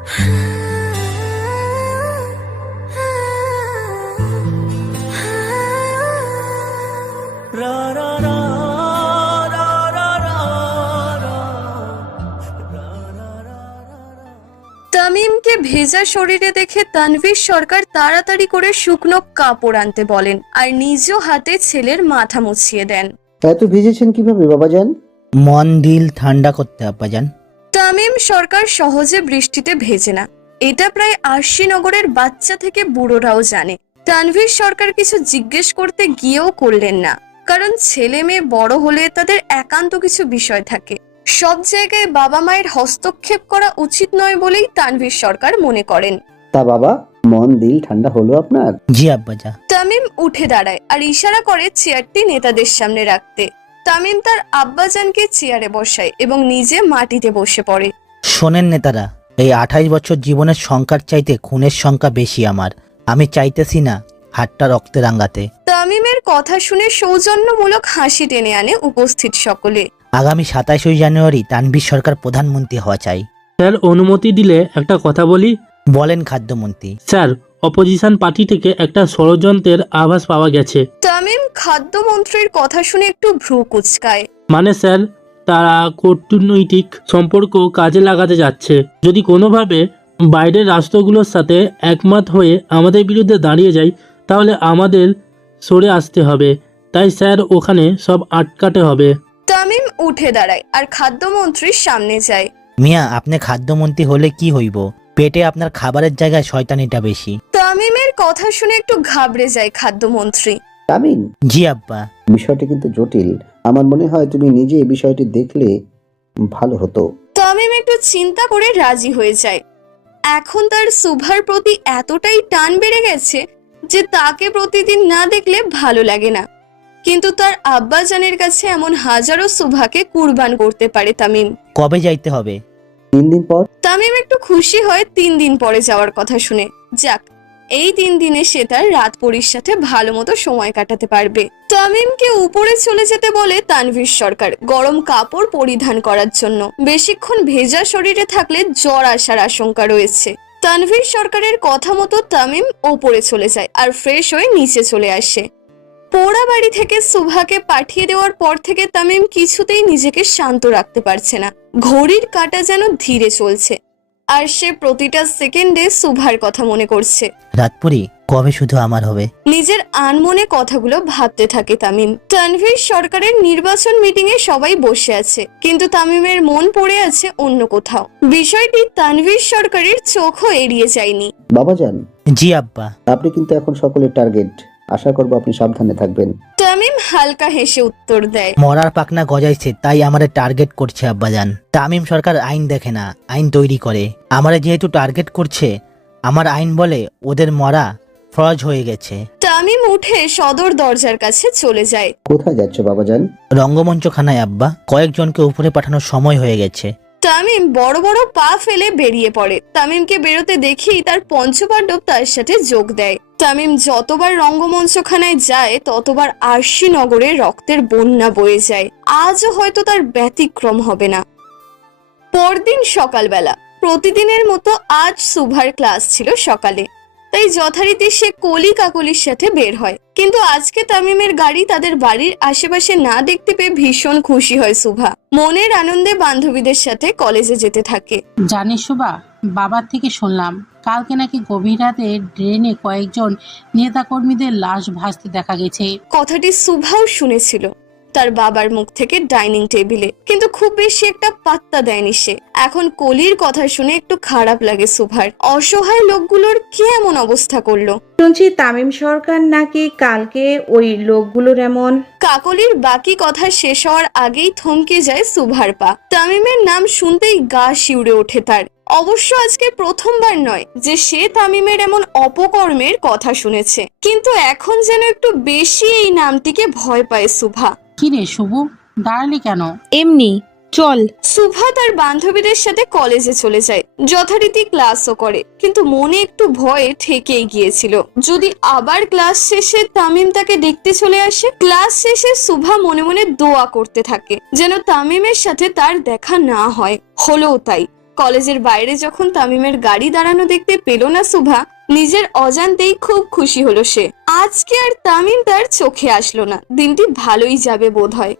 তামিমকে ভেজা শরীরে দেখে তানভীর সরকার তাড়াতাড়ি করে শুকনো কাপড় আনতে বলেন আর নিজ হাতে ছেলের মাথা মুছিয়ে দেন। এত ভিজেছেন কিভাবে বাবাজান? মন দিল ঠান্ডা করতে আব্বাজান। তামিম সরকার সহজে বৃষ্টিতে ভেজে না, এটা প্রায় আরশিনগরের বাচ্চা থেকে বুড়োরাও জানে। তানভীর সরকার কিছু জিজ্ঞেস করতে গিয়েও করলেন না, কারণ ছেলে মেয়ে বড় হলে তাদের একান্ত কিছু বিষয় থাকে। সব জায়গায় বাবা মায়ের হস্তক্ষেপ করা উচিত নয় বলেই তানভীর সরকার মনে করেন। তা বাবা, মন দিল ঠান্ডা হলো আপনার? জি আব্বাজান। তামিম উঠে দাঁড়ায় আর ইশারা করে চেয়ারটি নেতাদের সামনে রাখতে। তামিম তার আব্বাজানকে চেয়ারে বসায় এবং নিজে মাটিতে বসে পড়ে। শোনেন নেতারা, এই 28 বছর জীবনের সংখ্যার চাইতে খুনের সংখ্যা বেশি আমার। আমি চাইতেছি না হাতটা রক্তে রাঙাতে। তামিমের কথা শুনে সৌজন্যমূলক হাসি টেনে আনে উপস্থিত সকলে। আগামী 27 জানুয়ারি তানভীর সরকার প্রধানমন্ত্রী হওয়া চাই। স্যার, অনুমতি দিলে একটা কথা বলি। বলেন খাদ্যমন্ত্রী। স্যার, অপোজিশন পার্টি থেকে একটা ষড়যন্ত্রের আভাস পাওয়া গেছে। তামিম খাদ্যমন্ত্রীর কথা শুনে একটু ভ্রু কুঁচকায়। মানে স্যার, তারা কূটনৈতিক সম্পর্ক কাজে লাগাতে যাচ্ছে। যদি কোনোভাবে বাইরের রাষ্ট্রগুলোর সাথে একমত হয়ে আমাদের বিরুদ্ধে দাঁড়িয়ে যায়, তাহলে আমাদের সরে আসতে হবে। তাই স্যার, ওখানে সব আটকাতে হবে। তামিম উঠে দাঁড়ায় আর খাদ্যমন্ত্রীর সামনে যায়। মিয়া, আপনি খাদ্যমন্ত্রী হলে কি হইব? পেটে আপনার খাবারের জায়গায় শয়তানিটা বেশি। তামিমের কথা শুনে একটু ঘাবড়ে যায় খাদ্যমন্ত্রী। তামিম, জি আব্বা। বিষয়টি কিন্তু জটিল। আমার মনে হয় তুমি নিজে এই বিষয়টি দেখলে ভালো হতো। তামিম একটু চিন্তা করে রাজি হয়ে যায়। এখন তার সুভার প্রতি এতটাই টান বেড়ে গেছে যে তাকে প্রতিদিন না দেখলে ভালো লাগে না। কিন্তু তার আব্বাজানের কাছে এমন হাজারো সুভাকে কুরবান করতে পারে তামিম। কবে যাইতে হবে? 3 দিন পর। তামিম একটু খুশি হয় 3 দিন পরে যাওয়ার কথা শুনে। যাক, এই 3 দিনে সে তার রাত পরীর সাথে ভালো মতো সময় কাটাতে পারবে। তামিমকে উপরে চলে যেতে বলে তানভীর সরকার গরম কাপড় পরিধান করার জন্য। বেশিক্ষণ ভেজা শরীরে থাকলে জ্বর আসার আশঙ্কা রয়েছে। তানভীর সরকারের কথা মতো তামিম ওপরে চলে যায় আর ফ্রেশ হয়ে নিচে চলে আসে। পোড়া বাড়ি থেকে সুভাকে পাঠিয়ে দেওয়ার পর থেকে তামিম কিছুতেই নিজেকে শান্ত রাখতে পারছে না। ঘড়ির কাঁটা যেন ধীরে চলছে আর সে প্রতিটা সেকেন্ডে সুভার কথা মনে করছে। রাতপুরি কবে শুধু আমার হবে? নিজের আনমনে কথাগুলো ভাবতে থাকে তামিম। তানভীর সরকারের নির্বাচন মিটিং এ সবাই বসে আছে, কিন্তু তামিমের মন পড়ে আছে অন্য কোথাও। বিষয়টি তানভীর সরকারের চোখও এড়িয়ে যায়নি। বাবাজান, জি আব্বা। আপনি কিন্তু এখন সকলের টার্গেট। আশা করবো আপনি সাবধানে থাকবেন। তামিম হালকা হেসে উত্তর দেয়। মরার পাকনা গজাইছে তাই আমারে টার্গেট করছে আব্বাজান। তামিম সরকার আইন দেখে না, আইন তৈরি করে। আমারে যেহেতু টার্গেট করছে, আমার আইন বলে ওদের মরা ফরজ হয়ে গেছে। তামিম উঠে সদর দরজার কাছে চলে যায়। কোথায় যাচ্ছ বাবাজান? রঙ্গমঞ্চখানায় আব্বা, কয়েকজনকে উপরে পাঠানোর সময় হয়ে গেছে। তামিম বড় বড় পা ফেলে বেরিয়ে পড়ে। তামিমকে বেরোতে দেখেই তার পঞ্চপাণ্ডব তার সাথে যোগ দেয়। তামিম যতবার রঙ্গমঞ্চখানায় যায় ততবার আরশিনগরে রক্তের বন্যা বয়ে যায়। আজও হয়তো তার ব্যতিক্রম হবে না। পরদিন সকালবেলা প্রতিদিনের মতো আজ সুভার ক্লাস ছিল সকালে, তাই যথারীতি সে কলি কাকলির সাথে বের হয়। কিন্তু আজকে তামিমের গাড়ি তাদের বাড়ির আশেপাশে না দেখতে পেয়ে ভীষণ খুশি হয় সুভা। মনের আনন্দে বান্ধবীদের সাথে কলেজে যেতে থাকে। জানিস সুভা, বাবার থেকে শুনলাম কালকে নাকি গভীর রাতে ড্রেনে কয়েকজন নেতাকর্মীদের লাশ ভাসতে দেখা গেছে। কথাটি সুভাও শুনেছিল তার বাবার মুখ থেকে ডাইনিং টেবিলে, কিন্তু খুব বেশি একটা পাত্তা দেয়নি সে। এখন কলির কথা শুনে একটু খারাপ লাগে সুভার। অসহায় লোকগুলোর কি এমন অবস্থা করলো? শুনছি তামিম সরকার নাকি কালকে ওই লোকগুলোর এমন। কাকলির বাকি কথা শেষ হওয়ার আগেই থমকে যায় সুভার পা। তামিমের নাম শুনতেই গা শিউরে ওঠে তার। অবশ্য আজকে প্রথমবার নয় যে সে তামিমের এমন অপকর্মের কথা শুনেছে, কিন্তু এখন যেন একটু বেশি এই নামটিকে ভয় পায় সুভা। কিরে শুভ, দাঁড়ালি কেন? এমনি চল। সুভা তার বান্ধবীদের সাথে কলেজে চলে যায়, যথারীতি ক্লাসও করে, কিন্তু মনে একটু ভয়ে ঠেকেই গিয়েছিল যদি আবার ক্লাস শেষে তামিম তাকে দেখতে চলে আসে। ক্লাস শেষে সুভা মনে মনে দোয়া করতে থাকে যেন তামিমের সাথে তার দেখা না হয়। হলোও তাই। কলেজের বাইরে যখন তামিমের গাড়ি দাঁড়ানো দেখতে পেল না শুভা, নিজের অজান্তেই খুব খুশি হলো সে। আজকে আর তামিম তার চোখে আসলো না, দিনটি ভালোই যাবে বোধহয়।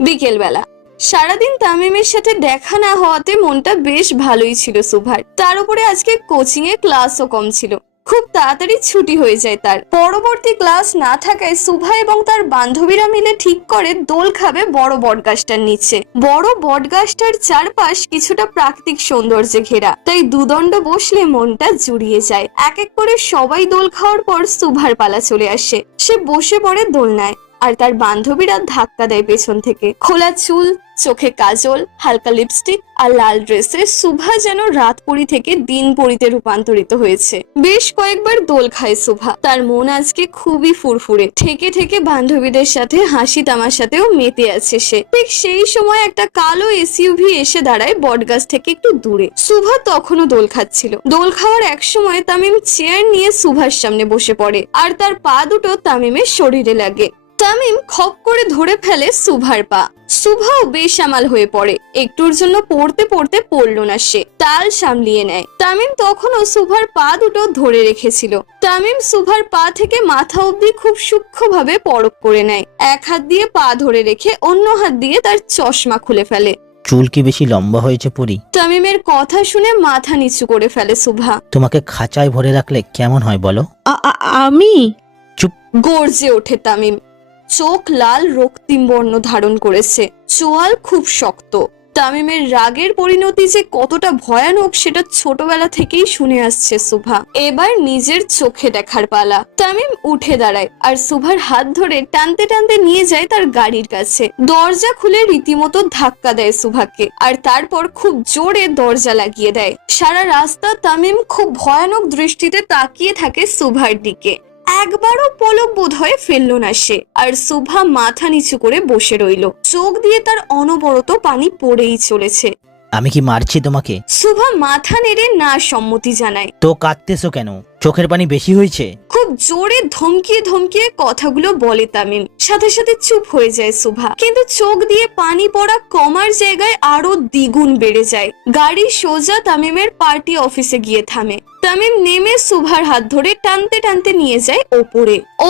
বিকেলবেলা সারাদিন তামিমের সাথে দেখা না হওয়াতে মনটা বেশ ভালোই ছিল শুভার। তার উপরে আজকে কোচিং এ ক্লাসও কম ছিল, খুব তাড়াতাড়ি ছুটি হয়ে যায় তার। পরবর্তী ক্লাস না থাকায় শুভা এবং তার বান্ধবীরা মিলে ঠিক করে দোল খাবে বড় বটগাছটার নিচে। বড় বটগাছটার চারপাশ কিছুটা প্রাকৃতিক সৌন্দর্যে ঘেরা, তাই দুদণ্ড বসলে মনটা জুড়িয়ে যায়। এক এক করে সবাই দোল খাওয়ার পর শুভার পালা চলে আসে। সে বসে পড়ে দোলনায়, আর তার বান্ধবীরা ধাক্কা দেয় পেছন থেকে। খোলা চুল, চোখে কাজল, হালকা লিপস্টিক আর লাল ড্রেসে শুভা যেন রাত পরি থেকে দিন পরিতে রূপান্তরিত হয়েছে। বেশ কয়েকবার দোল খায় শুভা। তার মন আজকে খুবই ফুরফুরে, থেকে থেকে বান্ধবীদের সাথে হাসি তামাশাতেও মেতে আছে সে। ঠিক সেই সময় একটা কালো এসইউভি এসে দাঁড়ায় বটগাছ থেকে একটু দূরে। শুভা তখনও দোল খাচ্ছিল। দোল খাওয়ার এক সময় তামিম চেয়ার নিয়ে শুভার সামনে বসে পড়ে, আর তার পা দুটো তামিমের শরীরে লাগে। তামিম খপ করে ধরে ফেলে শুভার পা। শুভাও বেসামাল হয়ে পড়ে। একটুর জন্য পড়তে পড়তে পড়লো না সে, তাল সামলিয়ে নেয়। তামিম তখনও শুভার পা দুটো ধরে রেখেছিল। তামিম শুভার পা থেকে মাথা অবধি খুব সূক্ষ্মভাবে পরখ করে নেয়। এক হাত দিয়ে পা ধরে রেখে অন্য হাত দিয়ে তার চশমা খুলে ফেলে। চুল কি বেশি লম্বা হয়েছে পুরি? তামিমের কথা শুনে মাথা নিচু করে ফেলে শুভা। তোমাকে খাঁচায় ভরে রাখলে কেমন হয় বলো? আমি? গর্জে ওঠে তামিম। চোখ লাল রক্তিম বর্ণ ধারণ করেছে, চোয়াল খুব শক্ত। তামিমের রাগের পরিণতি যে কতটা ভয়ানক সেটা ছোটবেলা থেকেই শুনে আসছে শুভা। এবার নিজের চোখে দেখার পালা। তামিম উঠে দাঁড়ায় আর শুভার হাত ধরে টানতে টানতে নিয়ে যায় তার গাড়ির কাছে। দরজা খুলে রীতিমতো ধাক্কা দেয় শুভাকে, আর তারপর খুব জোরে দরজা লাগিয়ে দেয়। সারা রাস্তা তামিম খুব ভয়ানক দৃষ্টিতে তাকিয়ে থাকে শুভার দিকে। একবারও পলক বোধ হয় ফেললো না সে, আর শুভা মাথা নিচু করে বসে রইল। চোখ দিয়ে তার অনবরত পানি পড়েই চলেছে। আমি কি মারছি তোমাকে? শুভা মাথা নেড়ে না সম্মতি জানায়। তো কাঁদতেছো কেন? চোখের পানি বেশি হয়েছে? খুব জোরে ধমকিয়ে ধমকিয়ে কথাগুলো বলে তামিম। সাথে সাথে চুপ হয়ে যায় শুভা, কিন্তু চোখ দিয়ে পানি পড়া কমার জায়গায় আরো দ্বিগুণ বেড়ে যায়। গাড়ি সোজা তামিমের পার্টি অফিসে গিয়ে থামে। তামিম নেমে শুভার হাত ধরে টানতে টানতে নিয়ে যায়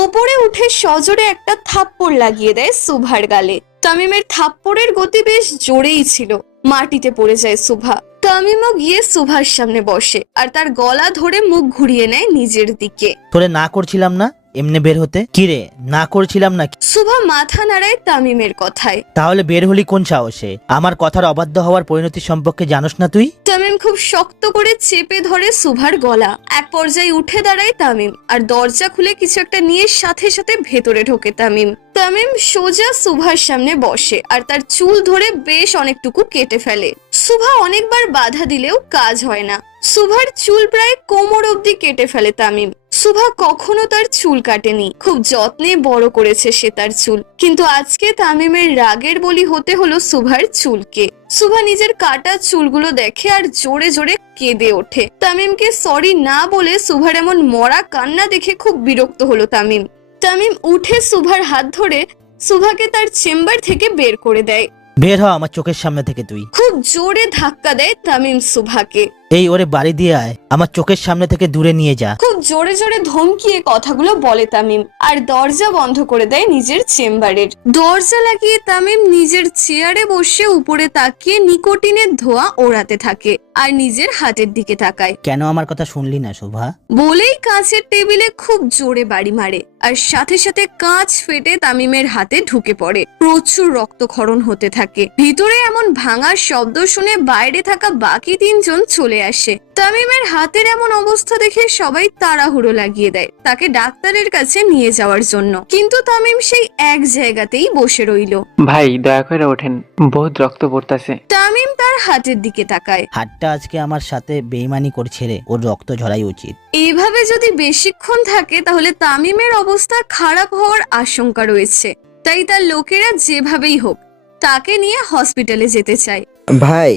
ওপরে উঠে সজোরে একটা থাপ্পড় লাগিয়ে দেয় শুভার গালে। তামিমের থাপ্পড়ের গতি বেশ জোরেই ছিল। মাটিতে পড়ে যায় শুভা। তামিমও গিয়ে শুভার সামনে বসে আর তার গলা ধরে মুখ ঘুরিয়ে নেয় নিজের দিকে। তোরে না করছিলাম না এমনি বের হতে? কিরে, না করছিলাম না? শুভা মাথা নাড়ায় তামিমের কথায়। তাহলে বের হলি কোন সাহসে? আমার কথার অবাধ্য হওয়ার পরিণতি সম্পর্কে জানোস না তুই? তামিম খুব শক্ত করে চেপে ধরে শুভার গলা। এক পর্যায়ে উঠে দাঁড়ায় তামিম আর দরজা খুলে কিছু একটা নিয়ে সাথে সাথে ভেতরে ঢোকে তামিম। তামিম সোজা শুভার সামনে বসে আর তার চুল ধরে বেশ অনেকটুকু কেটে ফেলে। শুভা অনেকবার বাধা দিলেও কাজ হয় না। শুভার চুল প্রায় কোমর অবধি কেটে ফেলে তামিম। শুভা কখনো তার চুল কাটেনি, খুব যত্নে বড় করেছে সে তার চুল। কিন্তু আজকে তামিমের রাগের বলি হতে হলো শুভার চুলকে। শুভা নিজের কাটা চুলগুলো দেখে আর জোরে জোরে কেঁদে ওঠে। তামিমকে সরি না বলে শুভার এমন মরা কান্না দেখে খুব বিরক্ত হলো তামিম। তামিম উঠে শুভার হাত ধরে শুভাকে তার চেম্বার থেকে বের করে দেয়। বের হ আমার চোখের সামনে থেকে তুই। খুব জোরে ধাক্কা দেয় তামিম শুভাকে। এই ওরে বাড়ি দিয়ে আয়, আমার চোখের সামনে থেকে দূরে নিয়ে যা। খুব জোরে জোরে ধমকিয়ে কথাগুলো বলে তামিম আর দরজা বন্ধ করে দেয় নিজের চেম্বারের। দরজা লাগিয়ে তামিম নিজের চেয়ারে বসে উপরে তাকিয়ে নিকোটিনের ধোঁয়া ওড়াতে থাকে আর নিজের হাতের দিকে তাকায়। কেন আমার কথা শুনলি না শোভা? বলেই কাঁচের টেবিলে খুব জোরে বাড়ি মারে আর সাথে সাথে কাঁচ ফেটে তামিমের হাতে ঢুকে পড়ে। প্রচুর রক্তক্ষরণ হতে থাকে। ভিতরে এমন ভাঙার শব্দ শুনে বাইরে থাকা বাকি তিনজন চলে আসে। তামিমের হাতের এমন অবস্থা দেখে সবাই তাড়াহুড়ো লাগিয়ে দেয় তাকে ডাক্তারের কাছে নিয়ে যাওয়ার জন্য, কিন্তু তামিম সেই এক জায়গাতেই বসে রইল। ভাই দয়া করে ওঠেন, বহুত রক্ত পড়তাছে। তামিম তার হাতের দিকে তাকায়। হাতটা আজকে আমার সাথে বেইমানি করছে রে, ওর রক্ত ঝরাই উচিত। এইভাবে যদি বেশিক্ষণ থাকে তাহলে তামিমের অবস্থা খারাপ হওয়ার আশঙ্কা রয়েছে, তাই তার লোকেরা যেভাবেই হোক তাকে নিয়ে হসপিটালে যেতে চায়। ভাই,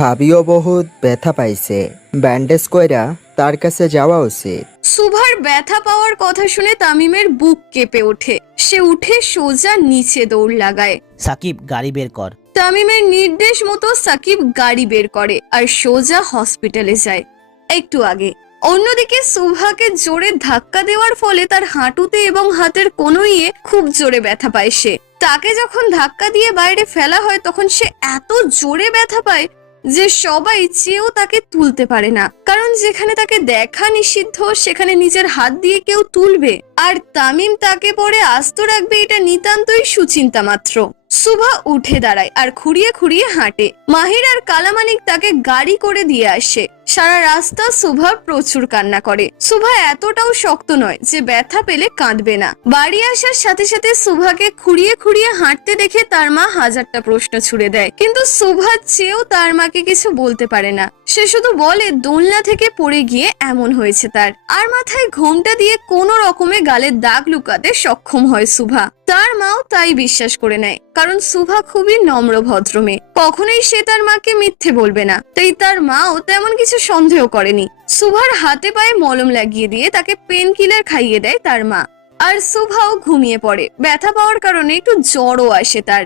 ভাবিও বহুত ব্যথা পাইছে, ব্যান্ডেজ কইরা তার কাছে যাওয়া উচিত। শুভার ব্যথা পাওয়ার কথা শুনে তামিমের বুক কেঁপে ওঠে। সে উঠে সোজা নিচে দৌড় লাগায়। সাকিব গাড়ি বের কর। তামিমের নির্দেশ মতো সাকিব গাড়ি বের করে আর সোজা হসপিটালে যায়। একটু আগে অন্যদিকে সুভাকে জোরে ধাক্কা দেওয়ার ফলে তার হাঁটুতে এবং হাতের কনুইয়ে খুব জোরে ব্যথা পায় সে। তাকে যখন ধাক্কা দিয়ে বাইরে ফেলা হয় তখন সে এত জোরে ব্যথা পায় যে সবাই চেয়েও তাকে তুলতে পারে না, কারণ যেখানে তাকে দেখা নিষিদ্ধ সেখানে নিজের হাত দিয়ে কেউ তুলবে আর তামিম তাকে পরে আস্ত রাখবে, এটা নিতান্তই সুচিন্তা মাত্র। সুভা উঠে দাঁড়ায় আর খুঁড়িয়ে খুঁড়িয়ে হাঁটে। মাহির আর কালামানিক তাকে গাড়ি করে দিয়ে আসে। সারা রাস্তা সুভা প্রচুর কান্না করে। সুভা এতটাও শক্ত নয় যে ব্যথা পেলে কাঁদবে না। বাড়ি আসার সাথে সাথে সুভাকে খুঁড়িয়ে খুঁড়িয়ে হাঁটতে দেখে তার মা হাজারটা প্রশ্ন ছুড়ে দেয়, কিন্তু সুভা চেয়েও তার মাকে কিছু বলতে পারে না। সে শুধু বলে দোলনা থেকে পড়ে গিয়ে এমন হয়েছে তার। আর মাথায় ঘোমটা দিয়ে কোনো রকমে গালের দাগ লুকাতে সক্ষম হয় সুভা। তার মাও তাই বিশ্বাস করে নেয়, কারণ সুভা খুবই নম্র ভদ্র মেয়ে, কখনোই সে তার মাকে মিথ্যে বলবে না। তাই তার মাও তেমন কিছু সন্দেহ করেনি। সুভার হাতে পায়ে মলম লাগিয়ে দিয়ে তাকে পেন কিলার খাইয়ে দেয় তার মা। আর সুভাও ঘুমিয়ে পড়ে। ব্যথা পাওয়ার কারণে একটু জ্বরও আসে তার।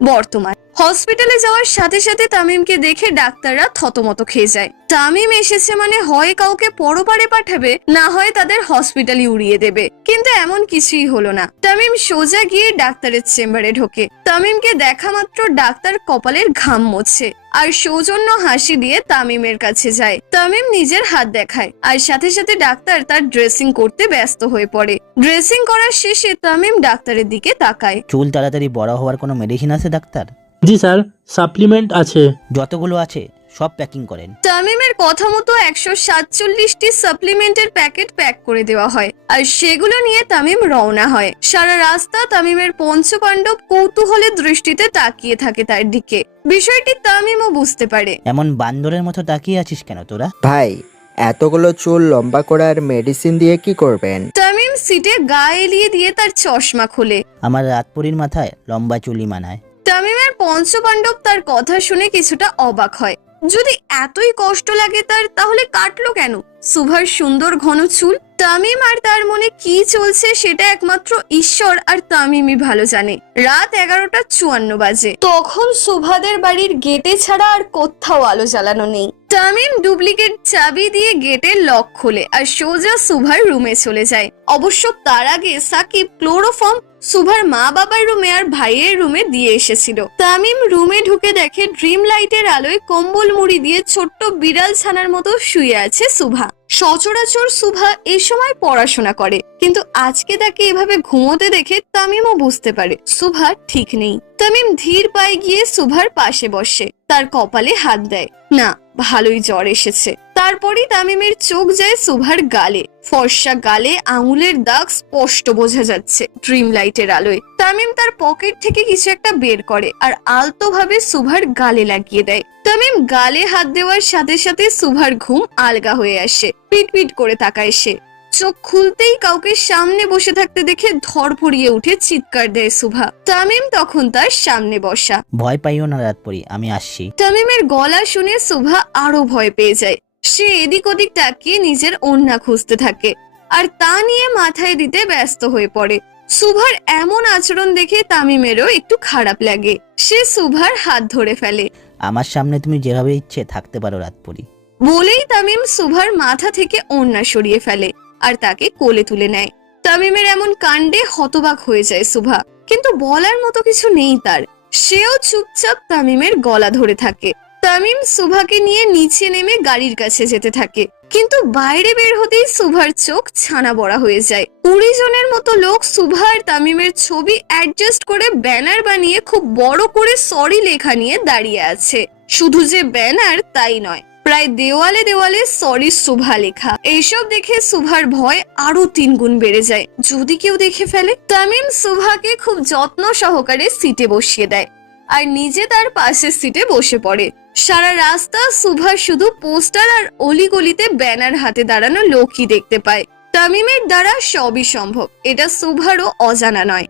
বর্তমান হসপিটালে যাওয়ার সাথে সাথে তামিমকে দেখে ডাক্তাররা থতমত খেয়ে যায়। তামিম এসেছে মানে হয় কাউকে পরপারে পাঠাবে, না হয় তাদের হসপিটালই উড়িয়ে দেবে, কিন্তু এমন কিছুই হলো না। তামিম সোজা গিয়ে ডাক্তারের চেম্বারে ঢোকে। তামিমকে দেখা মাত্র ডাক্তার কপালের ঘাম মোছে আর সৌজন্য হাসি দিয়ে তামিমের কাছে যায়। তামিম নিজের হাত দেখায় আর সাথে সাথে ডাক্তার তার ড্রেসিং করতে ব্যস্ত হয়ে পড়ে। ড্রেসিং করার শেষে তামিম ডাক্তারের দিকে তাকায়। চুল তাড়াতাড়ি বড় হওয়ার কোনো মেডিসিন আছে ডাক্তার? জি স্যার, সাপ্লিমেন্ট আছে। যতগুলো আছে সব প্যাকিং করেন। তামিমের কথা মতো 147টি সাপ্লিমেন্টের প্যাকেট প্যাক করে দেওয়া হয় আর সেগুলো নিয়ে তামিম রওনা হয়। সারা রাস্তা তামিমের পঞ্চপাণ্ডব কৌতূহলের দৃষ্টিতে তাকিয়ে থাকে তার দিকে। বিষয়টি তামিমও বুঝতে পারে। এমন বান্দরের মতো তাকিয়ে আছিস কেন তোরা? ভাই, এতগুলো চুল লম্বা করার মেডিসিন দিয়ে কি করবেন? তামিম সিটে গা এলিয়ে দিয়ে তার চশমা খোলে। আমার রাতপুরীর মাথায় লম্বা চুলই মানায়। তামিমের পঞ্চপাণ্ডব তার কথা শুনে কিছুটা অবাক হয়। যদি এতই কষ্ট লাগে তার, তাহলে কাটলো কেন সুভার সুন্দর ঘন চুল? তামিম আর তার মনে কি চলছে সেটা একমাত্র ঈশ্বর আর তামিমই ভালো জানে। রাত 11:54 বাজে। তখন সুভাদের বাড়ির গেটে ছাড়া আর কোথাও আলো জ্বালানো নেই। তামিম ডুপ্লিকেট চাবি দিয়ে গেটের লক খোলে আর সোজা সুভার রুমে চলে যায়। অবশ্য তার আগে সাকিব ক্লোরোফর্ম সুভার মা বাবার রুমে আর ভাইয়ের রুমে দিয়ে এসেছিল। তামিম রুমে ঢুকে দেখে ড্রিম লাইটের আলোয় কম্বল মুড়ি দিয়ে ছোট্ট বিড়াল ছানার মতো শুয়ে আছে সুভা। সচরাচর সুভা এই সময় পড়াশোনা করে, কিন্তু আজকে তাকে এভাবে ঘুমোতে দেখে তামিমও বুঝতে পারে সুভা ঠিক নেই। তামিম ধীর পায়ে গিয়ে সুভার পাশে বসে, তার কপালে হাত দেয়। না, ভালোই জ্বর এসেছে। তারপরই তামিমের চোখ যায় সুভার গালে। ফর্সা গালে আঙুলের দাগ স্পষ্ট বোঝা যাচ্ছে ড্রিম লাইটের আলোয়। তামিম তার পকেট থেকে কিছু একটা বের করে আর আলতো ভাবে সুভার গালে লাগিয়ে দেয়। তামিম গালে হাত দেওয়ার সাথে সাথে সুভার ঘুম আলগা হয়ে আসে। পিটপিট করে তাকায় সে। চোখ খুলতেই কাউকে সামনে বসে থাকতে দেখে ধরফড়িয়ে উঠে চিৎকার দেয় সুভা। তামিম তখন তার সামনে বসা। ভয় পাইও না রাতপুরী, আমি আসছি। তামিমের গলা শুনে সুভা আরো ভয় পেয়ে যায়। সে এদিক ওদিক তাকিয়ে নিজের ওড়না খুঁজতে থাকে আর তা নিয়ে মাথায় দিতে ব্যস্ত হয়ে পড়ে। সুভার এমন আচরণ দেখে তামিমেরও একটু খারাপ লাগে। সে সুভার হাত ধরে ফেলে। আমার সামনে তুমি যেভাবে ইচ্ছে থাকতে পারো রাতপুরী। বলেই তামিম সুভার মাথা থেকে ওড়না সরিয়ে ফেলে আর তাকে কোলে তুলে নেয়। তামিমের এমন কাণ্ডে হতবাক হয়ে যায় সুভা, কিন্তু বলার মতো কিছু নেই তার। সেও চুপচাপ তামিমের গলা ধরে থাকে। তামিম সুভাকে নিয়ে নিচে নেমে গাড়ির কাছে যেতে থাকে, কিন্তু বাইরে বের হতেই সুভার চোখ ছানা বড়া হয়ে যায়। 20 জনের মতো লোক সুভা আর তামিমের ছবি অ্যাডজাস্ট করে ব্যানার বানিয়ে খুব বড় করে সরি লেখা নিয়ে দাঁড়িয়ে আছে। শুধু যে ব্যানার তাই নয়, প্রায় দেওয়ালে দেওয়ালে সরি সুভা লেখা। এইসব দেখে সুভার ভয় আরো 3 গুণ বেড়ে যায়, যদি কেউ দেখে ফেলে। তামিম সুভাকে খুব যত্ন সহকারে সিটে বসিয়ে দেয় আর নিজে তার পাশের সিটে বসে পড়ে। সারা রাস্তা সুভা শুধু পোস্টার আর অলিগলিতে ব্যানার হাতে দাঁড়ানো লোকই দেখতে পায়। তামিমের দ্বারা সবই সম্ভব, এটা সুভারও অজানা নয়,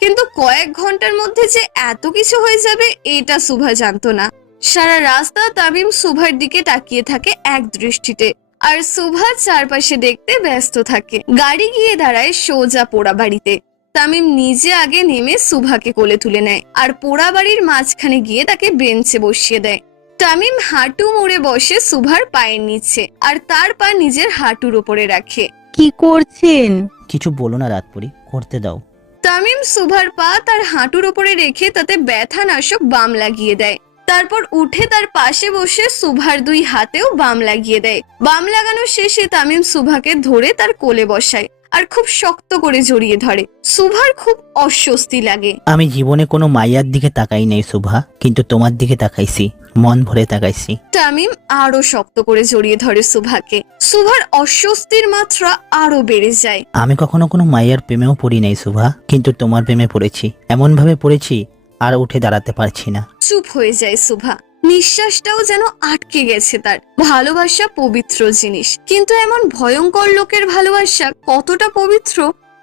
কিন্তু কয়েক ঘন্টার মধ্যে যে এত কিছু হয়ে যাবে এটা সুভা জানতো না। সারা রাস্তা তামিম সুভার দিকে তাকিয়ে থাকে এক দৃষ্টিতে, আর সুভা চারপাশে দেখতে ব্যস্ত থাকে। গাড়ি গিয়ে দাঁড়ায় সোজা পোড়া বাড়িতে। তামিম নিজে আগে নেমে সুভাকে কোলে তুলে নেয় আর পোড়া বাড়ির মাঝখানে গিয়ে তাকে বেঞ্চে বসিয়ে দেয়। তামিম হাঁটু মুড়ে বসে সুভার পায়ের নিচে আর তার পা নিজের হাঁটুর উপরে রাখে। কি করছেন? কিছু বলো না রাতপুরি, করতে দাও। তামিম সুভার পা তার হাঁটুর উপরে রেখে তাতে ব্যথা নাশক বাম লাগিয়ে দেয়। তারপর উঠে তার পাশে বসে সুভার দুই হাতেও বাম লাগিয়ে দেয়। বাম লাগানো শেষে তামিম সুভাকে ধরে তার কোলে বসায় আর খুব শক্ত করে জড়িয়ে ধরে। সুভার খুব অস্বস্তি লাগে। আমি জীবনে কোনো মাইয়ার দিকে তাকাই নাই শুভা, কিন্তু তোমার দিকে তাকাইছি, মন ভরে তাকাইছি। তামিম আরো শক্ত করে জড়িয়ে ধরে সুভাকে। সুভার অস্বস্তির মাত্রা আরো বেড়ে যায়। আমি কখনো কোনো মাইয়ার প্রেমেও পড়ি নাই শুভা, কিন্তু তোমার প্রেমে পড়েছি, এমন ভাবে পড়েছি আর উঠে দাঁড়াতে পারছি না। চুপ হয়ে যায় সুভা। নিঃশ্বাসটাও যেন আটকে গেছে তার। ভালোবাসা পবিত্র জিনিস, কিন্তু এমন ভয়ঙ্কর লোকের ভালোবাসা কতটা পবিত্র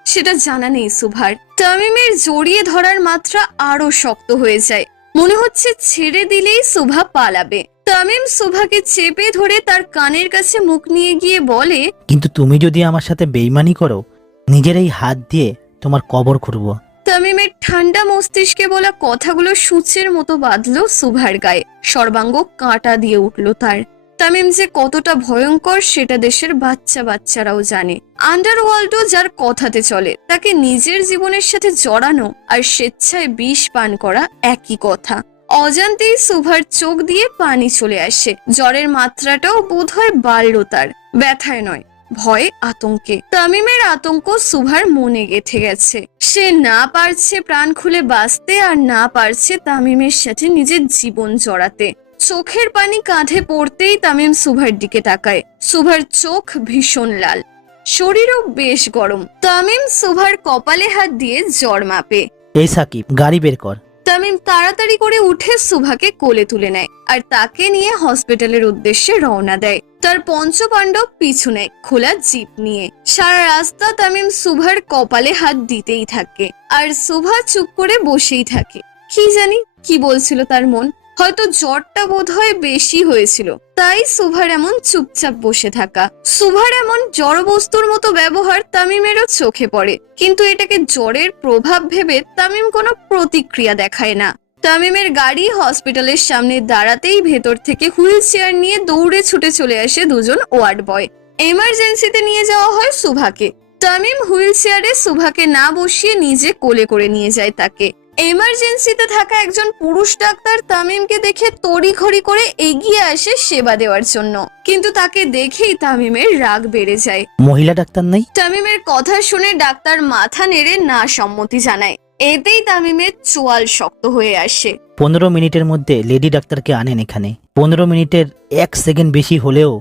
সেটা জানা নেই সুভার। তামিমের জড়িয়ে ধরার মাত্রা আরো শক্ত হয়ে যায়। মনে হচ্ছে ছেড়ে দিলেই সুভা পালাবে। তামিম সুভাকে চেপে ধরে তার কানের কাছে মুখ নিয়ে গিয়ে বলে, কিন্তু তুমি যদি আমার সাথে বেইমানি করো, নিজের এই হাত দিয়ে তোমার কবর খুঁড়ব। তামিমের ঠান্ডা মস্তিষ্কে বলা কথাগুলো সূচের মতো বাঁধলো সুভার গায়ে। সর্বাঙ্গ কাঁটা দিয়ে উঠল তার। তামিম যে কতটা ভয়ঙ্কর সেটা দেশের বাচ্চারাও জানে। আন্ডারওয়ার্ল্ডও যার কথাতে চলে, তাকে নিজের জীবনের সাথে জড়ানো আর স্বেচ্ছায় বিষ পান করা একই কথা। অজান্তেই সুভার চোখ দিয়ে পানি চলে আসে। জ্বরের মাত্রাটাও বোধহয় বাড়ল তার, ব্যথায় নয়, ভয়ে, আতঙ্কে। তামিমের আতঙ্ক সুভার মনে গেঁথে গেছে। সে না পারছে প্রাণ খুলে বাঁচতে আর না পারছে তামিমের সাথে নিজের জীবন জড়াতে। চোখের পানি কাঁধে পড়তেই তামিম সুভার দিকে তাকায়। সুভার চোখ ভীষণ লাল, শরীরও বেশ গরম। তামিম সুভার কপালে হাত দিয়ে জ্বর মাপে। এই সাকিব, গাড়ি বের কর। তামিম তাড়াতাড়ি করে উঠে সুভাকে কোলে তুলে নেয় আর তাকে নিয়ে হসপিটালের উদ্দেশ্যে রওনা দেয়। তার পঞ্চপাণ্ডব পিছু নেয় খোলা জিপ নিয়ে। সারা রাস্তা তামিম সুভার কপালে হাত দিতেই থাকে আর সুভা চুপ করে বসেই থাকে। কি জানি কি বলছিল তার মন। হয়তো জ্বরটা বোধহয় বেশি হয়েছিল, তাই সুভার এমন চুপচাপ বসে থাকা। সুভার এমন জড়বস্তুর মতো ব্যবহার তামিমেরও চোখে পড়ে, কিন্তু এটাকে জ্বরের প্রভাব ভেবে তামিম কোনো প্রতিক্রিয়া দেখায় না। তামিমের গাড়ি হসপিটালের সামনে দাঁড়াতেই ভেতর থেকে হুইল চেয়ার নিয়ে দৌড়ে ছুটে চলে আসে দুজন ওয়ার্ড বয়। এমার্জেন্সিতে নিয়ে যাওয়া হয় সুভাকে। তামিম হুইল চেয়ারে সুভাকে না বসিয়ে নিজে কোলে করে নিয়ে যায় তাকে। এমার্জেন্সিতে থাকা একজন পুরুষ ডাক্তার তামিমকে দেখে তড়িঘড়ি করে এগিয়ে আসে সেবা দেওয়ার জন্য, কিন্তু তাকে দেখেই তামিমের রাগ বেড়ে যায়। মহিলা ডাক্তার নাই? তামিমের কথা শুনে ডাক্তার মাথা নেড়ে না সম্মতি জানায়। এতেই তামিমের চোয়াল শক্ত হয়ে আসে। 15 মিনিটের মধ্যে লেডি ডাক্তারকে আনেন এখানে। 15 মিনিটের 1 সেকেন্ড বেশি হলেও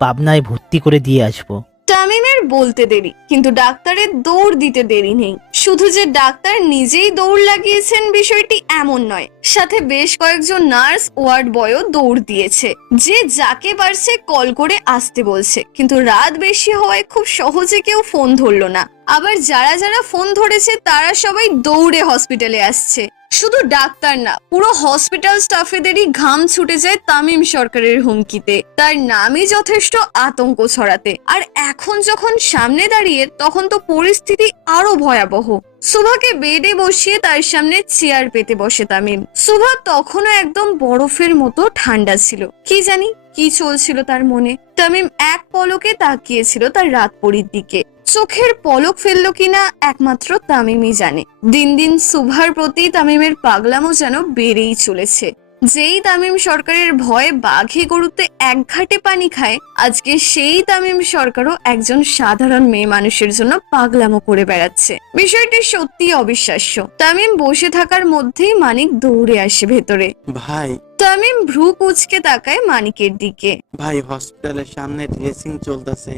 পাবনায় ভর্তি করে দিয়ে আসবো। তামিমের বলতে দেরি, কিন্তু ডাক্তারের দৌড় দিতে দেরি নেই। শুধু যে ডাক্তার নিজেই দৌড় লাগিয়েছেন বিষয়টি এমন নয়, সাথে বেশ কয়েকজন নার্স ওয়ার্ড বয়ও দৌড় দিয়েছে। যে যাকে পারছে কল করে আসতে বলছে, কিন্তু রাত বেশি হওয়ায় খুব সহজে কেউ ফোন ধরলো না। আবার যারা ফোন ধরেছে তারা সবাই দৌড়ে হসপিটালে আসছে। শুধু ডাক্তার না, পুরো হসপিটাল স্টাফেদেরই ঘাম ছুটে যায় তামিম সরকারের হুমকিতে। তার নামই যথেষ্ট আতঙ্ক ছড়াতে। আর এখন যখন সামনে দাঁড়িয়ে, তখন তো পরিস্থিতি আরো ভয়াবহ। সুভাকে বেডে বসিয়ে তার সামনে চেয়ার পেতে বসে তামিম। সুভা তখনও একদম বরফের মতো ঠান্ডা ছিল। কি জানি কি চলছিল তার মনে। তামিম এক পলকে তাকিয়েছিল তার রাতপরীর দিকে। চোখের পলক ফেললো কিনা একমাত্র তামিমই জানে। দিন দিন সুভার প্রতি তামিমের পাগলামো যেন বেড়েই চলেছে। যেই তামিম সরকারের ভয়ে বাঘে গরুতে এক ঘাটে পানি খায়, আজকে সেই তামিম সরকারও একজন সাধারণ মেয়ে মানুষের জন্য পাগলামো করে বেড়াচ্ছে। বিষয়টি সত্যি অবিশ্বাস্য। তামিম বসে থাকার মধ্যেই মানিক দৌড়ে আসে ভেতরে। ভাই, তামিম ভ্রু কুঁচকে তাকায় মানিকের দিকে। ভাই, হসপিটালের সামনে ড্রেসিং চলতেছে,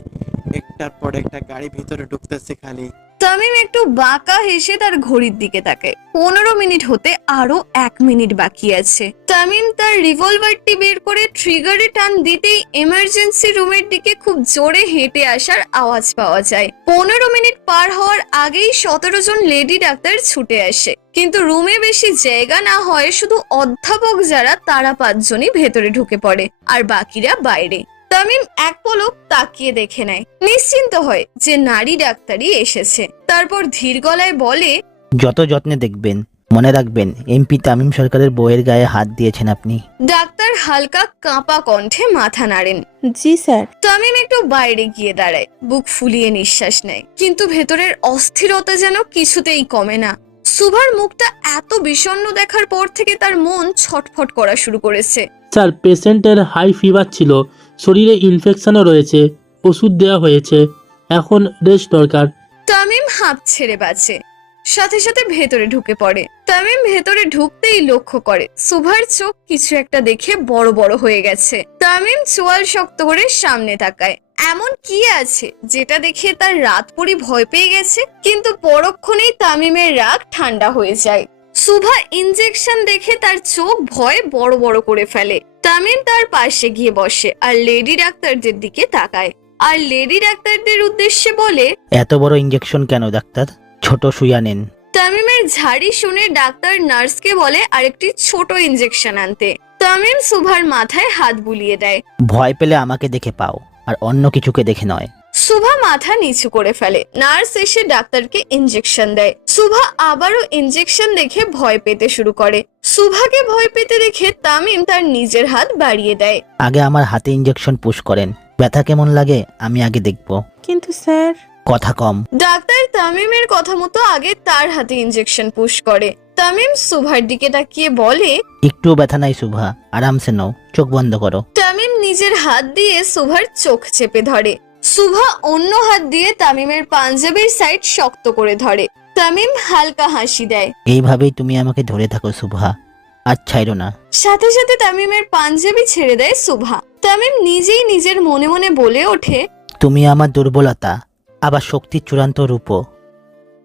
একটার পর একটা গাড়ি ভিতরে ঢুকতেছে খালি। তামিম একটু বাঁকা হেসে তার ঘড়ির দিকে তাকায়। 15 মিনিট হতে আরো 1 মিনিট বাকি আছে। তামিম তার রিভলভারটি বের করে ট্রিগারে টান দিতেই এমার্জেন্সি রুমের দিকে খুব জোরে হেঁটে আসার আওয়াজ পাওয়া যায়। 15 মিনিট পার হওয়ার আগেই 17 জন লেডি ডাক্তার ছুটে আসে, কিন্তু রুমে বেশি জায়গা না হয় শুধু অধ্যাপক যারা তারা 5 জনই ভেতরে ঢুকে পড়ে আর বাকিরা বাইরে। তামিম এক পলক তাকিয়ে দেখে নেয়, নিশ্চিন্ত হয় যে নারী ডাক্তারই এসেছে। তারপর ধীর গলায় বলে, যত যত্নে দেখবেন, মনে রাখবেন এমপি তামিম সরকারের বউয়ের গায়ে হাত দিয়েছেন আপনি। ডাক্তার হালকা কাঁপা কণ্ঠে মাথা নাড়েন। জি স্যার। তামিম একটু বাইরে গিয়ে দাঁড়ায়, বুক ফুলিয়ে নিঃশ্বাস নেয়, কিন্তু ভেতরের অস্থিরতা যেন কিছুতেই কমে না। সুভার মুখটা এত বিষণ্ণ দেখার পর থেকে তার মন ছটফট করা শুরু করেছে। স্যার, পেশেন্টের হাই ফিভার ছিল, শরীরে ইনফেকশনও রয়েছে, ওষুধ দেওয়া হয়েছে, এখন রেস্ট দরকার। তামিম হাঁপ ছেড়ে বাঁচে, সাথে সাথে ভেতরে ঢুকে পড়ে। তামিম ভেতরে ঢুকতেই লক্ষ্য করে সুভার চোখ কিছু একটা দেখে বড় বড় হয়ে গেছে। তামিম চোয়াল শক্ত করে সামনে তাকায়। এমন কি আছে যেটা দেখে তার রাত পরি ভয় পেয়ে গেছে? কিন্তু পরক্ষণেই তামিমের রাগ ঠান্ডা হয়ে যায়। সুভা ইনজেকশন দেখে তার চোখ ভয়ে বড় বড় করে ফেলে। তামিম তার পাশে গিয়ে বসে আর লেডি ডাক্তারদের দিকে তাকায়, আর লেডি ডাক্তারদের উদ্দেশ্যে বলে, এত বড় ইঞ্জেকশন কেন ডাক্তার? ছোট সুইয়া নেন। তামিমের ঝাড়ি শুনে ডাক্তার নার্সকে বলে আরেকটি ছোট ইনজেকশন আনতে। তামিম সুভার মাথায় হাত বুলিয়ে দেয়। ভয় পেলে আমাকে দেখে পাও, আর অন্য কিছুকে দেখে নয়। সুভা মাথা নিচু করে ফেলে। নার্স এসে ডাক্তারকে ইনজেকশন দেয়। সুভা আবারও ইনজেকশন দেখে ভয় পেতে শুরু করে। সুভাকে ভয় পেতে দেখে তামিম তার নিজের হাত বাড়িয়ে দেয়। আগে আমার হাতে ইঞ্জেকশন পুশ করেন, ব্যথা কেমন লাগে আমি আগে দেখব। কিন্তু স্যার। কথা কম। ডাক্তার তামিমের কথা মতো আগে তার হাতে ইনজেকশন পুশ করে। তামিম সুভার দিকে তাকিয়ে বলে, একটু ব্যথা নাই সুভা, আরামসে নাও, চোখ বন্ধ করো। তামিম নিজের হাত দিয়ে সুভার চোখ চেপে ধরে। সুভা অন্য হাত দিয়ে তামিমের পাঞ্জাবির সাইড শক্ত করে ধরে। তামিম হালকা হাসি দেয়। এইভাবেই তুমি আমাকে ধরে থাকো সুভা, আর ছাইরো না। সাথে সাথে তামিমের পাঞ্জাবি ছেড়ে দেয় সুভা। তামিম নিজেই নিজের মনে মনে বলে ওঠে, তুমি আমার দুর্বলতা, আবার শক্তির চূড়ান্ত রূপ।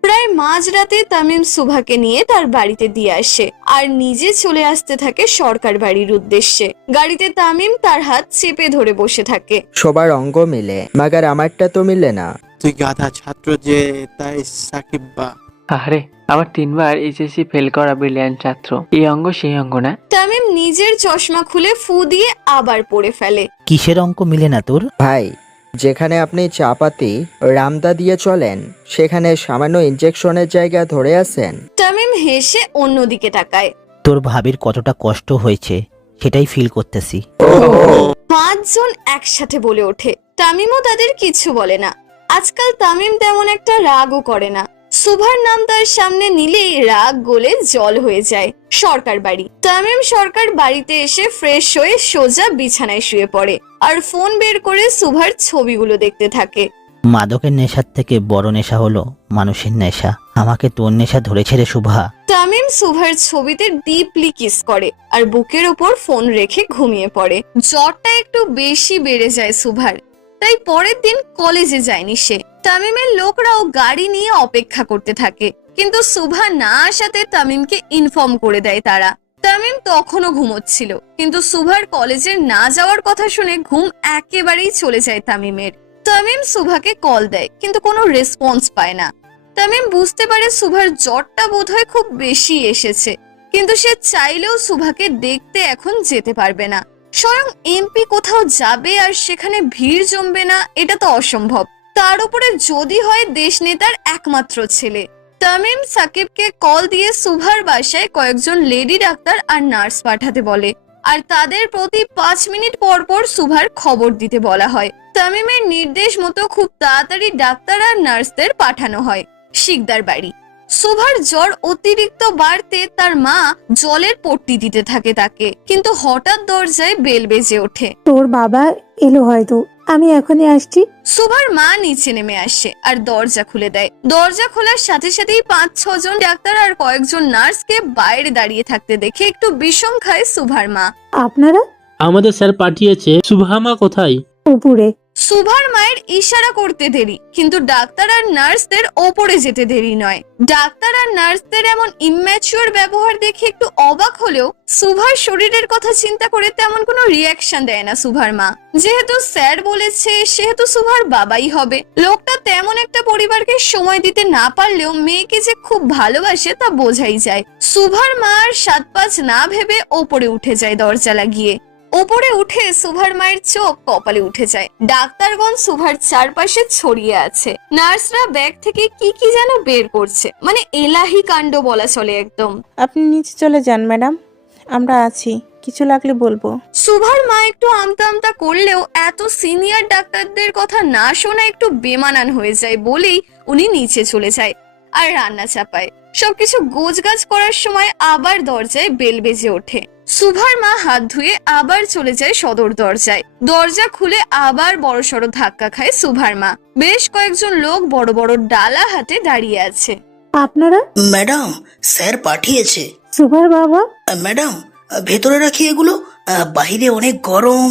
প্রায় মাঝরাতে তামিম সুভাকে নিয়ে তার বাড়িতে দিয়ে আসে আর নিজে চলে আসতে থাকে সরকার বাড়ির উদ্দেশ্যে। গাড়িতে তামিম তার হাত চেপে ধরে বসে থাকে। সবার অঙ্গ মিলে, মাগার আমারটা তো মিলে না। তুই গাধা ছাত্র যে, তাই সাকিব বা। আরে, আমার 3 বার এইচএসসি ফেল করা ব্রিলিয়ান্ট ছাত্র, এই অঙ্গ সেই অঙ্গ না। তামিম নিজের চশমা খুলে ফু দিয়ে আবার পড়ে ফেলে। কিসের অঙ্ক মিলে না তোর? ভাই, যেখানে আপনি চাপাতি রামদা দিয়ে চলেন, সেখানে সামান্য ইনজেকশনের জায়গা ধরে আছেন। তামিম হেসে অন্যদিকে তাকায়। তোর ভাবির কতটা কষ্ট হয়েছে সেটাই ফিল করতেছি। 5 জন একসাথে বলে ওঠে। তামিমও তাদের কিছু বলে না। আজকাল তামিম তেমন একটা রাগও করে না। সুভার নাম তার সামনে নিলেই রাগ গলে জল হয়ে যায়। সরকার বাড়ি। তামিম সরকার বাড়িতে এসে ফ্রেশ হয়ে সোজা বিছানায় শুয়ে পড়ে আর ফোন বের করে সুভার ছবিগুলো দেখতে থাকে। মাদকের নেশার থেকে বড় নেশা হলো মানুষের নেশা। আমাকে তোর নেশা ধরেছে রে শুভা। তামিম সুভার ছবিতে ডিপলি কিস করে আর বুকের ওপর ফোন রেখে ঘুমিয়ে পড়ে। জ্বরটা একটু বেশি বেড়ে যায় সুভার, তাই পরের দিন কলেজে যায়নি সে। তামিমের লোকরাও গাড়ি নিয়ে অপেক্ষা করতে থাকে, কিন্তু সুভা না আসাতে তামিমকে ইনফর্ম করে দেয় তারা। তামিম তখনও ঘুমোচ্ছিল, কিন্তু সুভার কলেজে না যাওয়ার কথা শুনে ঘুম একেবারেই চলে যায় তামিমের। তামিম সুভাকে কল দেয়, কিন্তু কোনো রেসপন্স পায় না। তামিম বুঝতে পারে সুভার জ্বরটা বোধহয় খুব বেশি এসেছে, কিন্তু সে চাইলেও সুভাকে দেখতে এখন যেতে পারবে না। স্বয়ং এমপি কোথাও যাবে আর সেখানে ভিড় জমবে না, এটা তো অসম্ভব। তার উপরে যদি হয় দেশ নেতার একমাত্র ছেলে। তামিম সাকিবকে কল দিয়ে সুভার বাসায় কয়েকজন লেডি ডাক্তার আর নার্স পাঠাতে বলে, আর তাদের প্রতি 5 মিনিট পর পর সুভার খবর দিতে বলা হয়। তামিমের নির্দেশ মতো খুব তাড়াতাড়ি ডাক্তার আর নার্সদের পাঠানো হয় শিকদার বাড়ি। সুভার জ্বর অতিরিক্ত বাড়তে তার মা জলের পট্টি দিতে থাকে তাকে, কিন্তু হঠাৎ দরজায় বেল বেজে ওঠে। তোর বাবা এলো হয়তো, আমি এখনই আসছি। সুভার মা নিচে নেমে আসে আর দরজা খুলে দেয়। দরজা খোলার সাথে সাথেই 5-6 জন ডাক্তার আর কয়েকজন নার্সকে বাইরে দাঁড়িয়ে থাকতে দেখে একটু বিষম খায় সুভার মা। আপনারা? আমাদের স্যার পাঠিয়েছে। শুভামা কোথায়? উপরে। সুভার মায়ের ইশারা করতে দেরি, কিন্তু ডাক্তার আর নার্সদের ওপরে যেতে দেরি নয়। ডাক্তার আর নার্সদের এমন ইম্যাচিওর ব্যবহার দেখে একটু অবাক হলেও সুভার শরীরের কথা চিন্তা করে তেমন কোনো রিয়াকশন দেয় না সুভার মা। যেহেতু স্যার বলেছে সেহেতু সুভার বাবাই হবে। লোকটা তেমন একটা পরিবারকে সময় দিতে না পারলেও মেয়েকে যে খুব ভালোবাসে তা বোঝাই যায়। সুভার মা আর 7-5 না ভেবে ওপরে উঠে যায় দরজা লাগিয়ে। ওপরে উঠে সুভার মায়ের চোখ কপালে উঠে যায়। ডাক্তারগণ সুভার চারপাশে ছড়িয়ে আছে। নার্সরা ব্যাগ থেকে কি কি যেন বের করছে, মানে এলাহি কাণ্ড বলা চলে একদম। আপনি নিচে চলে যান ম্যাডাম, আমরা আছি, কিছু লাগলে বলবো। সুভার মা একটু আমতা আমতা করলেও এত সিনিয়র ডাক্তারদের কথা না শোনা একটু বেমানান হয়ে যায় বলেই উনি নিচে চলে যায় আর রান্না চাপায়। সবকিছু গোছগাছ করার সময় আবার দরজায় বেল বেজে ওঠে। সুভার মা হাত ধুয়ে আবার চলে যায় সদর দরজায়। দরজা খুলে আবার বড়সড় ধাক্কা খায় সুভার মা। বেশ কয়েকজন লোক বড় বড় ডালা হাতে দাঁড়িয়ে আছে। আপনারা? ম্যাডাম, স্যার পাঠিয়েছে। সুভার বাবা? ম্যাডাম, ভেতরে রাখি এগুলো, বাইরে অনেক গরম।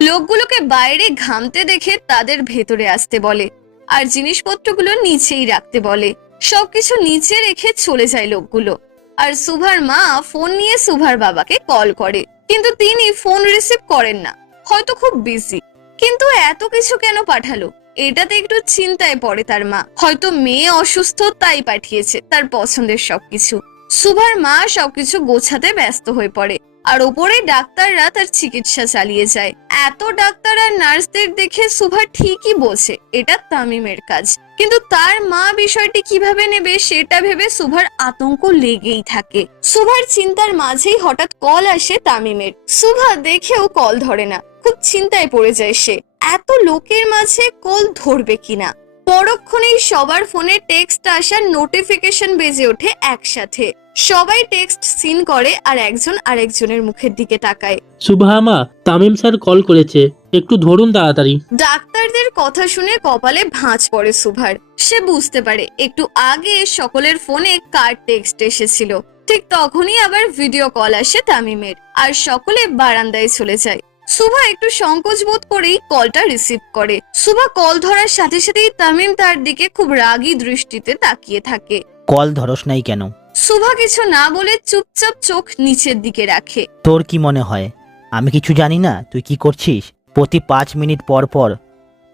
লোকগুলোকে বাইরে ঘামতে দেখে তাদের ভেতরে আসতে বলে আর জিনিসপত্রগুলো নিচেই রাখতে বলে। সবকিছু নিচে রেখে চলে যায় লোকগুলো। আর সুভার মা ফোন নিয়ে সুভার বাবাকে কল করে, কিন্তু তিনি ফোন রিসিভ করেন না, হয়তো খুব বিজি। কিন্তু এত কিছু কেন পাঠালো, এটাতে একটু চিন্তায় পড়ে তার মা। হয়তো মেয়ে অসুস্থ তাই পাঠিয়েছে তার পছন্দের সবকিছু। সুভার মা সবকিছু গোছাতে ব্যস্ত হয়ে পড়ে আর ওপরে ডাক্তাররা তার চিকিৎসা চালিয়ে যায়। এত ডাক্তার আর নার্সদের দেখে সুভা ঠিকই বলছে এটা তামিমের কাজ, কিন্তু তার মা বিষয়টি কিভাবে নেবে সেটা ভেবে সুভার আতঙ্ক লেগেই থাকে। সুভার চিন্তার মাঝেই হঠাৎ কল আসে তামিমের। সুভা দেখেও কল ধরে না, খুব চিন্তায় পড়ে যায় সে, এত লোকের মাঝে কল ধরবে কিনা। পরক্ষণেই সবার ফোনে টেক্সট আসার নোটিফিকেশন বেজে ওঠে একসাথে। সবাই টেক্সট সিন করে আর একজন আরেকজনের মুখের দিকে তাকায়। সুভা মা, তামিম স্যার কল করেছে, একটু ধরুন তাড়াতাড়ি। ডাক্তারদের কথা শুনে কপালে ভাঁজ পড়ে সুভার। সে বুঝতে পারে একটু আগে সকলের ফোনে কার টেক্সট এসেছিল। ঠিক তখনই আবার ভিডিও কল আসে তামিমের আর সকলে বারান্দায় চলে যায়। সুভা একটু সংকোচ বোধ করেই কলটা রিসিভ করে। সুভা কল ধরার সাথে সাথেই তামিম তার দিকে খুব রাগী দৃষ্টিতে তাকিয়ে থাকে। কল ধরস নাই কেন? সুভা কিছু না বলে চুপচাপ চোখ নিচের দিকে রাখে। তোর কি মনে হয় আমি কিছু জানি না তুই কি করছিস? প্রতি 5 মিনিট পর পর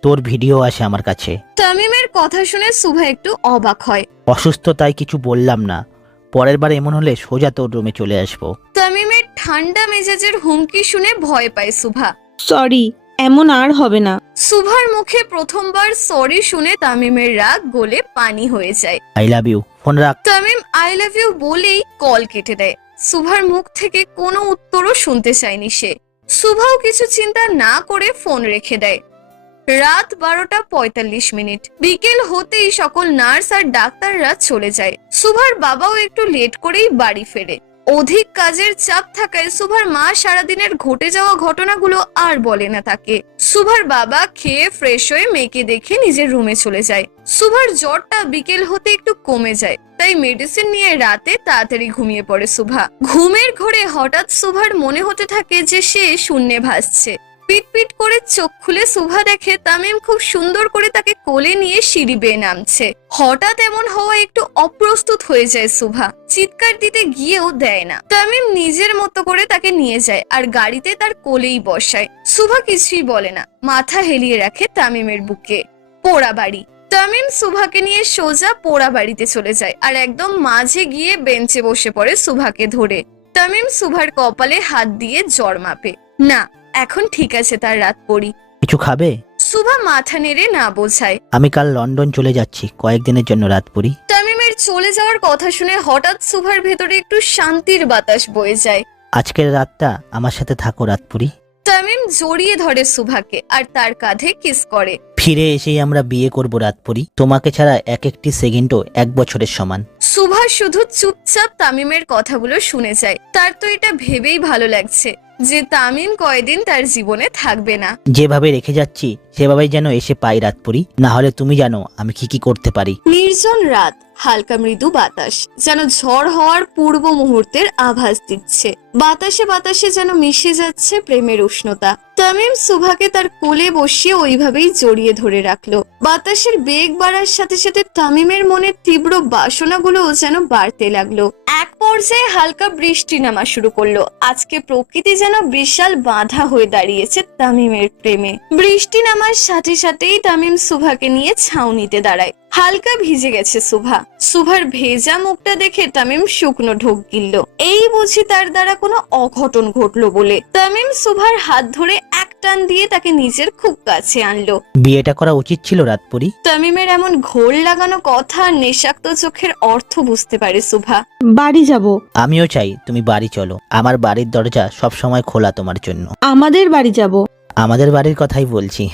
তোর ভিডিও আসে আমার কাছে। তামিমের কথা শুনে সুভা একটু অবাক হয়। অসুস্থ তাই কিছু বললাম না, পরের বার এমন হলে সোজা তোর রুমে চলে আসবো। তামিমের ঠান্ডা মেজাজের হুমকি শুনে ভয় পায় সুভা। সরি, এমন আর হবে না। সুভার মুখে প্রথমবার সরি শুনে তামিমের রাগ গলে পানি হয়ে যায়। আই লাভ ইউ, ফোন রাখ। তামিম আই লাভ ইউ বলেই কল কেটে দেয়। সুভার মুখ থেকে কোনো উত্তরও শুনতে চায়নি সে। সুভাও কিছু চিন্তা না করে ফোন রেখে দেয়। রাত 12:45। বিকেল হতেই সকল নার্স আর ডাক্তাররা চলে যায়। সুভার বাবাও একটু লেট করেই বাড়ি ফেরে। অধিক কাজের চাপ থাকায় সুভার মা সারাদিনের ঘটে যাওয়া ঘটনাগুলো আর বলে না তাকে। সুভার বাবা খেয়ে ফ্রেশ হয়ে মেয়েকে দেখে নিজের রুমে চলে যায়। সুভার জ্বরটা বিকেল হতে একটু কমে যায়, তাই মেডিসিন নিয়ে রাতে তাড়াতাড়ি ঘুমিয়ে পড়ে সুভা। ঘুমের ঘোরে হঠাৎ সুভার মনে হতে থাকে যে সে শূন্যে ভাসছে। পিটপিট করে চোখ খুলে সুভা দেখে তামিম খুব সুন্দর করে তাকে কোলে নিয়ে সিঁড়ি বেয়ে নামছে। হঠাৎ এমন হওয়া একটু অপ্রস্তুত হয়ে যায় সুভা, চিৎকার দিতে গিয়েও দেয় না। তামিম নিজের মতো করে তাকে নিয়ে যায় আর গাড়িতে তার কোলেই বসায়। সুভা কিছুই বলে না, মাথা হেলিয়ে রাখে তামিমের বুকে। পোড়া বাড়ি। তামিম সুভাকে নিয়ে সোজা পোড়া বাড়িতে চলে যায় আর একদম মাঝে গিয়ে বেঞ্চে বসে পড়ে সুভাকে ধরে। তামিম সুভার কপালে হাত দিয়ে জ্বর মাপে। না, এখন ঠিক আছে তার রাত পড়ি। কিছু খাবে? সুভা মাথা নেড়ে না বোঝায়। আমি কাল লন্ডন চলে যাচ্ছি কয়েকদিনের জন্য রাতপুরি। তামিমের চলে যাওয়ার কথা শুনে হঠাৎ সুভার ভেতরে একটু শান্তির বাতাস বয়ে যায়। আজকের রাতটা আমার সাথে থাকো রাতপুরি। তামিম জড়িয়ে ধরে সুভাকে আর তার কাঁধে কিস করে। ফিরে এসেই আমরা বিয়ে করব রাতপুরি, তোমাকে ছাড়া এক একটি সেকেন্ডও 1 বছরের সমান। সুভা শুধু চুপচাপ তামিমের কথাগুলো শুনে যায়। তার তো এটা ভেবেই ভালো লাগছে যে তামিম কয়দিন তার জীবনে থাকবে না। যেভাবে রেখে যাচ্ছি সেভাবেই যেন এসে পাই রাতপুরি, না হলে তুমি জানো আমি কি করতে পারি। নির্জন রাত, হালকা মৃদু বাতাস যেন ঝড় হওয়ার পূর্ব মুহূর্তের আভাস দিচ্ছে। বাতাসে বাতাসে যেন মিশে যাচ্ছে প্রেমের উষ্ণতা। তামিম সুভাকে তার কোলে বসিয়ে ওইভাবেই জড়িয়ে ধরে রাখলো। বাতাসের বেগ বাড়ার সাথে সাথে তামিমের মনে তীব্র বাসনাগুলো যেন বাড়তে লাগলো। এক পর্যায়ে হালকা বৃষ্টি নামা শুরু করলো। আজকে প্রকৃতি যেন বিশাল বাধা হয়ে দাঁড়িয়েছে তামিমের প্রেমে। বৃষ্টি নামার সাথে সাথেই তামিম সুভাকে নিয়ে ছাউনিতে দাঁড়ায়। হালকা ভিজে গেছে সুভা। সুভার ভেজা মুখটা দেখে তামিম শুকনো ঢোক গিলল। এই বুঝি তার দ্বারা কোনো অঘটন ঘটলো বলে। তামিম সুভার হাত ধরে এক টান দিয়ে তাকে নিজের খুব কাছে আনলো। বিয়েটা করা উচিত ছিল রাতপুরি। তামিমের এমন ঘোর লাগানো কথা আর নেশাক্ত চোখের অর্থ বুঝতে পারে সুভা। বাড়ি যাব। আমিও চাই তুমি বাড়ি চলো, আমার বাড়ির দরজা সব সময় খোলা তোমার জন্য। আমাদের বাড়ি যাব। আমাদের বাড়ির কথাই বলছি।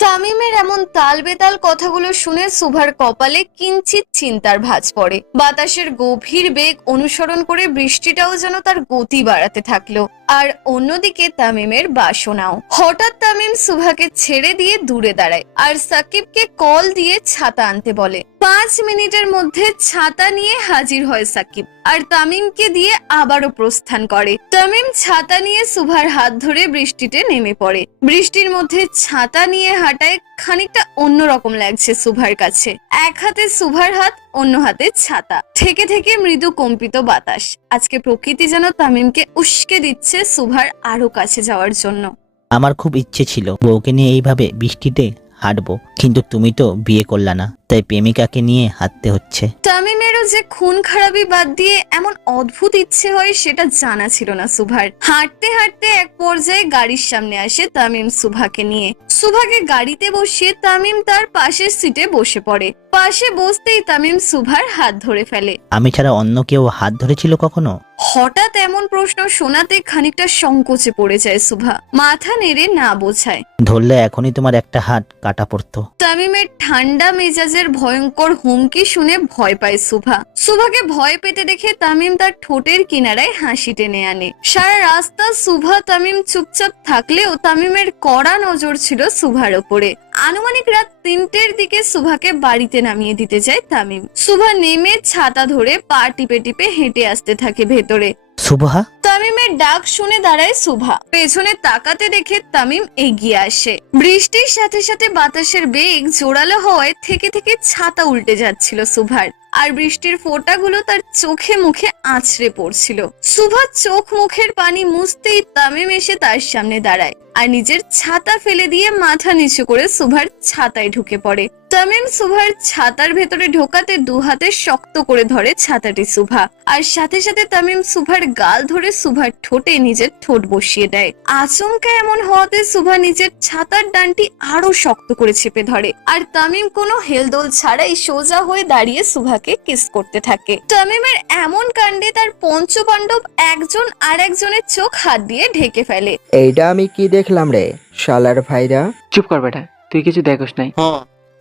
তামিমের এমন তাল বেতাল কথাগুলো শুনে সুভার কপালে কিঞ্চিত চিন্তার ভাঁজ পড়ে। বাতাসের গভীর বেগ অনুসরণ করে বৃষ্টিটাও যেন তার গতি বাড়াতে থাকলো। আর অন্যদিকে তামিমের বাসনাও। হঠাৎ তামিম সুভাকে ছেড়ে দিয়ে দূরে দাঁড়ায় আর সাকিবকে কল দিয়ে ছাতা আনতে বলে। 5 মিনিটের মধ্যে ছাতা নিয়ে হাজির হয় সাকিব আর তামিমকে দিয়ে আবারও প্রস্থান করে। তামিম ছাতা নিয়ে সুভার হাত ধরে বৃষ্টিতে নেমে পড়ে। বৃষ্টির মধ্যে ছাতা নিয়ে হাঁটায় খানিকটা অন্যরকম লাগছে সুভার কাছে। এক হাতে সুভার হাত, অন্য হাতে ছাতা। থেকে থেকে মৃদু কম্পিত বাতাস। আজকে প্রকৃতি যেন তামিমকে উস্কে দিচ্ছে সুভার আরো কাছে যাওয়ার জন্য। আমার খুব ইচ্ছে ছিল বউকে নিয়ে এইভাবে বৃষ্টিতে হাঁটবো, কিন্তু তুমি তো বিয়ে করলা না, তাই প্রেমিকাকে নিয়ে হাঁটতে হচ্ছে। তামিমেরও যে খুন খারাপি বাদ দিয়ে এমন অদ্ভুত ইচ্ছে হয় সেটা জানা ছিল না সুভার। হাঁটতে হাঁটতে এক পর্যায়ে গাড়ির সামনে আসে তামিম সুভাকে নিয়ে। সুভাকে গাড়িতে বসিয়ে তামিম তার পাশের সিটে বসে পড়ে। পাশে বসতেই তামিম সুভার হাত ধরে ফেলে। আমি ছাড়া অন্য কেউ হাত ধরেছিল কখনো? হঠাৎ এমন প্রশ্ন শোনাতে খানিকটা সংকোচে পড়ে যায় সুভা। মাথা নেড়ে না বোঝায়। ধরলে এখনই তোমার একটা হাত কাটা পড়তো। তামিমের ঠান্ডা মেজাজের ভয়ঙ্কর হুমকি শুনে ভয় পায় সুভা। সুভাকে ভয় পেতে দেখে তামিম তার ঠোঁটের কিনারায় হাসি টেনে আনে। সারা রাস্তা সুভা তামিম চুপচাপ থাকলেও তামিমের কড়া নজর ছিল সুভার ওপরে। আনুমানিক রাত 3টের দিকে সুভাকে বাড়িতে নামিয়ে দিতে যায় তামিম। সুভা নেমে ছাতা ধরে পা টিপে টিপে হেঁটে আসতে থাকে ভেতরে। সুভা! তামিমের ডাক শুনে দাঁড়ায় সুভা। পেছনে তাকাতে দেখে তামিম এগিয়ে আসে। বৃষ্টির সাথে সাথে বাতাসের বেগ জোরালো হওয়ায় থেকে থেকে ছাতা উল্টে যাচ্ছিল সুভার। আর বৃষ্টির ফোঁটাগুলো তার চোখে মুখে আছড়ে পড়ছিল। সুভার চোখ মুখের পানি মুছতেই তামিম এসে তার সামনে দাঁড়ায় আর নিজের ছাতা ফেলে দিয়ে মাথা নিচু করে সুভার ছাতায় ঢুকে পড়ে। তামিম সুভার ছাতার ভেতরে ঢোকাতে দু হাতে শক্ত করে ধরে ছাতাটি সুভা। আর সাথে সাথে তামিম সুভার গাল ধরে সুভার ঠোঁটে নিজের ঠোঁট বসিয়ে দেয়। আচমকা এমন হওয়াতে সুভা নিজের ছাতার ডানটি আরো শক্ত করে চেপে ধরে। আর তামিম কোনো হেলদোল ছাড়াই সোজা হয়ে দাঁড়িয়ে সুভাকে কিস করতে থাকে। তামিমের এমন কাণ্ডে তার পঞ্চপাণ্ডব একজন আর একজনের চোখ হাত দিয়ে ঢেকে ফেলে। এইটা আমি কি দেখলাম রে শালার ভাইরা? চুপ কর বেটা, তুই কিছু দেখোস নাই। হ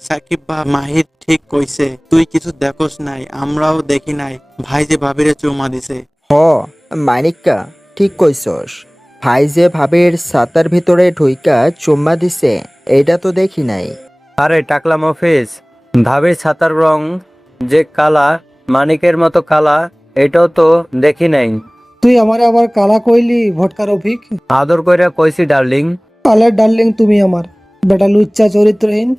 সাকিব বা মাহির ঠিক কইছে, তুই কিছু দেখোস নাই, আমরাও দেখি নাই। ভাই যে ভাবিরে চুমা দিছে। হ মানিক্কা ঠিক কইছস। ভাই যে ভাবের ছাতার ভিতরে ঢুইকা চুম্মা দিছে এইটা তো দেখি নাই। আরে টাকলা মফিজ, ভাবির ছাতার রং যে কালা, মানিকের মতো কালা, এটাও তো দেখি নাই। তুই আমার আবার কালা কইলি ভটকা রফিক? আদর কইরা কইছি ডার্লিং। কালার ডার্লিং তুমি আমার, বেটা লুচ্চা চরিত্রহীন।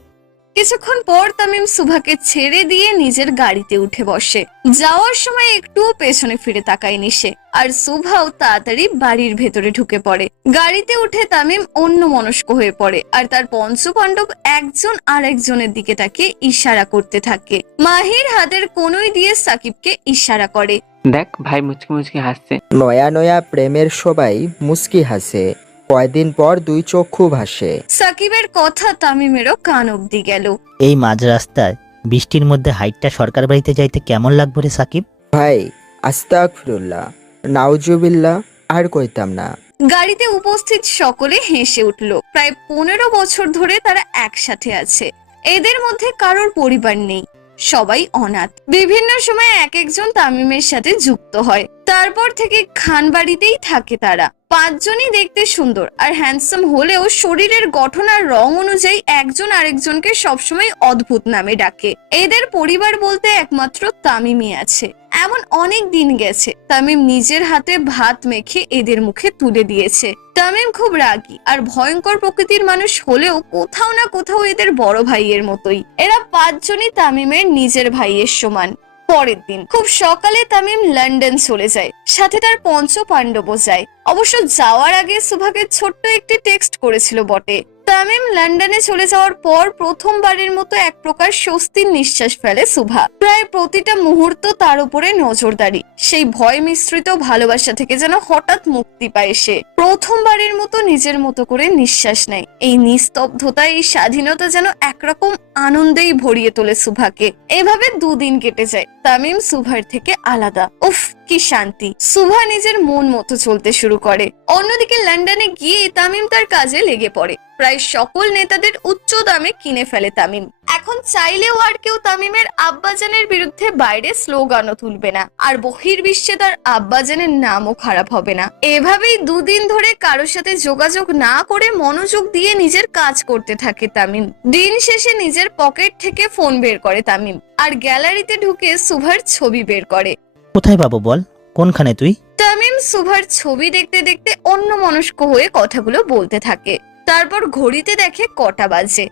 কিছুক্ষণ পর তামিম সুভাকে ছেড়ে দিয়ে নিজের গাড়িতে উঠে বসে। যাওয়ার সময় একটুও পেছনে ফিরে তাকায়নি সে। আর সুভাও তাড়াতাড়ি বাড়ির ভেতরে ঢুকে পড়ে। গাড়িতে উঠে তামিম অন্য মনস্ক হয়ে পড়ে আর তার পঞ্চপাণ্ডব একজন আর একজনের দিকে তাকে ইশারা করতে থাকে। মাহির হাতের কনুই দিয়ে সাকিবকে ইশারা করে। দেখ ভাই মুচকি মুচকি হাসছে। নয়া নয়া প্রেমের সবাই মুস্কি হাসে, কয়দিন পর দুই চক্ষু ভাসে। সাকিবের কথা তামিমেরও কান অব্দি গেল। এই মাঝ রাস্তায় বৃষ্টির মধ্যে হাইটটা সরকার বাড়িতে যাইতে কেমন লাগবে রে সাকিব? ভাই আস্তাগফিরুল্লাহ, নাউজুবিল্লাহ, আর কইতাম না। গাড়িতে উপস্থিত সকলে হেসে উঠল। প্রায় 15 বছর ধরে তারা একসাথে আছে। এদের মধ্যে কারোর পরিবার নেই, সবাই অনাথ। বিভিন্ন সময় এক একজন তামিমের সাথে যুক্ত হয়। তারপর থেকে খান বাড়িতেই থাকে তারা। 5 জনই দেখতে সুন্দর আর হ্যান্ডসাম হলেও শরীরের গঠন আর রং অনুযায়ী একজন আরেকজনকে সবসময় অদ্ভুত নামে ডাকে। এদের পরিবার বলতে একমাত্র তামিমই আছে। এমন অনেক দিন গেছে তামিম নিজের হাতে ভাত মেখে এদের মুখে তুলে দিয়েছে। তামিম খুব রাগী আর ভয়ঙ্কর প্রকৃতির মানুষ হলেও কোথাও না কোথাও এদের বড় ভাইয়ের মতোই। এরা 5 জনই তামিমের নিজের ভাইয়ের সমান। পরের দিন খুব সকালে তামিম লন্ডন চলে যায়, সাথে তার পঞ্চপাণ্ডবও যায়। অবশ্য যাওয়ার আগে সুভাকে ছোট্ট একটি টেক্সট করেছিল বটে। তামিম লন্ডনে চলে যাওয়ার পর প্রথমবারের মতো এক প্রকার স্বস্তির নিঃশ্বাস ফেলে শুভা। প্রায় প্রতিটা মুহূর্ত তার উপরে নজরদারি, সেই ভয় মিশ্রিত ভালোবাসা থেকে যেন হঠাৎ মুক্তি পায় সে। প্রথমবারের মতো নিজের মতো করে নিঃশ্বাস নেয়। এই নিস্তব্ধতা, এই স্বাধীনতা যেন একরকম আনন্দেই ভরিয়ে তোলে শুভাকে। এভাবে 2 দিন কেটে যায়। তামিম শুভার থেকে আলাদা। উফ, কি শান্তি। শুভা নিজের মন মতো চলতে শুরু করে। অন্যদিকে লন্ডনে গিয়ে তামিম তার কাজে লেগে পড়ে। প্রায় সকল নেতাদের উচ্চ দামে কিনে ফেলে তামিম। এখন চাইলেও আর কেউ তামিমের আব্বাজানের বিরুদ্ধে বাইরে স্লোগানও তুলবে না, আর বহির্বিশ্বে তার আব্বাজানের নামও খারাপ হবে না। এভাবেই 2 দিন ধরে কারোর সাথে যোগাযোগ না করে মনোযোগ দিয়ে নিজের কাজ করতে থাকে তামিম। দিন শেষে নিজের পকেট থেকে ফোন বের করে তামিম, আর গ্যালারিতে ঢুকে শুভার ছবি বের করে। কোথায় পাবো বল, কোনখানে তুই? তামিম শুভার ছবি দেখতে দেখতে অন্যমনস্ক হয়ে কথাগুলো বলতে থাকে। তারপর ঘড়িতে দেখে কটা বাজে।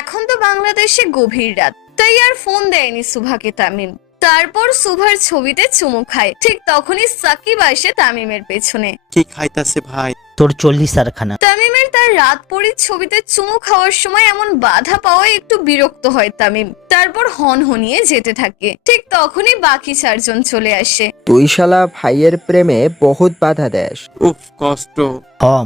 এখন তো বাংলাদেশে গভীর রাত, তাই আর ফোন দেয়নি শুভাকে তামিম। তারপর শুভার ছবিতে চুমু খায়। ঠিক তখনই সাকিব আসে তামিমের পেছনে। কি খাইতাছে ভাই? তোর 40 খানা। তামিমের তার রাত পরীর ছবিতে চুমু খাওয়ার সময় এমন বাধা পাওয়ায় একটু বিরক্ত হয় তামিম। তারপর হনহনিয়ে যেতে থাকে। ঠিক তখনই বাকি 4 জন চলে আসে। তুই শালা ভাইয়ের প্রেমে বহুত বাধা দেস। উফ, কষ্ট।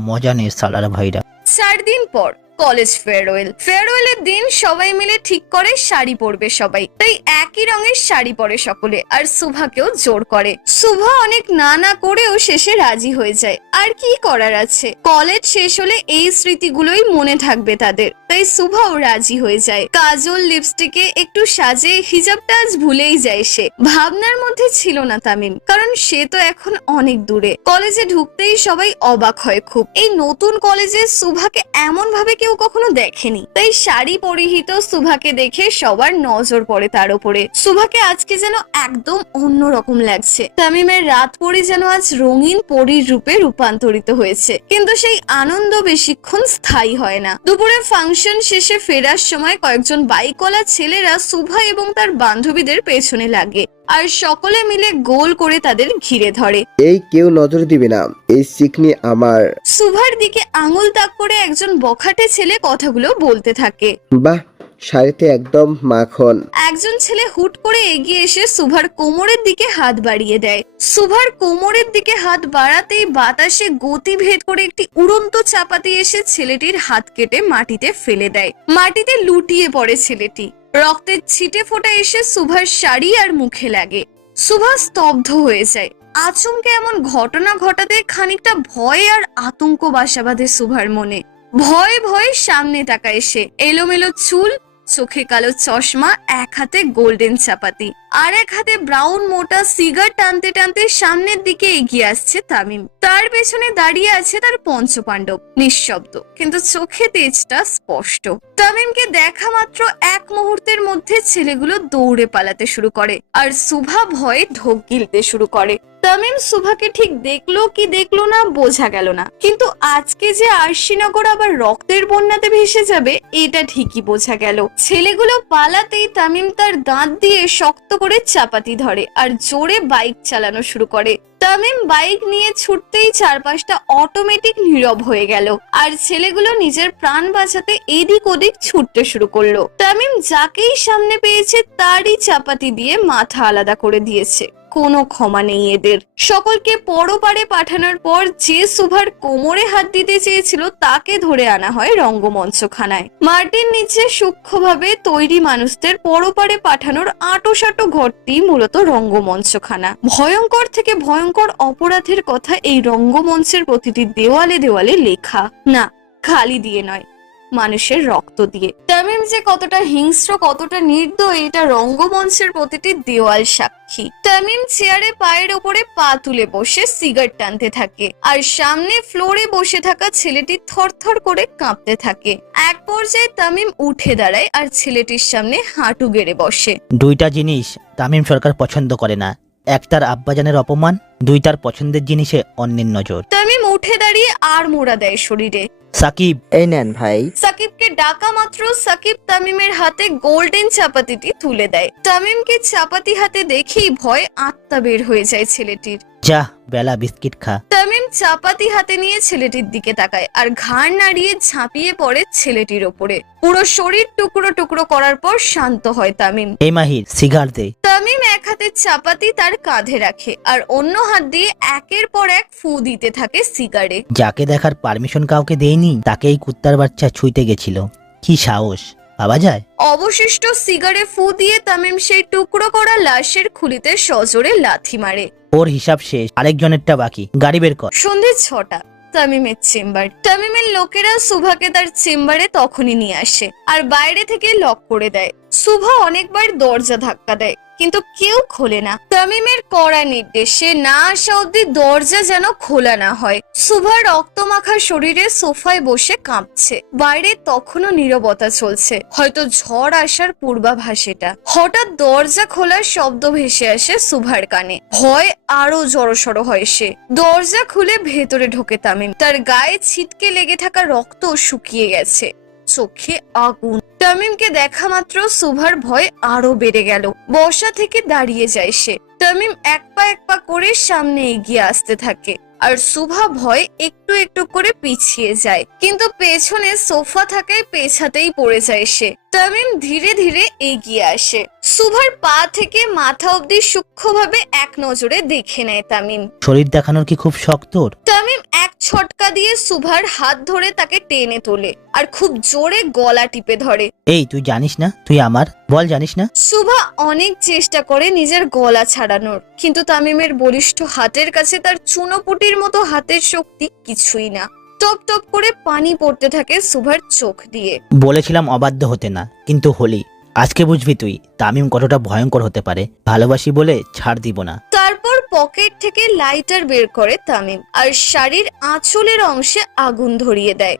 মজা নেই সালার ভাইরা। 4 দিন পর কলেজ ফেয়ারওয়েলের দিন সবাই মিলে ঠিক করে শাড়ি পরবে সবাই, তাই একই রঙের শাড়ি পরে সকলে, আর শুভাকেও জোর করে। শুভা অনেক না করেও শেষে রাজি হয়ে যায়। আর কি করার আছে, কলেজ শেষ হলে এই স্মৃতিগুলোই মনে থাকবে তাদের, তাই শুভাও রাজি হয়ে যায়। কাজল লিপস্টিকে একটু সাজে হিজাবটা আজ ভুলেই যায় সে। ভাবনার মধ্যে ছিল না তামিম, কারণ সে তো এখন অনেক দূরে। কলেজে ঢুকতেই সবাই অবাক হয় খুব। এই নতুন কলেজে শুভাকে এমন ভাবে কেউ কখনো দেখেনি, তাই শাড়ি পরিহিত শুভাকে দেখে সবার নজর পড়ে তার উপরে। শুভাকে আজকে যেন একদম অন্যরকম লাগছে। তামিমের রাত পরি যেন আজ রঙিন পরীর রূপে রূপান্তরিত হয়েছে। কিন্তু সেই আনন্দ বেশিক্ষণ স্থায়ী হয় না। দুপুরে ফাংশন শেষে ফেরার সময় কয়েকজন বাইকওয়ালা ছেলেরা শুভা এবং তার বান্ধবীদের পেছনে লাগে, আর সকলে মিলে গোল করে তাদের ঘিরে ধরে। এই কেউ নজর দিবে না, এই চিকনি আমার। শুভার দিকে আঙুল তাক করে একজন বখাটে ছেলে কথাগুলো বলতে থাকে। বাহ, শাড়িতে একদম মাখন। একজন ছেলে হুট করে এগিয়ে এসে শুভার কোমরের দিকে হাত বাড়িয়ে দেয়। শুভার কোমরের দিকে হাত বাড়াতেই বাতাসে গতি ভেদ করে একটি উড়ন্ত চাপাতি এসে ছেলেটির হাত কেটে মাটিতে ফেলে দেয়। মাটিতে লুটিয়ে পড়ে ছেলেটি। রক্তের ছিটে ফোঁটা এসে শুভার শাড়ি আর মুখে লাগে। শুভা স্তব্ধ হয়ে যায়। আচমকে এমন ঘটনা ঘটাতে খানিকটা ভয় আর আতঙ্ক বাসা বাঁধে শুভার মনে। ভয়ে ভয়ে সামনে তাকায় সে। এলোমেলো চুল, চোখে কালো চশমা, এক হাতে গোল্ডেন চাপাতি, আর এক হাতে ব্রাউন মোটা সিগার টানতে টানতে সামনের দিকে এগিয়ে আসছে তামিম। তার পেছনে দাঁড়িয়ে আছে তার পঞ্চপাণ্ডব, নিঃশব্দ কিন্তু চোখে তেজটা স্পষ্ট। তামিমকে দেখা মাত্র এক মুহূর্তের মধ্যে ছেলেগুলো দৌড়ে পালাতে শুরু করে, আর শুভা ভয়ে ঢোক গিলতে শুরু করে। তামিম শুভাকে ঠিক দেখলো কি দেখলো না বোঝা গেল না, কিন্তু আজকে যে আরশিনগর আবার রক্তের বন্যাতে ভেসে যাবে এটা ঠিকই বোঝা গেল। ছেলেগুলো পালাতেই তামিম তার দাঁত দিয়ে শক্ত করে চাপাতি ধরে আর জোরে বাইক চালানো শুরু করে। তামিম বাইক নিয়ে ছুটতেই চারপাশটা অটোমেটিক নীরব হয়ে গেল, আর ছেলেগুলো নিজের প্রাণ বাঁচাতে এদিক ওদিক ছুটতে শুরু করলো। তামিম যাকেই সামনে পেয়েছে তারই চাপাতি দিয়ে মাথা আলাদা করে দিয়েছে। কোনো ক্ষমা নেই এদের। সকলকে পরপারে পাঠানোর পর যে শুভার কোমরে হাত দিতে চেয়েছিল তাকে ধরে আনা হয় রঙ্গমঞ্চখানায়। মাটির নিচে সূক্ষ্মভাবে তৈরি মানুষদের পরপারে পাঠানোর আঁটোসাঁটো ঘরটি মূলত রঙ্গমঞ্চখানা। ভয়ঙ্কর থেকে ভয়ঙ্কর অপরাধের কথা এই রঙ্গমঞ্চের প্রতিটি দেওয়ালে দেওয়ালে লেখা। না, খালি দিয়ে নয়, মানুষের রক্ত দিয়ে। তামিম যে কতটা হিংস্র, কতটা নির্দয়, এটা রঙ্গমঞ্চের প্রতিটি দেওয়াল সাক্ষী। তামিম চেয়ারে পায়ের ওপরে পা তুলে বসে সিগারেট টানতে থাকে, আর সামনে ফ্লোরে বসে থাকা ছেলেটি থরথর করে কাঁপতে থাকে। এক পর্যায়ে তামিম উঠে দাঁড়ায় আর ছেলেটির সামনে হাঁটু গেড়ে বসে। 2টা জিনিস তামিম সরকার পছন্দ করে না, এক তার আব্বাজানের অপমান, 2 তার পছন্দের জিনিসে অন্যের নজর। তামিম উঠে দাঁড়িয়ে আর মোড়া দেয় শরীরে। সাকিব, এই নেন ভাই। সাকিবকে ডাকা মাত্র সাকিব তামিমের হাতে গোল্ডেন চাপাতিটি তুলে দেয়। তামিমকে চাপাতি হাতে দেখেই ভয় আত্মা বের হয়ে যায় ছেলেটির। যা বেলা বিস্কিট খা। তামিম চাপাতি হাতে নিয়ে ছেলেটির দিকে তাকায় আর ঘাড় নাড়িয়ে ঝাঁপিয়ে পড়ে ছেলেটির ওপরে। পুরো শরীর টুকরো টুকরো করার পর শান্ত হয় তামিম। এই মাহির সিগার দে। তামিম এক হাতে চাপাতি তার কাঁধে রাখে আর অন্য হাত দিয়ে একের পর এক ফু দিতে থাকে সিগারে। যাকে দেখার পারমিশন কাউকে দেয়নি তাকে এই কুত্তার বাচ্চা ছুঁইতে গেছিল। কি সাহস, ভাবা যায়? অবশিষ্ট সিগারে ফু দিয়ে তামিম সেই টুকরো করা লাশের খুলিতে সজোরে লাথি মারে। ওর হিসাব শেষ, আরেকজনেরটা বাকি। গাড়ি বের কর। সন্ধে 6টা। তামিমের চেম্বার। তামিমের লোকেরা সুভাকে তার চেম্বারে তখনই নিয়ে আসে আর বাইরে থেকে লক করে দেয়। সুভা অনেকবার দরজা ধাক্কা দেয় কিন্তু কেউ খোলে না। তামিমের কড়া নির্দেশে না আসা অব্দি দরজা যেন খোলা না হয়। সুভা রক্তমাখা শরীরে সোফায় বসে কাঁপছে। বাইরে তখনও নীরবতা চলছে, হয়তো ঝড় আসার পূর্বাভাস এটা। হঠাৎ দরজা খোলার শব্দ ভেসে আসে সুভার কানে। ভয় আরো জড়সড় হয় সে। দরজা খুলে ভেতরে ঢোকে তামিম। তার গায়ে ছিটকে লেগে থাকা রক্ত শুকিয়ে গেছে, চোখে আগুন। তামিমকে দেখা মাত্র সুভার ভয় আরো বেড়ে গেল। বসা থেকে দাঁড়িয়ে যায় সে। তামিম এক পা করে সামনে এগিয়ে আসতে থাকে আর সুভা ভয় একটু একটু করে পিছিয়ে যায়, কিন্তু পেছনে সোফা থাকায় পেছাতেই পড়ে যায় সে। তামিম ধীরে ধীরে এগিয়ে আসে। সুভার পা থেকে মাথা অব্দি সূক্ষ্মভাবে এক নজরে দেখে নেয় তামিম। শরীর দেখানোর কি খুব শখ তোর? তামিম এক ছটকা দিয়ে সুভার হাত ধরে তাকে টেনে তোলে আর খুব জোরে গলা টিপে ধরে। এই তুই জানিস না তুই আমার? বল জানিস না? সুভা অনেক চেষ্টা করে নিজের গলা ছাড়ানোর, কিন্তু তামিমের বলিষ্ঠ হাতের কাছে তার চুনোপুটির মতো হাতের শক্তি কিছুই না। টপ টপ করে পানি পড়তে থাকে সুভার চোখ দিয়ে। বলেছিলাম অবাধ্য হতে না, কিন্তু হলি। আজকে বুঝবি তুই তামিম কতটা ভয়ঙ্কর হতে পারে। ভালোবাসি বলে ছাড় দিব না। তারপর পকেট থেকে লাইটার বের করে তামিম আর শাড়ির আঁচলের অংশে আগুন ধরিয়ে দেয়।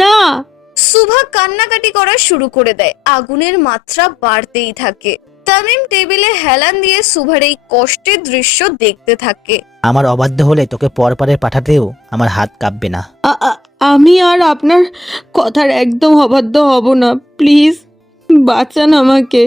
না। সুভা কান্নাকাটি করা শুরু করে দেয়। আগুনের মাত্রা বাড়তেই থাকে। তামিম টেবিলে হেলান দিয়ে সুভার এই কষ্টের দৃশ্য দেখতে থাকে। আমার অবাধ্য হলে তোকে পরপারে পাঠাতেও আমার হাত কাঁপবে না। আমি আর আপনার কথার একদম অবাধ্য হব না, প্লিজ বাঁচান আমাকে।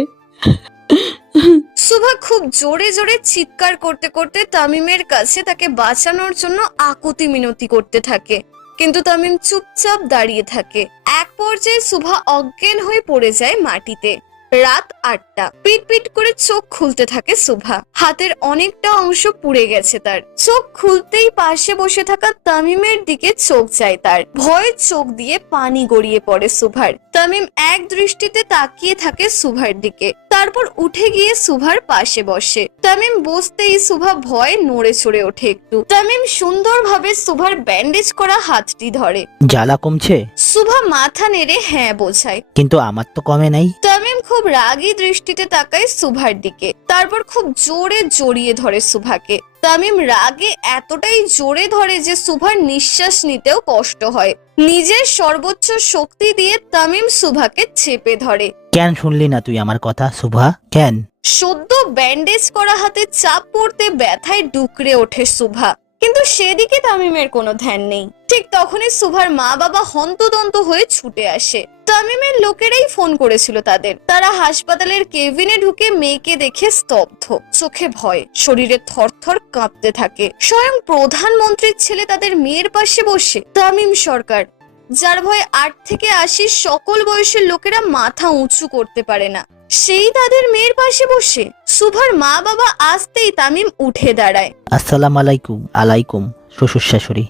সুভা খুব জোরে জোরে চিৎকার করতে করতে তামিমের কাছে তাকে বাঁচানোর জন্য আকুতি মিনতি করতে থাকে, কিন্তু তামিম চুপচাপ দাঁড়িয়ে থাকে। এক পর্যায়ে সুভা অজ্ঞান হয়ে পড়ে যায় মাটিতে। রাত 8টা। পিট পিট করে চোখ খুলতে থাকে সুভা। হাতের অনেকটা অংশ পুড়ে গেছে তার। চোখ খুলতেই পাশে বসে থাকা তামিমের দিকে চোখ যায় তার। ভয়ে চোখ দিয়ে পানি গড়িয়ে পড়ে সুভার। তামিম এক দৃষ্টিতে তাকিয়ে থাকে সুভার দিকে, তারপর উঠে গিয়ে সুভার পাশে বসে। তামিম বসতেই সুভা ভয়ে নড়ে চড়ে ওঠে একটু। তামিম সুন্দরভাবে সুভার ব্যান্ডেজ করা হাতটি ধরে। জ্বালা কমছে? সুভা মাথা নেড়ে হ্যাঁ বোঝায়। কিন্তু আমার তো কমে নাই। তামিম খুব রাগী দৃষ্টিতে তাকায় সুভার দিকে, তারপর খুব জোরে জড়িয়ে ধরে সুভাকে। তামিম রাগে এতটাই জোরে ধরে যে সুভার নিঃশ্বাস নিতেও কষ্ট হয়। নিজের সর্বোচ্চ শক্তি দিয়ে তামিম সুভাকে চেপে ধরে। কেন শুনলি না তুই আমার কথা সুভা? কেন? সদ্য ব্যান্ডেজ করা হাতে চাপ পড়তে ব্যথায় ডুকরে ওঠে সুভা, কিন্তু সেদিকে তামিমের কোনো ধ্যান নেই। ঠিক তখনই সুভার মা বাবা হন্তদন্ত হয়ে ছুটে আসে। তামিমের লোকেরাই ফোন করেছিল তাদের। তারা হাসপাতালের কেবিনে ঢুকে মেয়েকে দেখে স্তব্ধ, চোখে ভয়, শরীরে থরথর কাঁপতে থাকে। স্বয়ং প্রধানমন্ত্রীর ছেলে তাদের মেয়ের পাশে বসে। তামিম সরকার, যার ভয়ে 8 থেকে 80 সকল বয়সের লোকেরা মাথা উঁচু করতে পারে না, সেই তাদের মেয়ের পাশে বসে। সুভার মা বাবা আসতেই তামিম উঠে দাঁড়ায়। আসসালাম আলাইকুম। আলাইকুম শ্বশুর শাশুড়ি।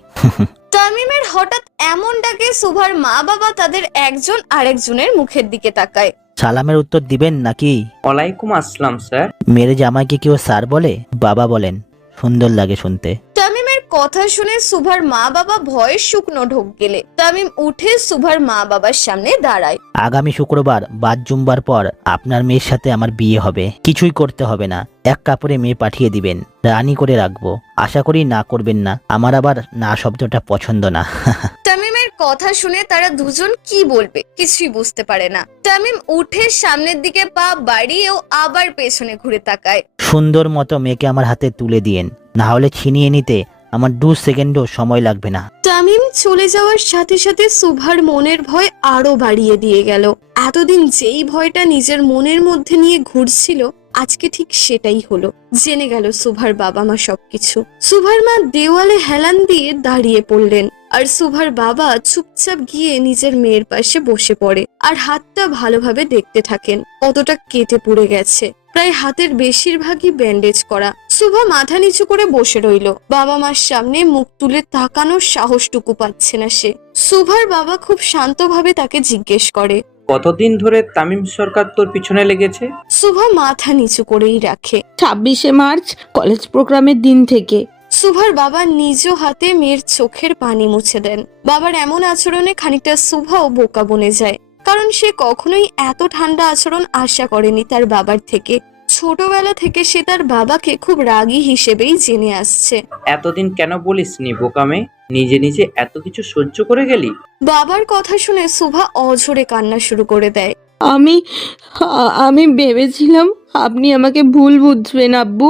তামিমের হঠাৎ এমন ডাকে সুভার মা বাবা তাদের একজন আরেকজনের মুখের দিকে তাকায়। সালামের উত্তর দিবেন নাকি? ওয়ালাইকুম আসসালাম স্যার। মেরে জামাইকে কেউ স্যার বলে? বাবা বলেন, সুন্দর লাগে শুনতে। তামিমের কথা শুনে সুভার মা বাবা ভয়ে শুকনো ঢোক গেলে। তামিম উঠে সুভার মা বাবার সামনে দাঁড়ায়। আগামী শুক্রবার বাদ জুম্বার পর আপনার মেয়ের সাথে আমার বিয়ে হবে। কিছুই করতে হবে না, এক কাপড়ে মেয়ে পাঠিয়ে দিবেন, রানী করে রাখবো। আশা করি না করবেন না। আমার আবার না শব্দটা পছন্দ না। তামিমের কথা শুনে তারা দুজন কি বলবে কিছুই বুঝতে পারে না। তামিম উঠে সামনের দিকে পা বাড়িয়েও আবার পেছনে ঘুরে তাকায়। সুন্দর মতো মেয়েকে আমার হাতে তুলে দিয়েন, না হলে ছিনিয়ে নিতে আমার 2 সেকেন্ডও সময় লাগবে না। তামিম চলে যাওয়ার সাথে সাথে সুভার মনের ভয় আরো বাড়িয়ে দিয়ে গেল। এতদিন যেই ভয়টা নিজের মনের মধ্যে নিয়ে ঘুরছিল আজকে ঠিক সেটাই হলো। জেনে গেল সুভার বাবা মা সবকিছু। সুভার মা দেওয়ালে হেলান দিয়ে দাঁড়িয়ে পড়লেন, আর সুভার বাবা চুপচাপ গিয়ে নিজের মেয়ের পাশে বসে পড়ে আর হাতটা ভালোভাবে দেখতে থাকেন কতটা কেটে পুড়ে গেছে। প্রায় হাতের বেশিরভাগই ব্যান্ডেজ করা। সুভা মাথা নিচু করে বসে রইল। বাবা মার সামনে মুখ তুলে তাকানোর সাহসটুকু পাচ্ছে না সে। সুভার বাবা খুব শান্তভাবে তাকে জিজ্ঞেস করে, কতদিন ধরে তামিম সরকার তোর পিছনে লেগেছে? সুভা মাথা নিচু করেই রাখে। 26শে মার্চ কলেজ প্রোগ্রামের দিন থেকে। সুভার বাবা নিজ হাতে মেয়ের চোখের পানি মুছে দেন। বাবার এমন আচরণে খানিকটা সুভাও বোকা বনে যায়, কারণ সে কখনোই এত ঠান্ডা আচরণ আশা করেনি তার বাবার থেকে। ছোটবেলা থেকে সে তার বাবাকে খুব রাগী হিসেবেই জেনে আসছে। এতদিন কেন বলিসনি বোকামে? নিজে নিজে এত কিছু সহ্য করে গেলি? বাবার কথা শুনে সুভা অঝরে কান্না শুরু করে দেয়। আমি ভেবেছিলাম আপনি আমাকে ভুল বুঝবেন আব্বু।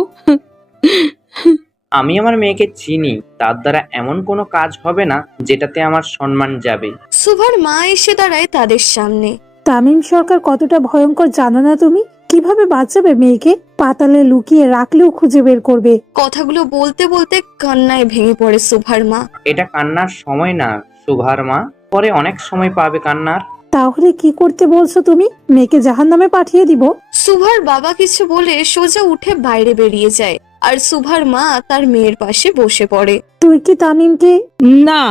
আমি আমার মেয়েকে চিনি, তার দ্বারা এমন কোনো কাজ হবে না যেটাতে আমার সম্মান যাবে। সুভার মা এসে দাঁড়ায় তাদের সামনে। তামিম সরকার কতটা ভয়ঙ্কর জানো না তুমি? কিভাবে বাঁচাবে মেয়েকে? পাতালে লুকিয়ে রাখলেও খুঁজে বের করবে। কথাগুলো বলতে বলতে কান্নায় ভেঙে পড়ে সুভার মা। এটা কান্নার সময় না সুভার মা, পরে অনেক সময় পাবে কান্নার। তাহলে কি করতে বলছো তুমি? মেয়েকে জাহান্নামে পাঠিয়ে দিব? সুভার বাবা কিছু বলে সোজা উঠে বাইরে বেরিয়ে যায়, আর সুভার মা তার মেয়ের পাশে বসে পড়ে। তুই কি তামিমকে? না,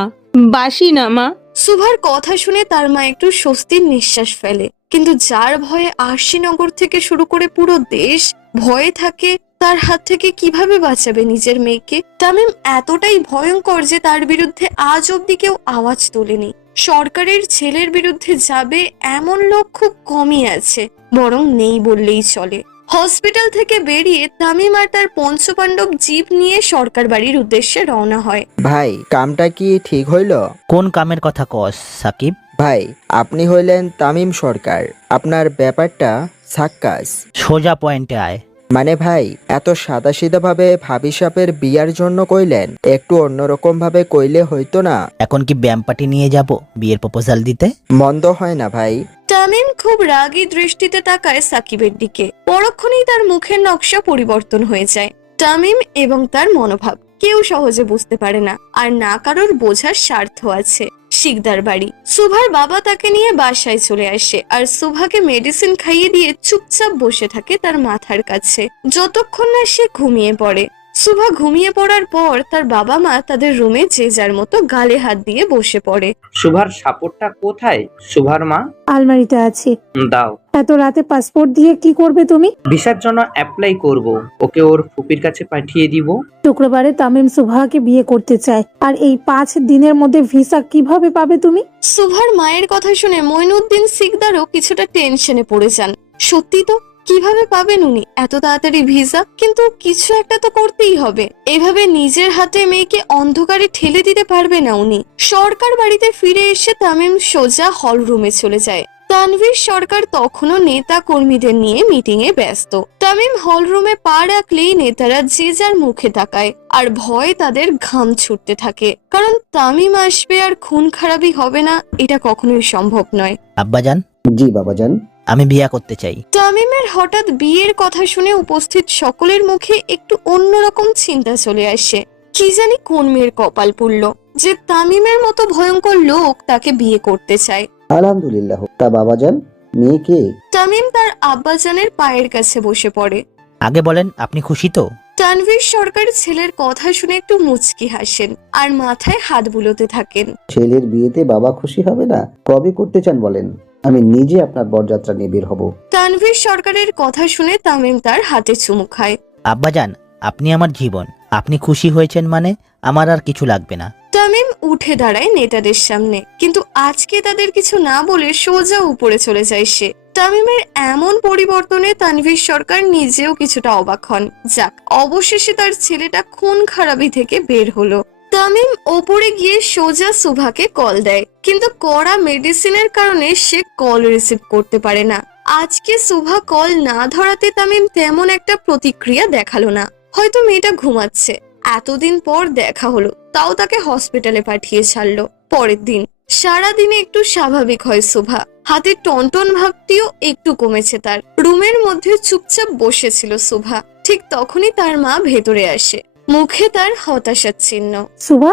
বাসি না মা। সুভার কথা শুনে তার মা একটু স্বস্তির নিঃশ্বাস ফেলে, কিন্তু যার ভয়ে আরশিনগর থেকে শুরু করে পুরো দেশ ভয়ে থাকে, তার হাত থেকে কিভাবে বাঁচাবে নিজের মেয়েকে? তামিম এতটাই ভয়ঙ্কর যে তার বিরুদ্ধে আজ অব্দি কেউ আওয়াজ তোলেনি। সরকারের ছেলের বিরুদ্ধে যাবে এমন লোক খুব কমই আছে, বরং নেই বললেই চলে। হসপিটাল থেকে বেরিয়ে তামিম আর তার পঞ্চপাণ্ডব জিপ নিয়ে সরকার বাড়ির উদ্দেশ্যে রওনা হয়। ভাই, কামটা কি ঠিক হইল? কোন কামের কথা কস সাকিব? ভাই, আপনি হইলেন তামিম সরকার, আপনার ব্যাপারটা সাক্কাস। সোজা পয়েন্টে আয়। মানে ভাই, এত সাদাসিধা ভাবে ভাবি সাপের বিয়ার জন্য কইলেন, একটু অন্যরকম ভাবে কইলে হইতো না? এখন কি ব্যাম্পাটি নিয়ে যাব বিয়ের প্রপোজাল দিতে? মন্দ হয় না ভাই। তামিম খুব রাগী দৃষ্টিতে তাকায় সাকিবের দিকে। পরক্ষণেই তার মুখের নকশা পরিবর্তন হয়ে যায়। তামিম এবং তার মনোভাব কেউ সহজে বুঝতে পারে না, আর না কারোর বোঝার স্বার্থ আছে। শিকদার বাড়ি। সুভার বাবা তাকে নিয়ে বাসায় চলে আসে, আর সুভাকে মেডিসিন খাইয়ে দিয়ে চুপচাপ বসে থাকে তার মাথার কাছে, যতক্ষণ না সে ঘুমিয়ে পড়ে। সুভা ঘুমিয়ে পড়ার পর তার বাবা মা তাদের রুমে যে যার মতো গালে হাত দিয়ে বসে পড়ে। সুভার সাপোর্টটা কোথায় সুভার মা? আলমারিতে আছে। দাও। এত রাতে পাসপোর্ট দিয়ে কি করবে তুমি? ভিসার জন্য অ্যাপ্লাই করব, ওকে ওর ফুপির কাছে পাঠিয়ে দিব। শুক্রবারে তামিম সুভাকে বিয়ে করতে চায়, আর এই 5 দিনের মধ্যে ভিসা কিভাবে পাবে তুমি? সুভার মায়ের কথা শুনে মইনুদ্দিন সিকদারও কিছুটা টেনশনে পড়ে যান। সত্যি তো, কিভাবে পাবেন উনি এত তাড়াতাড়ি ভিসা? কিন্তু কিছু একটা তো করতেই হবে। এভাবে নিজের হাতে মেয়েকে অন্ধকারে ঠেলে দিতে পারবে না উনি। সরকার বাড়িতে ফিরে এসে তামিম সোজা হল রুমে চলে যায়। তানভীর সরকার তখনও নেতা কর্মীদের নিয়ে মিটিং এ ব্যস্ত। তামিম হল রুমে পা রাখলেই নেতারা যে যার মুখে তাকায়, আর ভয় তাদের ঘাম ছুটতে থাকে, কারণ তামিম আসবে আর খুন খারাপি হবে না, এটা কখনোই সম্ভব নয়। আব্বাজান। জি বাবাজান। আমি বিয়ে করতে চাই। তামিমের হঠাৎ বিয়ের কথা শুনে উপস্থিত সকলের মুখে একটু অন্যরকম চিন্তা চলে আসে। কি জানি কোন মেয়ের কপাল পুড়ল যে তামিমের মতো ভয়ঙ্কর লোক তাকে বিয়ে করতে চায়। আলহামদুলিল্লাহ। তা বাবাজান, মেয়ে কে? তামিম তার আব্বাজানের পায়ের কাছে বসে পড়ে। আগে বলেন, আপনি খুশি তো? তানভীর সরকার ছেলের কথা শুনে একটু মুচকি হাসেন আর মাথায় হাত বুলোতে থাকেন। ছেলের বিয়েতে বাবা খুশি হবে না? কবে করতে চান বলেন, আমি নিজে আপনার বরযাত্রা নিয়ে বের হব। তানভীর সরকারের কথা শুনে তামিম তার হাতে চুমু খায়। আব্বাজান, আপনি আমার জীবন, আপনি খুশি হয়েছেন মানে আমার আর কিছু লাগবে না। তামিম উঠে দাঁড়ায় নেতাদের সামনে, কিন্তু আজকে তাদের কিছু না বলে সোজা উপরে চলে যায় সে। তামিমের এমন পরিবর্তনে তানভীর সরকার নিজেও কিছুটা অবাক হন। যাক, অবশেষে তার ছেলেটা খুন খারাপি থেকে বের হলো। তামিম ওপরে গিয়ে সোজা সুভাকে কল দেয়, কিন্তু কড়া মেডিসিনের কারণে সে কল রিসিভ করতে পারে না। আজকে সুভা কল না ধরাতে তামিম তেমন একটা প্রতিক্রিয়া দেখালো না, হয়তো মেয়েটা ঘুমাচ্ছে। এতদিন পর দেখা হলো, তাও তাকে হসপিটালে পাঠিয়ে ছাড়লো। পরের দিন সারাদিনে একটু স্বাভাবিক হয় শোভা, হাতে টনটন ভাবটিও একটু কমেছে তার। রুমের মধ্যে চুপচাপ বসেছিল শোভা, ঠিক তখনই তার মা ভেতরে আসে, মুখে তার হতাশার চিহ্ন। শোভা,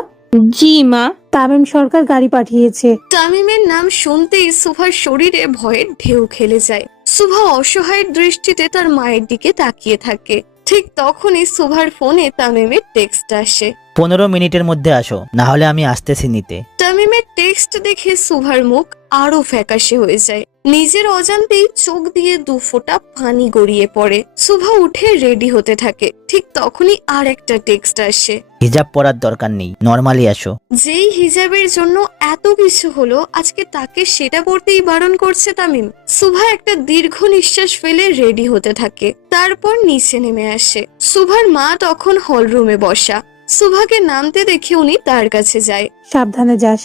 জি মা। তামিম সরকার গাড়ি পাঠিয়েছে। তামিমের নাম শুনতেই শোভার শরীরে ভয়ের ঢেউ খেলে যায়। শোভা অসহায় দৃষ্টিতে তার মায়ের দিকে তাকিয়ে থাকে। ঠিক তখনই শোভার ফোনে তামিমের টেক্সট আসে। 15 মিনিটের মধ্যে আসো, না হলে আমি আসতেছি নিতে। তামিমের টেক্সট দেখে শোভার মুখ আরো ফ্যাকাশে হয়ে যায়। নিজের অজান্তেই চোখ দিয়ে 2 ফোঁটা পানি গড়িয়ে পড়ে। শোভা উঠে রেডি হতে থাকে। ঠিক তখনই আর একটা টেক্সট আসে। হিজাব পরার দরকার নেই, নর্মালি আসো। যেই হিজাবের জন্য এত কিছু হলো, আজকে তাকে সেটা পড়তেই বারণ করছে তামিম। শোভা একটা দীর্ঘ নিঃশ্বাস ফেলে রেডি হতে থাকে, তারপর নিচে নেমে আসে। শোভার মা তখন হল রুমে বসা। শোভাকে নামতে দেখে উনি তার কাছে যায়। সাবধানে যাস।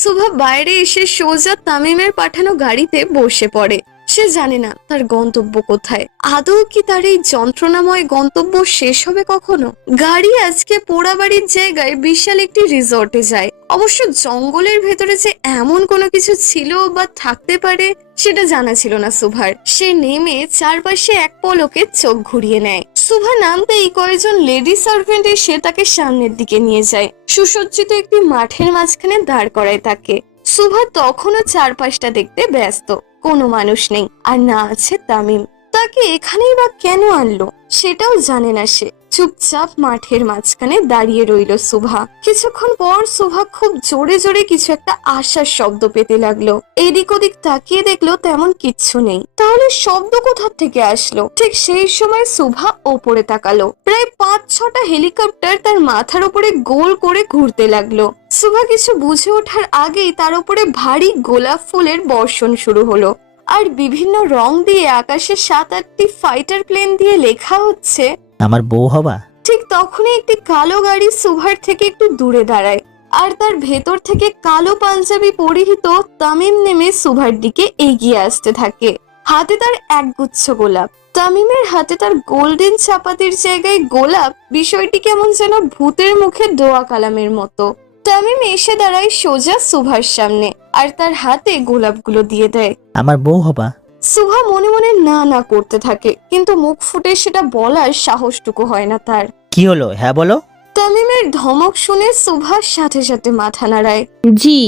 শোভা বাইরে এসে সোজা তামিমের পাঠানো গাড়িতে বসে পড়ে। সে জানে না তার গন্তব্য কোথায়। আদৌ কি তার এই যন্ত্রণাময় গন্তব্য শেষ হবে কখনো? গাড়ি আজকে পোড়াবাড়ির জায়গায় বিশাল একটি রিসর্টে যায়। অবশ্য জঙ্গলের ভেতরে যে এমন কোনো কিছু ছিল বা থাকতে পারে সেটা জানা ছিল না শোভার। সে নেমে চারপাশে এক পলকে চোখ ঘুরিয়ে নেয়। শোভা নামতেই কয়েকজন লেডি সার্ভেন্ট এসে তাকে সামনের দিকে নিয়ে যায়। সুসজ্জিত একটি মাঠের মাঝখানে দাঁড় করায় তাকে। শোভা তখনও চারপাশটা দেখতে ব্যস্ত, কোনো মানুষ নেই, আর না আছে তামিম। তাকে এখানেই বা কেন আনলো সেটাও জানে না সে। চুপচাপ মাঠের মাঝখানে দাঁড়িয়ে রইল শোভা। কিছুক্ষণ পর শোভা খুব জোরে জোরে কিছু একটা আশার শব্দ পেতে লাগলো। এদিক ওদিক তাকিয়ে দেখলো তেমন কিচ্ছু নেই। তাহলে শব্দ কোথা থেকে আসলো? ঠিক সেই সময় শোভা ওপরে তাকালো। প্রায় 5-6টা হেলিকপ্টার তার মাথার উপরে গোল করে ঘুরতে লাগলো। শোভা কিছু বুঝে ওঠার আগেই তার উপরে ভারী গোলাপ ফুলের বর্ষণ শুরু হলো। আর বিভিন্ন রং দিয়ে আকাশে 7-8টি ফাইটার প্লেন দিয়ে লেখা হচ্ছে আমার বউ হবা। ঠিক তখনই একটি কালো গাড়ি শোভার থেকে একটু দূরে দাঁড়ায়, আর তার ভেতর থেকে কালো পাঞ্জাবি পরিহিত তামিম নেমে শোভার দিকে এগিয়ে আসতে থাকে। হাতে তার একগুচ্ছ গোলাপ। তামিমের হাতে তার গোল্ডেন চাপাতির জায়গায় গোলাপ, বিষয়টি কেমন যেন ভূতের মুখে দোয়া কালামের মতো। তামিম এসে দাঁড়ায় সোজা শোভার সামনে, আর তার হাতে গোলাপগুলো দিয়ে দেয়। আমার বউ হবা। শোভা মনে মনে না না করতে থাকে, কিন্তু মুখ ফুটে সেটা বলার সাহসটুকু হয় না তার। কি হলো, হ্যাঁ বলো। তামিমের ধমক শুনে শোভার সাথে সাথে মাথা নাড়ায়। জি।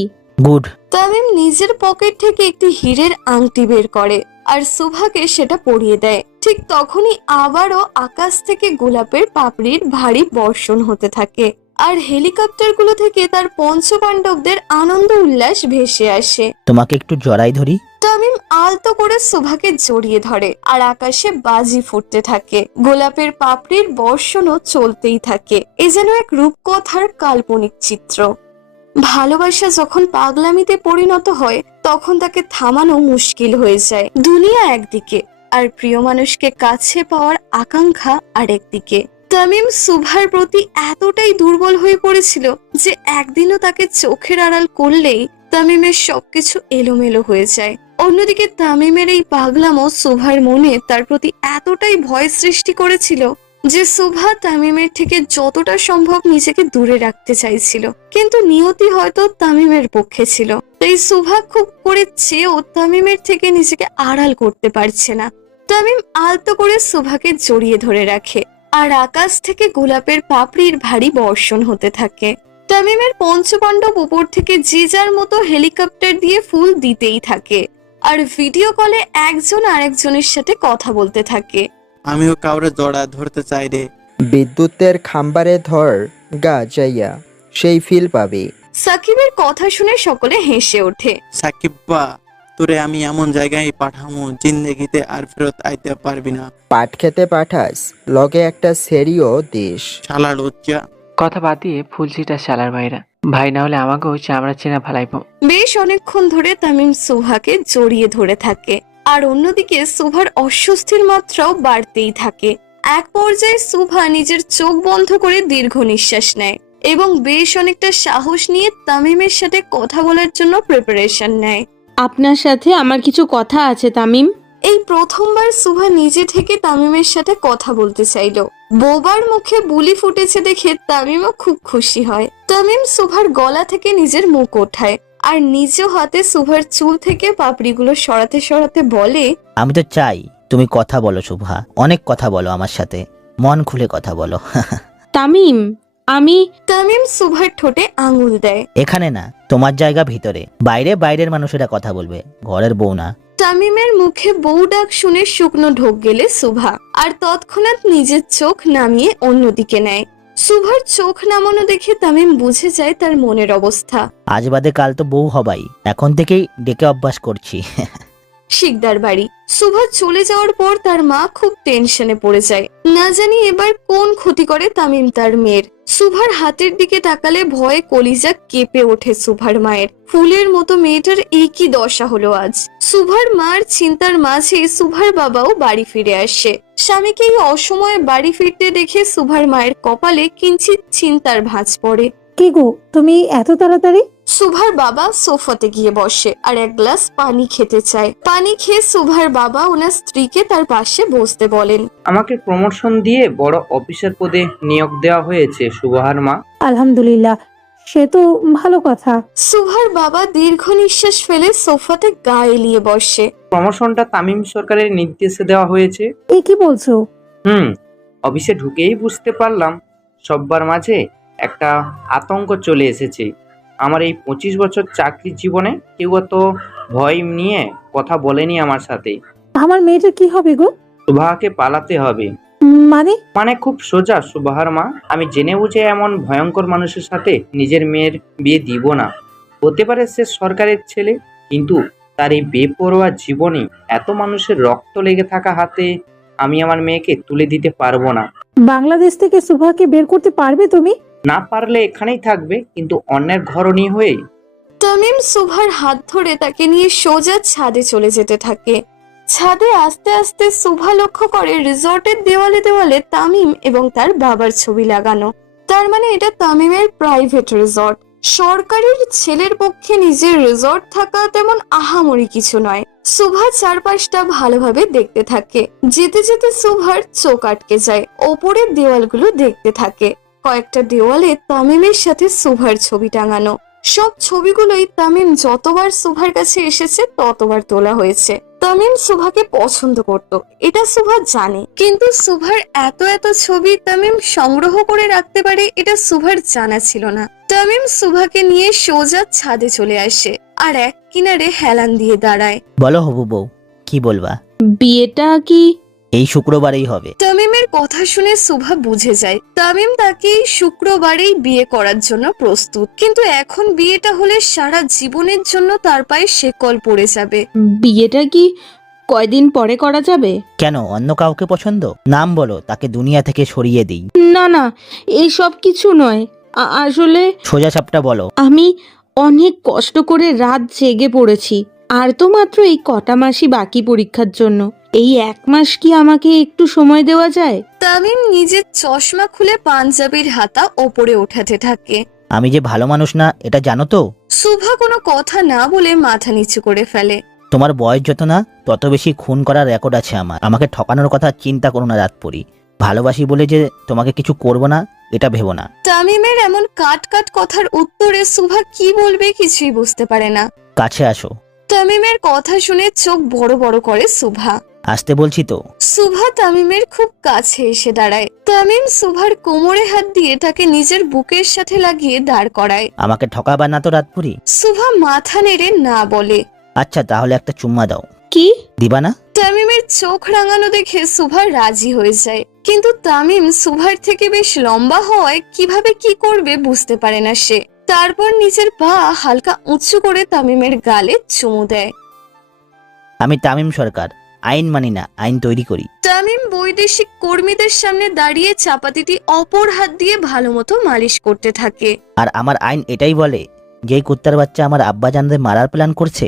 গুড। তামিম নিজের পকেট থেকে একটি হীরের আংটি বের করে আর শোভাকে সেটা পরিয়ে দেয়। ঠিক তখনই আবারও আকাশ থেকে গোলাপের পাপড়ির ভারী বর্ষণ হতে থাকে, আর হেলিকপ্টারগুলো থেকে তার পঞ্চপাণ্ডবদের আনন্দ উল্লাস ভেসে আসে। তোমাকে একটু জড়াই ধরি। তামিম আলতো করে শোভাকে জড়িয়ে ধরে, আর আকাশে বাজি ফুটতে থাকে। গোলাপের পাপড়ির বর্ষণও চলতেই থাকে। এ যেন এক রূপকথার কাল্পনিক চিত্র। ভালোবাসা যখন পাগলামিতে পরিণত হয়, তখন তাকে থামানো মুশকিল হয়ে যায়। দুনিয়া একদিকে, আর প্রিয় মানুষকে কাছে পাওয়ার আকাঙ্ক্ষা আরেকদিকে। তামিম শোভার প্রতি এতটাই দুর্বল হয়ে পড়েছিল যে একদিনও তাকে চোখের আড়াল করলেই তামিমের সবকিছু এলোমেলো হয়ে যায়। অন্যদিকে তামিমের এই পাগলামো শোভার মনে তার প্রতি এতটাই ভয় সৃষ্টি করেছিল যে শোভা তামিমের থেকে যতটা সম্ভব নিজেকে দূরে রাখতে চাইছিল, কিন্তু নিয়তি হয়তো তামিমের পক্ষে ছিল। তাই শোভা খুব করে চেয়েও তামিমের থেকে নিজেকে আড়াল করতে পারছে না। তামিম আলতো করে শোভাকে জড়িয়ে ধরে রাখে, আর আকাশ থেকে গোলাপের পাপড়ির ভারী বর্ষণ হতে থাকে। তামিমের পঞ্চপাণ্ডব উপর থেকে যে যার মতো হেলিকপ্টার দিয়ে ফুল দিতেই থাকে, আর ভিডিও কলে একজন আরেকজনের সাথে কথা বলতে থাকে। আমিও কাউরে জড়া ধরতে চাই রে। বিদ্যুতের খাম্বারে ধর গা যাইয়া, সেই ফিল পাবি। সাকিবের কথা শুনে সকলে হেসে ওঠে। সাকিব্বা, তোরে আমি এমন জায়গায় পাঠামো জিন্দেগিতে আর ফেরত আইতে পারবি না। পাট খেতে পাঠাস, লগে একটা সেরিও দিস। শালার লজ্জা। কথা বাদ দিয়ে ফুলছিটা শালার ভাইরা, ভাই না হলে আমাকেও চামড়া চেনা ফেলাইবো। বেশ অনেকক্ষণ ধরে তামিম শোভাকে জড়িয়ে ধরে থাকে, আর অন্যদিকে শোভার অস্বস্তির মাত্রাও বাড়তেই থাকে। এক পর্যায়ে শোভা নিজের চোখ বন্ধ করে দীর্ঘ নিঃশ্বাস নেয় এবং বেশ অনেকটা সাহস নিয়ে তামিমের সাথে কথা বলার জন্য প্রিপারেশন নেয়। আপনার সাথে আমার কিছু কথা আছে তামিম। এই প্রথমবার শোভা নিজে থেকে তামিমের সাথে কথা বলতে চাইলো। বোবার মুখে বুলি ফুটেছে দেখে তামিমও খুব খুশি হয়। তামিম শোভার গলা থেকে নিজের মুখ ওঠায় আর নিজ হাতে শুভার চুল থেকে পাপড়িগুলো সরাতে সরাতে বলে, আমি তো চাই তুমি কথা বলো শুভা, অনেক কথা বলো আমার সাথে, মন খুলে কথা বলো। তামিম, আমি তামিম শুভার ঠোঁটে আঙুল দেয়। এখানে না, তোমার জায়গা ভিতরে, বাইরে বাইরের মানুষেরা কথা বলবে, ঘরের বউ না। তামিমের মুখে বউ ডাক শুনে শুকনো ঢোক গেলে শুভা আর তৎক্ষণাৎ নিজের চোখ নামিয়ে অন্যদিকে নেয়। শুভার চোখ নামানো দেখে তামিম বুঝে যায় তার মনের অবস্থা। আজ বাদে কাল তো বউ হবাই, এখন থেকেই ডেকে অভ্যাস করছি। শিকদার বাড়ি। শুভা চলে যাওয়ার পর তার মা খুব টেনশনে পড়ে যায়, না জানি এবার কোন ক্ষতি করে তামিম তার মেয়ের। শুভার হাতের দিকে তাকালে ভয়ে কলিজা কেঁপে ওঠে শুভার মায়ের। ফুলের মতো মেয়েটার এই কি দশা হলো আজ। শুভার মার চিন্তার মাঝে শুভার বাবাও বাড়ি ফিরে আসে। স্বামীকে এই অসময়ে বাড়ি ফিরতে দেখে শুভার মায়ের কপালে কিঞ্চিত চিন্তার ভাঁজ পড়ে। কি গো, তুমি এত তাড়াতাড়ি? শুভার বাবা সোফাতে গিয়ে বসে আর এক গ্লাস পানি খেতে চায়। পানি খেয়ে শুভার বাবা ওনার স্ত্রীকে তার পাশে বসতে বলেন। আমাকে প্রমোশন দিয়ে বড় অফিসার পদে নিয়োগ দেওয়া হয়েছে সুবাহার মা। আলহামদুলিল্লাহ, সে তো ভালো কথা। শুভার বাবা দীর্ঘ নিঃশ্বাস ফেলে সোফাতে গা এলিয়ে বসে। প্রমোশনটা তামিম সরকারের নির্দেশে দেওয়া হয়েছে। এ কি বলছো? অফিসে ঢুকেই বুঝতে পারলাম সব্বার মাঝে একটা আতঙ্ক চলে এসেছে। আমার এই 25 বছর চাকরির জীবনে কেউ অত ভয় নিয়ে কথা বলেনি আমার সাথে। আমার মেয়েটার কি হবে গো? সুবাহাকে পালাতে হবে। মানে খুব সোজা সুবাহার মা, আমি জেনে বুঝে এমন ভয়ঙ্কর মানুষের সাথে নিজের মেয়ের বিয়ে দিব না। হতে পারে সে সরকারের ছেলে, কিন্তু তার এই বেপরোয়া জীবনে এত মানুষের রক্ত লেগে থাকা হাতে আমি আমার মেয়েকে তুলে দিতে পারবো না। বাংলাদেশ থেকে সুভাকে বের করতে পারবে তুমি? না পারলে এখানেই থাকবে, কিন্তু অন্যের ঘরণী হয়ে। তামিম শুভার হাত ধরে তাকে নিয়ে সোজা ছাদে চলে যেতে থাকে। ছাদে আস্তে আস্তে শুভা লক্ষ্য করে রিসর্টের দেওয়ালে দেওয়ালে তামিম এবং তার বাবার ছবি লাগানো। তার মানে এটা তামিমের প্রাইভেট রিসর্ট। সরকারের ছেলের পক্ষে নিজের রিসর্ট থাকা তেমন আহামরি কিছু নয়। শুভা চারপাশটা ভালোভাবে দেখতে থাকে। যেতে যেতে শুভার চোখ আটকে যায়। ওপরের দেওয়ালগুলো দেখতে থাকে। কয়েকটা দেওয়ালে তামিমের সাথে শুভার ছবি টাঙানো। সব ছবিগুলোই তামিম যতবার শুভার কাছে এসেছে ততবার তোলা হয়েছে। তামিম শুভাকে পছন্দ করত, এটা শুভা জানে, কিন্তু শুভার এত এত ছবি তামিম সংগ্রহ করে রাখতে পারে এটা শুভার জানা ছিল না। তামিম শুভাকে নিয়ে সোজা ছাদে চলে আসে আর এক কিনারে হেলান দিয়ে দাঁড়ায়। বলো হবু বউ, কি বলবা? বিয়েটা কি এই শুক্রবারেই হবে? তামিমের কথা শুনে শুভা বুঝে যায় তামিম তাকে এই শুক্রবারেই বিয়ে করার জন্য প্রস্তুত, কিন্তু এখন বিয়েটা হলে সারা জীবনের জন্য তার পায়ে শেকল পড়ে যাবে। বিয়েটা কি কয়দিন পরে করা যাবে? কেন, অন্য কাউকে পছন্দ? নাম বলো, তাকে দুনিয়া থেকে সরিয়ে দিই। না না, এইসব কিছু নয়। আসলে সোজা সাপটা বলো। আমি অনেক কষ্ট করে রাত জেগে পড়েছি, আর তো মাত্র এই কটা মাসই বাকি পরীক্ষার জন্য। এই 1 মাস কি আমাকে একটু সময় দেওয়া যায়? তামিম নিজের চশমা খুলে পাঞ্জাবির হাতা ওপরে ওঠাতে থাকে। আমি যে ভালো মানুষ না এটা জানো তো? শুভা কোনো কথা না বলে মাথা নিচু করে ফেলে। তোমার বয়স যত না তত বেশি খুন করার রেকর্ড আছে আমার। আমাকে ঠকানোর কথা চিন্তা করো না রাতপুরি। ভালোবাসি বলে যে তোমাকে কিছু করব না এটা ভেবো না। তামিমের এমন কাট কাট কথার উত্তরে শুভা কি বলবে কিছুই বুঝতে পারে না। কাছে আসো। তামিমের কথা শুনে চোখ বড় বড় করে শুভা। আসতে বলছি তো। শুভা তামিমের খুব কাছে এসে দাঁড়ায়। তামিম শুভার কোমরে হাত দিয়ে তাকে নিজের বুকের সাথে লাগিয়ে দাঁড় করায়। আমাকে ঠকাবা না তো রাতপুরি? শুভা মাথা নেড়ে না বলে। আচ্ছা তাহলে একটা চুম্মা দাও। কি দিবা না? তামিমের চোখ রাঙানো দেখে শুভা রাজি হয়ে যায়, কিন্তু তামিম শুভার থেকে বেশ লম্বা হওয়ায় কিভাবে কি করবে বুঝতে পারে না সে। তারপর নিজের পা হালকা উঁচু করে তামিমের গালে চুমু দেয়। আমি তামিম সরকার, আইন মানি না, আইন তৈরি করি। তামিম বৈদেশিক কর্মীদের সামনে দাঁড়িয়ে চাপাতিটি অপর হাত দিয়ে ভালো মতো মালিশ করতে থাকে। আর আমার আইন এটাই বলে, যেই কুত্তার বাচ্চা আমার আব্বাজানদের মারার প্ল্যান করছে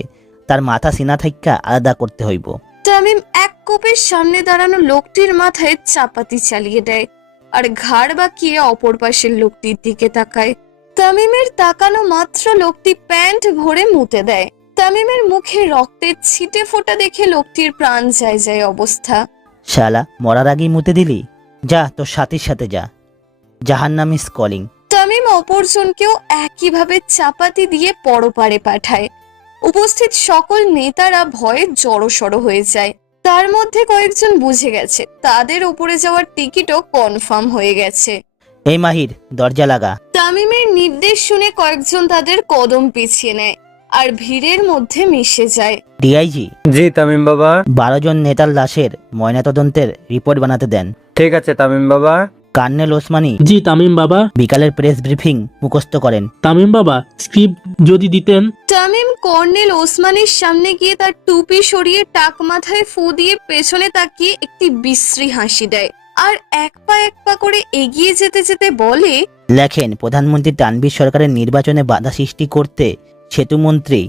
তার মাথা সিনা থাইক্কা আলাদা করতে হইব। তামিম এক কোপের সামনে দাঁড়ানো লোকটির মাথায় চাপাতি চালিয়ে দেয় আর ঘাড় বাঁকিয়ে অপর পাশের লোকটির দিকে তাকায়। তামিমের তাকানো মাত্র লোকটি প্যান্ট ভরে মুতে দেয়। তামিমের মুখে রক্তের ছিটে ফোঁটা দেখে লোকটির প্রাণ যায় যায় অবস্থা। শালা মরার আগেই মুতে দিলি, যা তোর সাথীর সাথে যা, জাহান্নাম ইজ কলিং। তামিম অপরজনকেও একইভাবে চাপাতি দিয়ে পরপারে পাঠায়। উপস্থিত সকল নেতারা ভয়ে জড়সড় হয়ে যায়। তার মধ্যে কয়েকজন বুঝে গেছে তাদের উপরে যাওয়ার টিকিটও কনফার্ম হয়ে গেছে। এই মাহির, দরজা লাগা। তামিমের নির্দেশ শুনে কয়েকজন তাদের কদম পিছিয়ে নেয় আর ভিড়ের মধ্যে মিশে যায়। ডিআইজি। জি তামিম বাবা। 12 জন নেতার লাশের ময়নাতদন্তের রিপোর্ট বানাতে দেন। ঠিক আছে তামিম বাবা। কার্নেল ওসমানী। জি তামিম বাবা। বিকালের প্রেস ব্রিফিং মুখস্থ করেন। তামিম বাবা, স্ক্রিপ্ট যদি দিতেন। তামিম কর্নেল ওসমানের সামনে গিয়ে তার টুপি সরিয়ে টাক মাথায় ফু দিয়ে পেছনে তাকিয়ে একটি বিশ্রী হাসি দেয় আর এক পা করে এগিয়ে যেতে যেতে বলে, লেখেন, প্রধানমন্ত্রী তানভীর সরকারের নির্বাচনে বাধা সৃষ্টি করতে সেতুমন্ত্রী,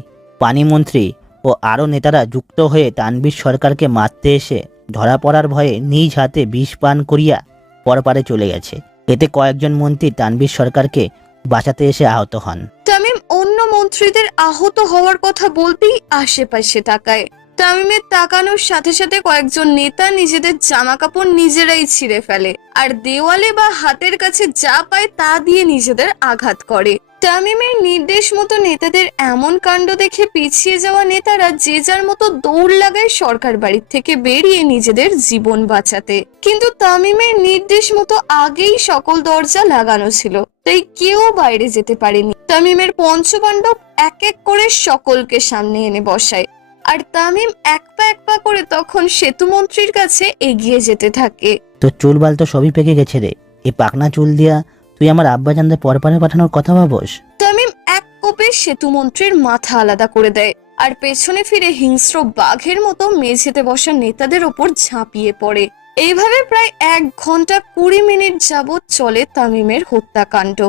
পানিমন্ত্রী ও আরও নেতারা যুক্ত হয়ে তানভীর সরকারকে মারতে এসে ধরা পড়ার ভয়ে নিজ হাতে বিষ পান করিয়া পরপারে চলে গেছে। এতে কয়েকজন মন্ত্রী তানভীর সরকারকে বাঁচাতে এসে আহত হন। তামিম অন্য মন্ত্রীদের আহত হওয়ার কথা বলতেই আশেপাশে তাকায়। তামিমের তাকানোর সাথে সাথে কয়েকজন নেতা নিজেদের জামা কাপড় নিজেরাই ছিঁড়ে ফেলে আর দেওয়ালে বা হাতের কাছে যা পায় তা দিয়ে নিজেদের আঘাত করে। তামিমের নির্দেশ মতো নেতাদের এমন কাণ্ড দেখে পিছিয়ে যাওয়া নেতারা যে যার মতো দৌড় লাগায় সরকার বাড়ির থেকে বেরিয়ে নিজেদের জীবন বাঁচাতে। কিন্তু তামিমের নির্দেশ মতো আগেই সকল দরজা লাগানো ছিল, তাই কেউ বাইরে যেতে পারেনি। তামিমের পঞ্চপাণ্ডব এক এক করে সকলকে সামনে এনে বসায় আর তামিম এক পা করে তখন সেতুমন্ত্রীর কাছে এগিয়ে যেতে থাকে। তো চুলবাল তো সবই পেকে গেছে রে। এই পাকনা চুল দিয়া তুই আমার আব্বাজানদের পরপারে পাঠানোর কথা ভাবস? তামিম এক কোপে সেতুমন্ত্রীর মাথা আলাদা করে দেয় আর পেছনে ফিরে হিংস্র বাঘের মতো মেঝেতে বসা নেতাদের ওপর ঝাঁপিয়ে পড়ে। এইভাবে প্রায় 1 ঘন্টা 20 মিনিট যাবৎ চলে তামিমের হত্যাকাণ্ড।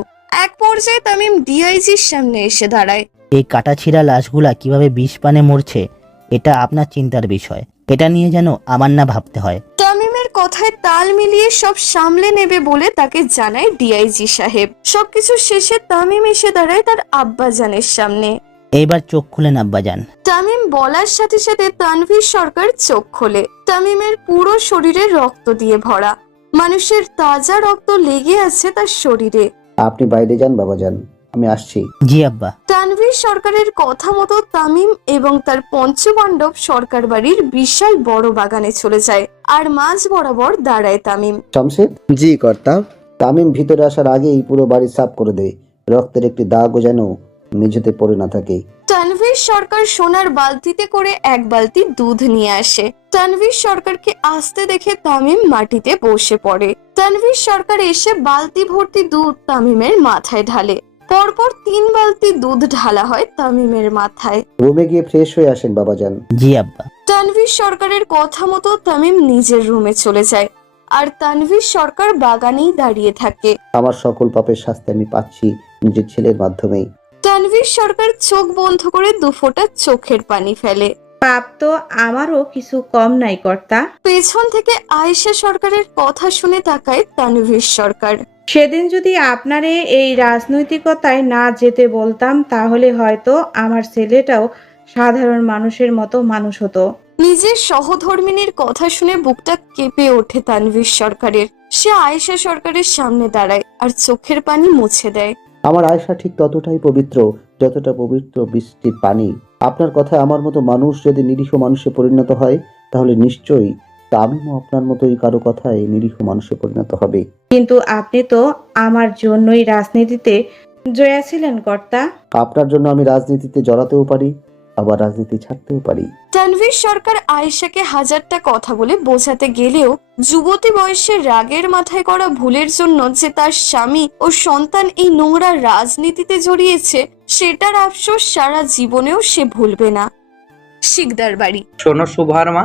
এক পর্যায়ে তামিম ডিআইজির সামনে এসে দাঁড়ায়। এই কাটাছিড়া লাশগুলা কিভাবে বিষ পানে মরছে এটা আপনার চিন্তার বিষয়। এটা নিয়ে যেন আমার না ভাবতে হয়। তামিমের কথায় তাল মিলিয়ে সব সামলে নেবে বলে তাকে জানায় ডিআইজি সাহেব। সবকিছু শেষে তামিম এসে দাঁড়ায় তার আব্বাজানের সামনে। এইবার চোখ খুলেন আব্বাজান। তামিম বলার সাথে সাথে তানভীর সরকার চোখ খোলে। তামিমের পুরো শরীরে রক্ত দিয়ে ভরা, মানুষের তাজা রক্ত লেগে আছে তার শরীরে। আপনি বাইরে যান বাবাজান, আমি আসছি। জি আব্বা। তানভীর সরকারের কথা মতো তামিম এবং তার পঞ্চপাণ্ডব সরকার বাড়ির বিশাল বড় বাগানে চলে যায় আর মাঝ বরাবর দাঁড়ায় তামিম। শমশেদ। জি কর্তা। তামিম ভিতরে আসার আগেই পুরো বাড়ি সাফ করে দেয়, রক্তের একটি দাগও যেন মেঝেতে পড়ে না থাকে। তানভীর সরকার সোনার বালতিতে করে 1 বালতি দুধ নিয়ে আসে। তানভীর সরকারকে আসতে দেখে তামিম মাটিতে বসে পড়ে। তানভীর সরকার এসে বালতি ভর্তি দুধ তামিমের মাথায় ঢালে। পরপর 3 বালতি দুধ ঢালা হয় তামিমের মাথায়। রুমে গিয়ে ফ্রেশ হয়ে আসেন বাবাজান। জি আব্বা। তানভীর সরকারের কথা মতো তামিম নিজের রুমে চলে যায় আর তানভীর সরকার বাগানেই দাঁড়িয়ে থাকে। আমার সকল পাপের শাস্তি আমি পাচ্ছি নিজের ছেলের মাধ্যমেই। তানভীর সরকার চোখ বন্ধ করে 2 ফোঁটা চোখের পানি ফেলে। পাপ তো আমারও কিছু কম নাই কর্তা। পেছন থেকে আয়েশা সরকারের কথা শুনে তাকায় তানভীর সরকার। সেদিন যদি আপনারে এই রাজনৈতিকতায় না যেতে বলতাম তাহলে হয়তো আমার ছেলেটাও সাধারণ মানুষের মতো মানুষ হতো। নিজের সহধর্মিনীর কথা শুনে বুকটা কেঁপে ওঠে তানভীর সরকারের। সে আয়েশা সরকারের সামনে দাঁড়ায় আর চোখের পানি মুছে দেয়। আমার আয়েশা ঠিক ততটাই পবিত্র যতটা পবিত্র বৃষ্টির পানি। আপনার কথায় আমার মতো মানুষ যদি নিরীহ মানুষে পরিণত হয় তাহলে নিশ্চয়ই তামিমও আপনার মতোই কারো কথায় নিরীহ মানুষে পরিণত হবে। কিন্তু আপনি তো আমার জন্যই রাজনীতিতে জয়া ছিলেন কর্তা। আপনার জন্য আমি রাজনীতিতে জড়াতেও পারি, আবার রাজনীতি ছাড়তেও পারি। তানভীর সরকার আয়েশাকে 1000টা কথা বলে বোঝাতে গেলেও যুবতী বয়সে রাগের মাথায় করা ভুলের জন্য যে তার স্বামী ও সন্তান এই নোংরা রাজনীতিতে জড়িয়েছে সেটার আফসোস সারা জীবনেও সে ভুলবে না। শিকদার বাড়ি। শোনো শুভার মা,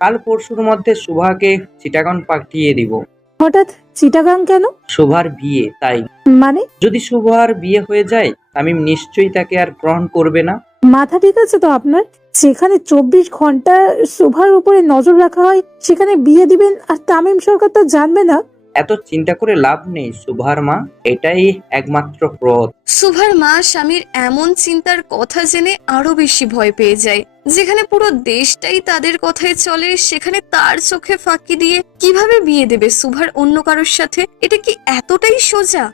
কাল পরশুর মধ্যে শুভাকে চিটাগং পাঠিয়ে দিব। হঠাৎ চিটাগাং কেন? শুভার বিয়ে, তাই। মানে? যদি শুভার বিয়ে হয়ে যায় তামিম নিশ্চয়ই তাকে আর গ্রহণ করবে না। মাথা ঠিক আছে তো আপনার? যেখানে 24 ঘন্টা শোভার উপরে নজর রাখা হয় সেখানে বিয়ে দিবেন আর তামিম সরকার তা জানবে না? এত চিন্তা করে লাভ নেই শুভার মা, এটাই একমাত্র পথ। শুভার মা স্বামীর এমন চিন্তার কথা জেনে আরো বেশি ভয় পেয়ে যায়। যেখানে পুরো দেশটাই তাদের কথায় চলে সেখানে তার চোখে ফাঁকি দিয়ে কিভাবে বিয়ে দেবে শুভার অন্য কারোর সাথে? এটা কি এতটাই সোজা?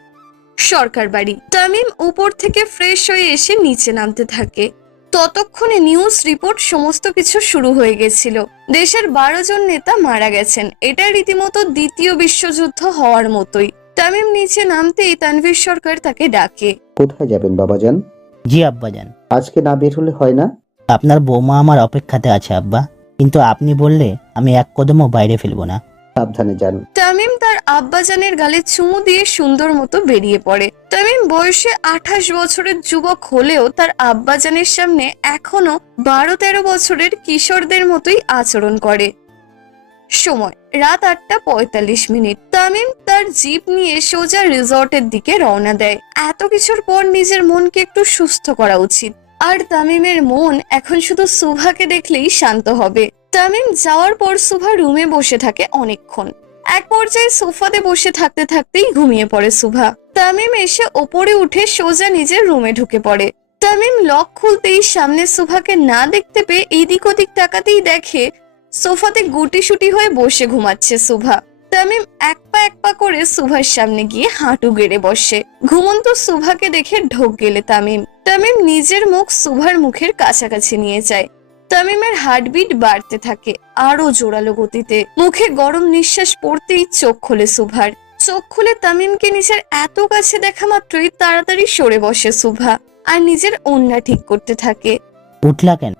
সরকার বাড়ি। তামিম উপর থেকে ফ্রেশ হয়ে এসে নিচে নামতে থাকে। ততক্ষণে নিউজ রিপোর্ট সমস্ত কিছু শুরু হয়ে গেছিল। দেশের 12 জন নেতা মারা গেছেন। এটা রীতিমতো দ্বিতীয় বিশ্বযুদ্ধ হওয়ার মতোই। তামিম নিচে নামতেই তানভীর সরকার তাকে ডাকে। কোথায় যাবেন বাবাজান? জি আব্বাজান। আজকে না বের হলে হয় না? আপনার বৌমা আমার অপেক্ষাতে আছে আব্বা, কিন্তু আপনি বললে আমি এক কদমও বাইরে ফেলবো না। সাবধানে যান। তামিম তার আব্বাজানের গালে চুমু দিয়ে সুন্দর মতো বেরিয়ে পড়ে। তামিম বয়সে 28 বছরের যুবক হলেও তার আব্বাজানের সামনে এখনো 12-13 বছরের কিশোরদের মতোই আচরণ করে। সময় রাত 8:45। তামিম তার জিপ নিয়ে সোজা রিসর্টের দিকে রওনা দেয়। এত কিছুর পর নিজের মনকে একটু সুস্থ করা উচিত। আর তামিমের মন এখন শুধু সুভাকে দেখলেই শান্ত হবে। তামিম যাওয়ার পর সুভা রুমে বসে থাকে অনেকক্ষণ। এক পর্যায়ে সোফাতে বসে থাকতে থাকতেই ঘুমিয়ে পড়ে সুভা। তামিম এসে ওপরে উঠে সোজা নিজের রুমে ঢুকে পড়ে। তামিম লক খুলতেই সামনে সুভাকে না দেখতে পেয়ে এদিক ওদিক তাকাতেই দেখে সোফাতে গুটিসুটি হয়ে বসে ঘুমাচ্ছে সুভা। তামিম এক পা করে সুভার সামনে গিয়ে হাঁটু গেড়ে বসে। ঘুমন্ত সুভাকে দেখে ঢোক গেলে তামিম নিজের মুখ সুভার মুখের কাছাকাছি নিয়ে যায়। তামিমের হার্টবিট বাড়তে থাকে আরো জোরালো গতিতে। মুখে গরম নিঃশ্বাস পড়তেই চোখ খোলে সুভার। চোখ খুলে তামিমকে নিজের এত কাছে দেখা মাত্রই তাড়াতাড়ি সরে বসে সুভা আর নিজের ওড়না ঠিক করতে থাকে। উঠলা কেন?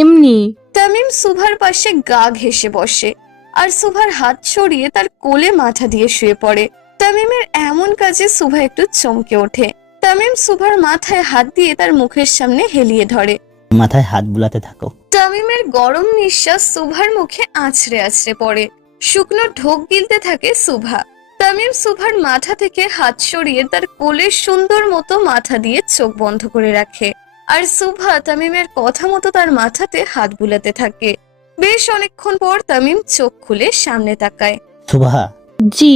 এমনি। তামিম সুভার পাশে গা ঘেঁষে বসে আর সুভার হাত সরিয়ে তার কোলে মাথা দিয়ে শুয়ে পড়ে। তামিমের এমন কাজে সুভা একটু চমকে ওঠে। তামিম সুভার মাথায় হাত দিয়ে তার মুখের সামনে হেলিয়ে ধরে। মাথায় হাত বুলাতে থাকো। তামিমের গরম নিঃশ্বাস সুভার মুখে আছড়ে আছড়ে পড়ে। শুকনো ঢোক গিলতে থাকে সুভা। তামিম সুভার মাথা থেকে হাত সরিয়ে তার কোলে সুন্দর মতো মাথা দিয়ে চোখ বন্ধ করে রাখে আর সুভা তামিমের কথা মতো তার মাথাতে হাত বুলাতে থাকে। বেশ অনেকক্ষণ পর তামিম চোখ খুলে সামনে তাকায়। সুভা। জি।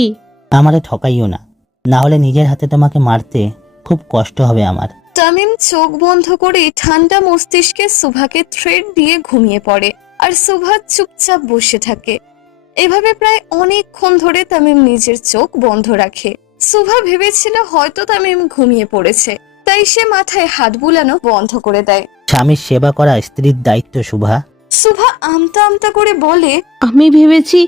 আমারে ঠকাইও না, না হলে নিজের হাতে তোমাকে মারতে খুব কষ্ট হবে আমার। তামিম চোখ বন্ধ করে ঠান্ডা মস্তিষ্কে সুভাকে থ্রেড দিয়ে ঘুমিয়ে পড়ে আর সুভা চুপচাপ বসে থাকে। এভাবে প্রায় অনেকক্ষণ ধরে তামিম নিজের চোখ বন্ধ রাখে। সুভা ভেবেছিল হয়তো তামিম ঘুমিয়ে পড়েছে, তাই সে মাথায় হাত বুলানো বন্ধ করে দেয়। স্বামীর সেবা করা স্ত্রীর দায়িত্ব সুভা। সুভা আমতা আমতা করে বলে, আমি ভেবেছি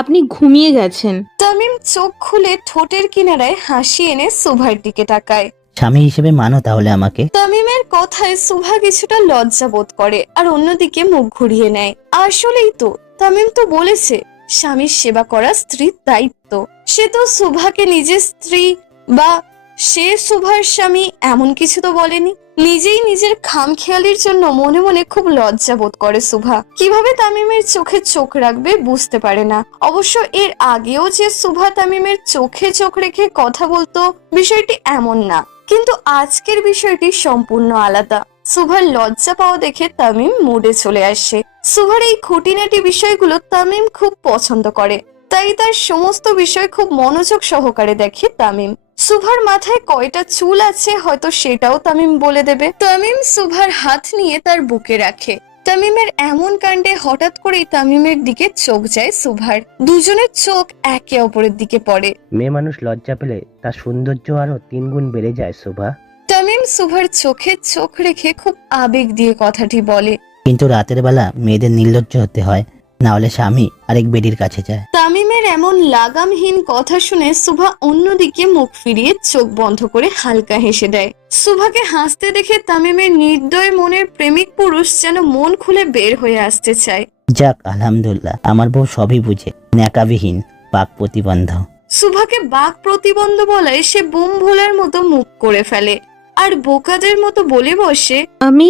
আপনি ঘুমিয়ে গেছেন। তামিম চোখ খুলে ঠোঁটের কিনারায় হাসি এনে সুভার দিকে তাকায়। স্বামী হিসেবে মানো তাহলে আমাকে। তামিমের কথায় সুভা কিছুটা লজ্জা বোধ করে আর অন্যদিকে মুখ ঘুরিয়ে নেয়। আসলেই তো তামিম তো বলেছে স্বামীর সেবা করা স্ত্রীর দায়িত্ব। সে তো সুভাকে নিজের স্ত্রী বা সে সুভার স্বামী এমন কিছু তো বলেনি। নিজেই নিজের খামখেয়ালির জন্য মনে মনে খুব লজ্জা বোধ করে সুভা। কিভাবে তামিমের চোখে চোখ রাখবে বুঝতে পারে না। অবশ্য এর আগেও যে সুভা তামিমের চোখে চোখ রেখে কথা বলতো বিষয়টি এমন না, কিন্তু আজকের বিষয়টি সম্পূর্ণ আলাদা। সুভার লজ্জা পাওয়া দেখে তামিম মুডে চলে আসে। সুভার এই খুঁটিনাটি বিষয়গুলো তামিম খুব পছন্দ করে, তাই তার সমস্ত বিষয় খুব মনোযোগ সহকারে দেখে তামিম। সুভার মাথায় কয়টা চুল আছে হয়তো সেটাও তামিম বলে দেবে। তামিম সুভার হাত নিয়ে তার বুকে রাখে। তামিমের এমন কাণ্ডে হঠাৎ করেই তামিমের দিকে চোখ যায় সুভার। দুজনের চোখ একে অপরের দিকে পড়ে। মেয়ে মানুষ লজ্জা পেলে তার সৌন্দর্য আরো 3 গুণ বেড়ে যায় সুভা। তামিম সুভার চোখে চোখ রেখে খুব আবেগ দিয়ে কথাটি বলে। কিন্তু রাতের বেলা মেয়েদের নির্লজ্জ হতে হয়, না হলে স্বামী আরেক বেডির কাছে যায়। তামিমের এমন লাগামহীন কথা শুনে সুভা অন্যদিকে মুখ ফিরিয়ে চোখ বন্ধ করে হালকা হেসে দেয়। সুভাকে হাসতে দেখে তামিমের নির্দয় মনের প্রেমিক পুরুষ যেন মন খুলে বের হয়ে আসতে চায়। যাক আলহামদুলিল্লাহ, আমার বউ সবই বুঝে, ন্যাকাবিহীন, পাক প্রতিবন্ধ। সুভাকে বাক প্রতিবন্ধ বলায় সে বোম ভোলার মতো মুখ করে ফেলে আর বোকাদের মতো বলে বসে, আমি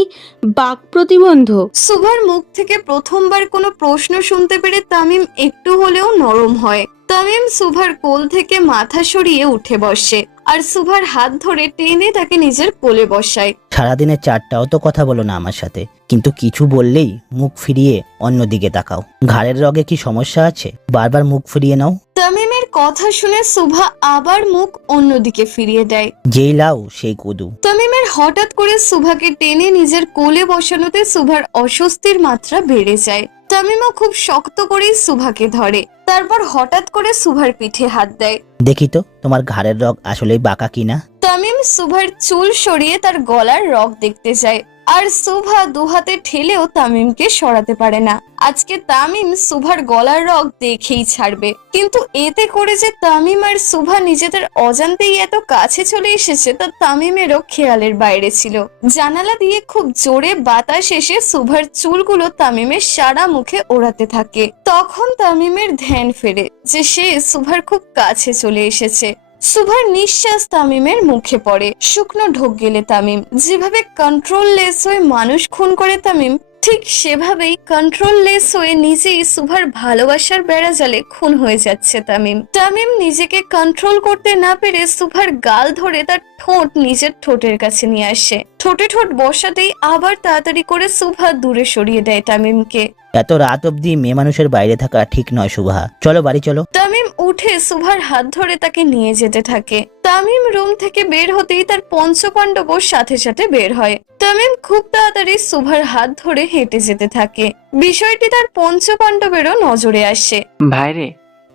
বাক প্রতিবন্ধ। সুভার মুখ থেকে প্রথমবার কোনো প্রশ্ন শুনতে পেরে তামিম একটু হলেও নরম হয়। তামিম সুভার কোল থেকে মাথা সরিয়ে উঠে বসে আর সুভার হাত ধরে টেনে তাকে নিজের কোলে বসায়। সারাদিনে 4টাও তো কথা বলো না আমার সাথে, কিন্তু কিছু বললেই মুখ ফিরিয়ে অন্যদিকে তাকাও। ঘাড়ের রগে কি সমস্যা আছে? বারবার মুখ ফিরিয়ে নাও। তামিমের কথা শুনে সুভা আবার মুখ অন্যদিকে ফিরিয়ে দেয়। যেই লাও সেই কুদু। তামিমের হঠাৎ করে সুভাকে টেনে নিজের কোলে বসানোতে সুভার অস্বস্তির মাত্রা বেড়ে যায়। তামিমও খুব শক্ত করেই সুভাকে ধরে, তারপর হঠাৎ করে সুভার পিঠে হাত দেয়। দেখি তো তোমার ঘাড়ের রগ আসলেই বাঁকা কিনা। তামিম সুভার চুল সরিয়ে তার গলার রগ দেখতে যায়, আর সুভা দুহাতে ঠেলেও তামিমকে সরাতে পারে না। আজকে তামিম সুভার গলার রগ দেখেই ছাড়বে, কিন্তু এতে করে যে তামিম আর সুভা নিজেদের অজান্তেই এত কাছে চলে এসেছে তা তামিমেরও খেয়ালের বাইরে ছিল। জানালা দিয়ে খুব জোরে বাতাস এসে সুভার চুলগুলো তামিমের সারা মুখে ওড়াতে থাকে। তখন তামিমের ধ্যান ফেরে যে সে সুভার খুব কাছে চলে এসেছে। সুভার নিঃশ্বাস তামিমের মুখে পড়ে। শুকনো ঢোক গেলে তামিম যেভাবে কন্ট্রোললেস হয়ে মানুষ খুন করে তামিম ঠিক সেভাবেই কন্ট্রোললেস হয়ে নিজেই সুভার ভালোবাসার বেড়াজালে খুন হয়ে যাচ্ছে তামিম। তামিম নিজেকে কন্ট্রোল করতে না পেরে সুভার গাল ধরে তার ঠোঁট নিজের ঠোঁটের কাছে নিয়ে আসে। ঠোঁটে ঠোঁট বসাতেই আবার তাড়াতাড়ি করে সুভা দূরে সরিয়ে দেয় তামিমকে। এত রাত অবধি মেয়ে মানুষের বাইরে থাকা ঠিক নয় শুভা, চলো বাড়ি চলো। তামিম উঠে সুভার হাত ধরে তাকে নিয়ে যেতে থাকে। তামিম রুম থেকে বের হতেই তার পঞ্চপাণ্ডবও সাথে সাথে বের হয়। তামিম খুব তাড়াতাড়ি সুভার হাত ধরে হেঁটে যেতে থাকে। বিষয়টি তার পঞ্চপাণ্ডবেরও নজরে আসে। ভাইরে,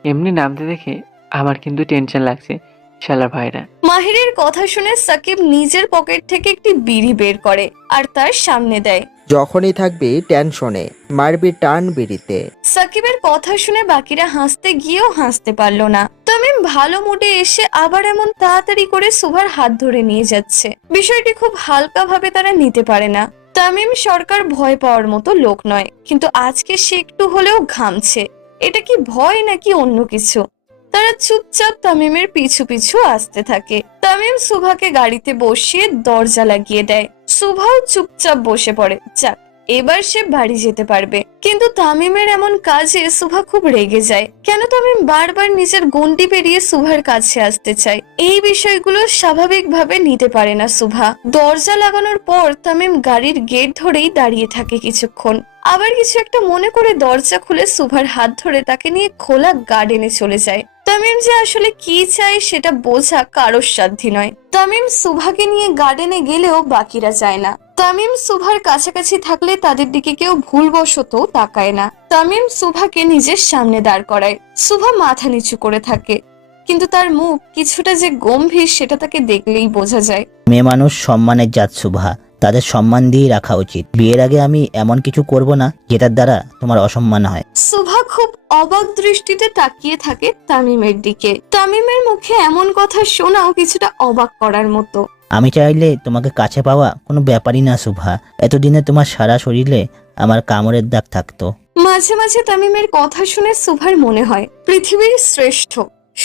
এমনি নামতে দেখে আমার কিন্তু টেনশন লাগছে, শালা ভাইরা। মাহিরের কথা শুনে সাকিব নিজের পকেট থেকে একটি বিড়ি বের করে আর তার সামনে দেয়। যখনই থাকবি টেনশনে, মারবি টান বিড়িতে। সাকিবের কথা শুনে বাকিরা হাসতে গিয়েও হাসতে পারলো না। তামিম ভালো মুডে এসে আবার এমন তাড়াতাড়ি করে সুভার হাত ধরে নিয়ে যাচ্ছে। বিষয়টি খুব হালকা ভাবে তারা নিতে পারে না। তামিম সরকার ভয় পাওয়ার মতো লোক নয়, কিন্তু আজকে সে একটু হলেও ঘামছে। এটা কি ভয় নাকি অন্য কিছু? তারা চুপচাপ তামিমের পিছু পিছু আসতে থাকে। তামিম সুভাকে গাড়িতে বসিয়ে দরজা লাগিয়ে দেয়। সুভাও চুপচাপ বসে পড়ে। যাক, এবার সে বাড়ি যেতে পারবে। কিন্তু তামিমের এমন কাজে সুভা খুব রেগে যায়। কেন তামিম বারবার নিজের গন্ডি পেরিয়ে সুভার কাছে আসতে চায়, এই বিষয়গুলো স্বাভাবিকভাবে নিতে পারে না সুভা। দরজা লাগানোর পর তামিম গাড়ির গেট ধরেই দাঁড়িয়ে থাকে কিছুক্ষণ। আবার কিছু একটা মনে করে দরজা খুলে সুভার হাত ধরে তাকে নিয়ে খোলা গার্ডেনে চলে যায়। তামিম যে আসলে কি চায় সেটা বোঝা কারোর সাধ্যি নয়। তামিম সুভাকে নিয়ে গার্ডেনে গেলেও বাকিরা যায় না। তামিম সুভার কাছাকাছি থাকলে তাদের দিকে কেউ ভুলবশত তাকায় না। তামিম সুভাকে নিজের সামনে দাঁড় করায়। সুভা মাথা নিচু করে থাকে, কিন্তু তার মুখ কিছুটা যে গম্ভীর সেটা তাকে দেখলেই বোঝা যায়। মেয়ে মানুষ সম্মানের জাত শুভা, তাদের সম্মান দিয়ে রাখা উচিত। বিয়ের আগে আমি এমন কিছু করব না যেটার দ্বারা তোমার অসম্মান হয়। সুভা খুব অবাক দৃষ্টিতে তাকিয়ে থাকে তামিমের দিকে। তামিমের মুখে এমন কথা শোনাও কিছুটা অবাক করার মতো। আমি চাইলে তোমাকে কাছে পাওয়া কোনো ব্যাপারই না শুভা। এতদিনে তোমার সারা শরীরে আমার কামড়ের দাগ থাকতো। মাঝে মাঝে তামিমের কথা শুনে সুভার মনে হয় পৃথিবীর শ্রেষ্ঠ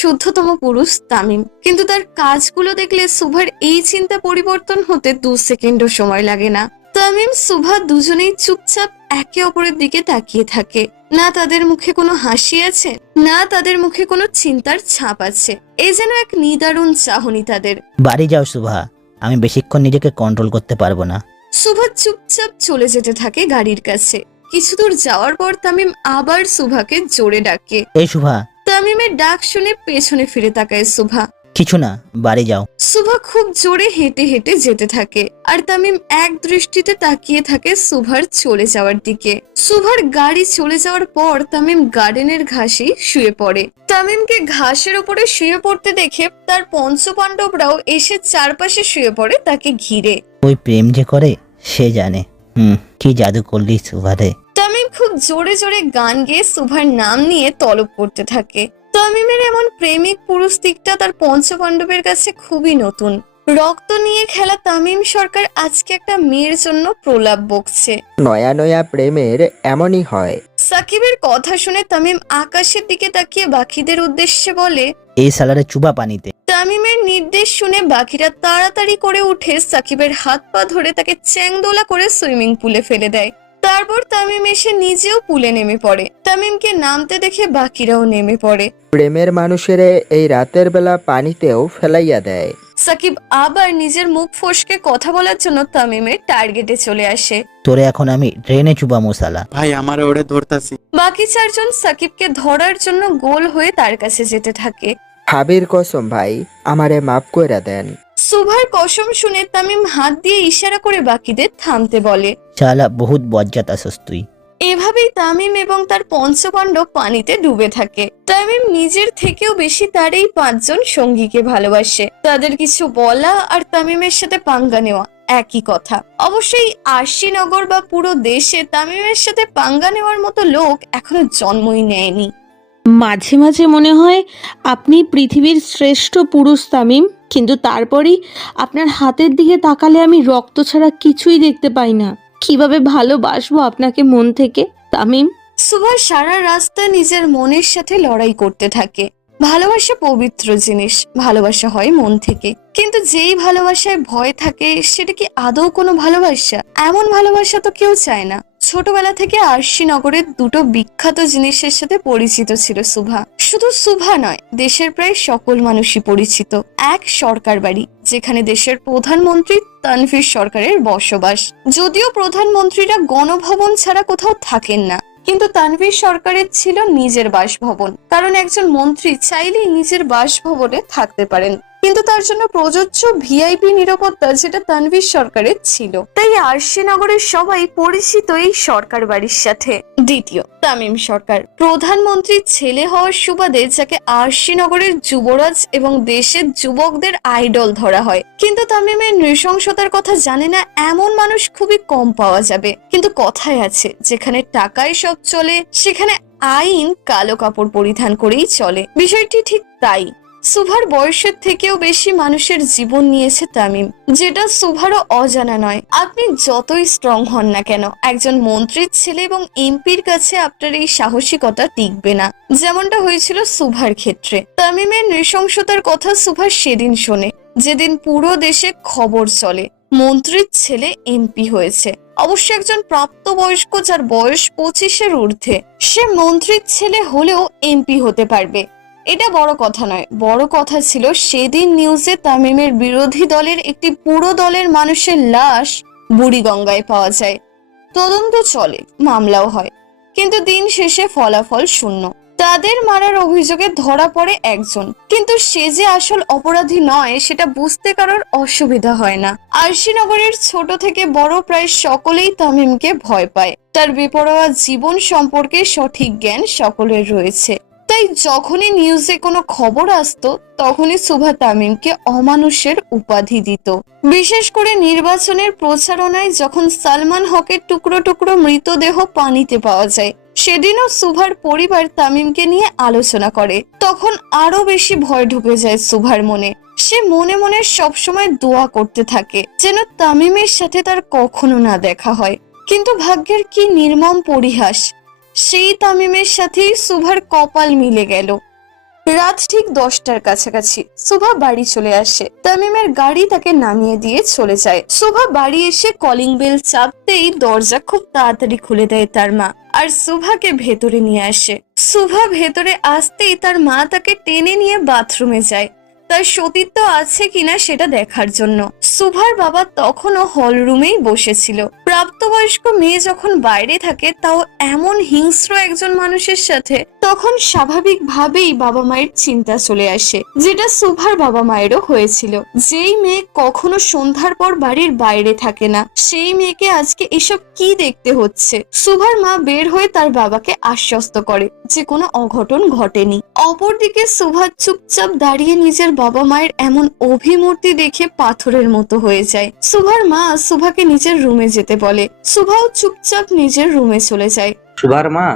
শুদ্ধতম পুরুষ তামিম, কিন্তু তার কাজগুলো দেখলে সুভার এই চিন্তা পরিবর্তন হতে 2 সেকেন্ডও সময় লাগে না। তামিম সুভা দুজনেই চুপচাপ একে অপরের দিকে তাকিয়ে থাকে। না তাদের মুখে কোনো হাসি আছে, না তাদের মুখে কোনো চিন্তার ছাপ আছে। এই যেন এক নিদারুণ চাহনি তাদের। বাড়ি যাও শুভা, আমি বেশিক্ষণ নিজেকে কন্ট্রোল করতে পারবো না। সুভা চুপচাপ চলে যেতে থাকে গাড়ির কাছে। কিছু দূর যাওয়ার পর তামিম আবার সুভাকে জোরে ডাকে। এই শুভা। তামিমের ডাক শুনে পেছনে ফিরে তাকায় সুভা। কিছু না, বাড়ি যাও। সুভা খুব জোরে হেঁটে হেঁটে যেতে থাকে, আর তামিম এক দৃষ্টিতে তাকিয়ে থাকে সুভার চলে যাওয়ার দিকে। সুভার গাড়ি চলে যাওয়ার পর তামিম গার্ডেনের ঘাসে শুয়ে পড়ে। তামিমকে ঘাসের উপরে শুয়ে পড়তে দেখে তার পঞ্চপাণ্ডবরাও এসে চারপাশে শুয়ে পড়ে তাকে ঘিরে। ওই প্রেম যে করে সে জানে। কি জাদু করলি সুভারে। তামিম খুব জোরে জোরে গান গেয়ে সুভার নাম নিয়ে তলব করতে থাকে। তামিমের এমন প্রেমিক পুরুষ দিকটা তার পঞ্চপাণ্ডবের কাছে খুবই নতুন। রক্ত নিয়ে খেলা তামিম সরকার আজকে একটা মেয়ের জন্য প্রলাপ বকছে। নয়া নয়া প্রেমের এমনই হয়। সাকিবের কথা শুনে তামিম আকাশের দিকে তাকিয়ে বাকিদের উদ্দেশ্যে বলে, এই সালারে চুবা পানিতে। তামিমের নির্দেশ শুনে বাকিরা তাড়াতাড়ি করে উঠে সাকিবের হাত পা ধরে তাকে চ্যাংদোলা করে সুইমিং পুলে ফেলে দেয়। তারপর তামিম এসে নিজেও পুলে নেমে পড়ে। তামিমকে নামতে দেখে বাকিরাও নেমে পড়ে। প্রেমের মানুষের এই রাতের বেলা পানিতেও ফেলাইয়া দেয়। সাকিব আবার নিজের মুখ ফসকে কথা বলার জন্য তামিমের টার্গেটে চলে আসে। তোরে এখন আমি ট্রেনে চুবা মশালা। ভাই আমারে ওরে ধরতাছি। বাকি 4 জন সাকিবকে ধরার জন্য গোল হয়ে তার কাছে যেতে থাকে। ভাবির কসম ভাই, আমারে মাফ কইরা দেন। সুভার কসম শুনে তামিম হাত দিয়ে ইশারা করে বাকিদের থামতে বলে। শালা বহুত বজ্জাত আসস তুই। এভাবেই তামিম এবং তার পঞ্চপাণ্ডব পানিতে ডুবে থাকে। তামিম নিজের থেকেও বেশি তার এই 5 জন সঙ্গীকে ভালোবাসে। তাদের কিছু বলা আর তামিমের সাথে পাঙ্গা নেওয়া একই কথা। অবশ্যই আরশিনগর বা পুরো দেশে তামিমের সাথে পাঙ্গা নেওয়ার মতো লোক এখনো জন্মই নেয়নি। মাঝে মাঝে মনে হয় আপনি পৃথিবীর শ্রেষ্ঠ পুরুষ তামিম, কিন্তু তারপরেই আপনার হাতের দিকে তাকালে আমি রক্ত ছাড়া কিছুই দেখতে পাই না। কিভাবে ভালোবাসবো আপনাকে মন থেকে তামিম? সুভা সারা রাস্তা নিজের মনের সাথে লড়াই করতে থাকে। ভালোবাসা পবিত্র জিনিস, ভালোবাসা হয় মন থেকে। কিন্তু যেই ভালোবাসায় ভয় থাকে সেটা কি আদৌ কোনো ভালোবাসা? এমন ভালোবাসা তো কেউ চায় না। ছোটবেলা থেকে আরশিনগরের 2টো বিখ্যাত জিনিসের সাথে পরিচিত ছিল সুভা। শুধু সুভা নয়, দেশের প্রায় সকল মানুষই পরিচিত। এক, সরকার বাড়ি, যেখানে দেশের প্রধানমন্ত্রী তানভীর সরকারের বসবাস। যদিও প্রধানমন্ত্রীরা গণভবন ছাড়া কোথাও থাকেন না, কিন্তু তানভীর সরকারের ছিল নিজের বাসভবন। কারণ একজন মন্ত্রী চাইলেই নিজের বাসভবনে থাকতে পারেন, কিন্তু তার জন্য প্রযোজ্য ভিআইপি নিরাপত্তা যেটা তানভীর সরকারের ছিল। তাই আরশিনগরের সবাই পরিচিত এই সরকার বাড়ির সাথে। দ্বিতীয়, তামিম সরকার প্রধানমন্ত্রীর ছেলে হওয়ার সুবাদে যাকে আরশিনগরের যুবরাজ এবং দেশের যুবকদের আইডল ধরা হয়। কিন্তু তামিমের নৃশংসতার কথা জানে না এমন মানুষ খুবই কম পাওয়া যাবে। কিন্তু কথায় আছে, যেখানে টাকায় সব চলে সেখানে আইন কালো কাপড় পরিধান করেই চলে। বিষয়টি ঠিক তাই। সুভার বয়সের থেকেও বেশি মানুষের জীবন নিয়েছে তামিম, যেটা সুভারও অজানা নয়। আপনি যতই স্ট্রং হন না কেন, একজন মন্ত্রীর ছেলে এবং এমপির কাছে আপনার এই সাহসিকতা টিকবে না, যেমনটা হয়েছিল সুভার ক্ষেত্রে। তামিমের নৃশংসতার কথা সুভা সেদিন শোনে, যেদিন পুরো দেশে খবর চলে মন্ত্রীর ছেলে এমপি হয়েছে। অবশ্য একজন প্রাপ্তবয়স্ক যার বয়স 25-এর ঊর্ধ্বে, সে মন্ত্রীর ছেলে হলেও এমপি হতে পারবে, এটা বড় কথা নয়। বড় কথা ছিল সেদিন নিউজে তামিমের বিরোধী দলের একটি পুরো দলের মানুষের লাশ বুড়িগঙ্গায় পাওয়া যায়। তদন্ত চলে, মামলাও হয়, কিন্তু দিন শেষে ফলাফল শূন্য। তাদের মারার অভিযোগে ধরা পড়ে একজন, কিন্তু সে যে আসল অপরাধী নয় সেটা বুঝতে কারোর অসুবিধা হয় না। আরশিনগরের ছোট থেকে বড় প্রায় সকলেই তামিমকে ভয় পায়। তার বেপরোয়া জীবন সম্পর্কে সঠিক জ্ঞান সকলের রয়েছে। তাই যখনই নিউজে কোনো খবর আসতো তখনই সুভা তামিমকে অমানুষের উপাধি দিত। বিশেষ করে নির্বাচনের প্রচারণায় যখন সালমান হকের টুকরো টুকরো মৃতদেহ পানিতে পাওয়া যায়, সেদিনও সুভার পরিবার তামিমকে নিয়ে আলোচনা করে। তখন আরো বেশি ভয় ঢুকে যায় সুভার মনে। সে মনে মনে সবসময় দোয়া করতে থাকে যেন তামিমের সাথে তার কখনো না দেখা হয়। কিন্তু ভাগ্যের কি নির্মম পরিহাস, সেই তামিমের সাথেই সুভার কপাল মিলে গেল। রাত ঠিক 10টার কাছাকাছি সুভা বাড়ি চলে আসে। তামিমের গাড়ি তাকে নামিয়ে দিয়ে চলে যায়। সুভা বাড়ি এসে কলিং বেল চাপতেই দরজা খুব তাড়াতাড়ি খুলে দেয় তার মা, আর সুভাকে ভেতরে নিয়ে আসে। সুভা ভেতরে আসতেই তার মা তাকে টেনে নিয়ে বাথরুমে যায়, তার সতীত্ব আছে কিনা সেটা দেখার জন্য। সুভার বাবা তখনও হল রুমেই বসেছিল। প্রাপ্তবয়স্ক মেয়ে যখন বাইরে থাকে, তাও এমন হিংস্র একজন মানুষের সাথে, তখন স্বাভাবিকভাবেই বাবা মায়ের চিন্তা চলে আসে, যেটা সুভার বাবা মায়েরও হয়েছিল। যেই মেয়ে কখনো সন্ধ্যার পর বাড়ির বাইরে থাকে না, সেই মেয়েকে আজকে এসব কি দেখতে হচ্ছে। সুভার মা বের হয়ে তার বাবাকে আশ্বস্ত করে যে কোনো অঘটন ঘটেনি। অপরদিকে সুভা চুপচাপ দাঁড়িয়ে নিজের বাবা মায়ের এমন অভিমূর্তি দেখে পাথরের মতো হয়ে যায়। সুভার মা সুভাকে নিজের রুমে যেতে বলে। সুভাও চুপচাপ নিজের রুমে চলে যায়। সুভার মা,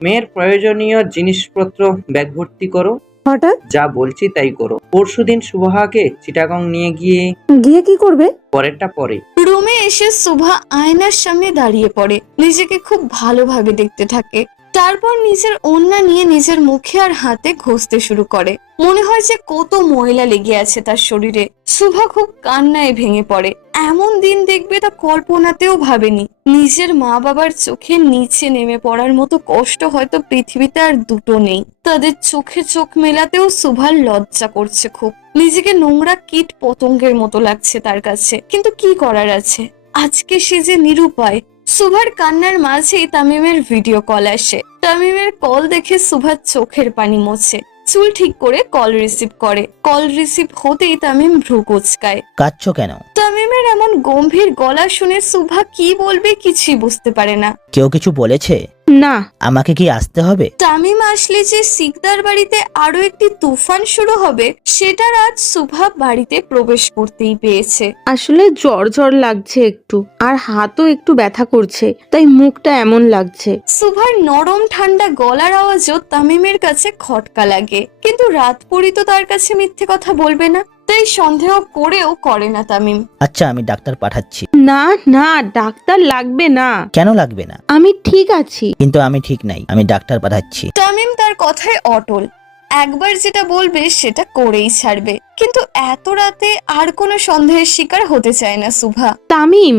মেয়ের প্রয়োজনীয় জিনিসপত্র ব্যাগ ভর্তি করো। হঠাৎ? যা বলছি তাই করো। পরশুদিন সুভাকে চিটাগং নিয়ে গিয়ে কি করবে? পরেরটা পরে। রুমে এসে সুভা আয়নার সামনে দাঁড়িয়ে পড়ে, নিজেকে খুব ভালোভাবে দেখতে থাকে। তারপর নিজের ওড়না নিয়ে নিজের মুখে আর হাতে ঘষতে শুরু করে। মনে হয় যে কত ময়লা লেগে আছে তার শরীরে। সুভা খুব কান্নায় ভেঙে পড়ে। এমন দিন দেখবে তা কল্পনাতেও ভাবেনি। নিজের মা বাবার চোখের নিচে নেমে পড়ার মতো কষ্ট হয়তো পৃথিবীতে আর দুটো নেই। তাদের চোখে চোখ মেলাতেও সুভার লজ্জা করছে খুব। নিজেকে নোংরা কীট পতঙ্গের মতো লাগছে তার কাছে, কিন্তু কি করার আছে, আজকে সে যে নিরুপায়। সুভার কান্নার মাঝেই তামিমের ভিডিও কল আসে। তামিমের কল দেখে সুভার চোখের পানি মোছে, চুল ঠিক করে কল রিসিভ করে। কল রিসিভ হতেই তামিম ভ্রু কুঁচকায়। কাঁদছো কেন? তামিমের এমন গম্ভীর গলা শুনে সুভা কি বলবে কিছুই বুঝতে পারে না। কেউ কিছু বলেছে? না। আমাকে কি আসতে হবে? তামিম আসলে যে সিকদার বাড়িতে আরো একটি তুফান শুরু হবে সেটার আজ সুভা বাড়িতে প্রবেশ করতেই পেয়েছে। আসলে জ্বর জ্বর লাগছে একটু, আর হাতও একটু ব্যথা করছে, তাই মুখটা এমন লাগছে। সুভার নরম ঠান্ডা গলার আওয়াজও তামিমের কাছে খটকা লাগে, কিন্তু রাত পরি তো তার কাছে মিথ্যে কথা বলবে না, তাই সন্দেহ করেও করে না তামিম। আচ্ছা, আমি ডাক্তার পাঠাচ্ছি। না না, ডাক্তার লাগবে না। কেন লাগবে না? আমি ঠিক আছি। কিন্তু আমি ঠিক নাই, আমি ডাক্তার পাঠাচ্ছি। তামিম তার কথায় অটল, একবার যেটা বলবে সেটা করেই ছাড়বে, কিন্তু এত রাতে আর কোনো সন্দেহের শিকার হতে চায় না সুভা। তামিম।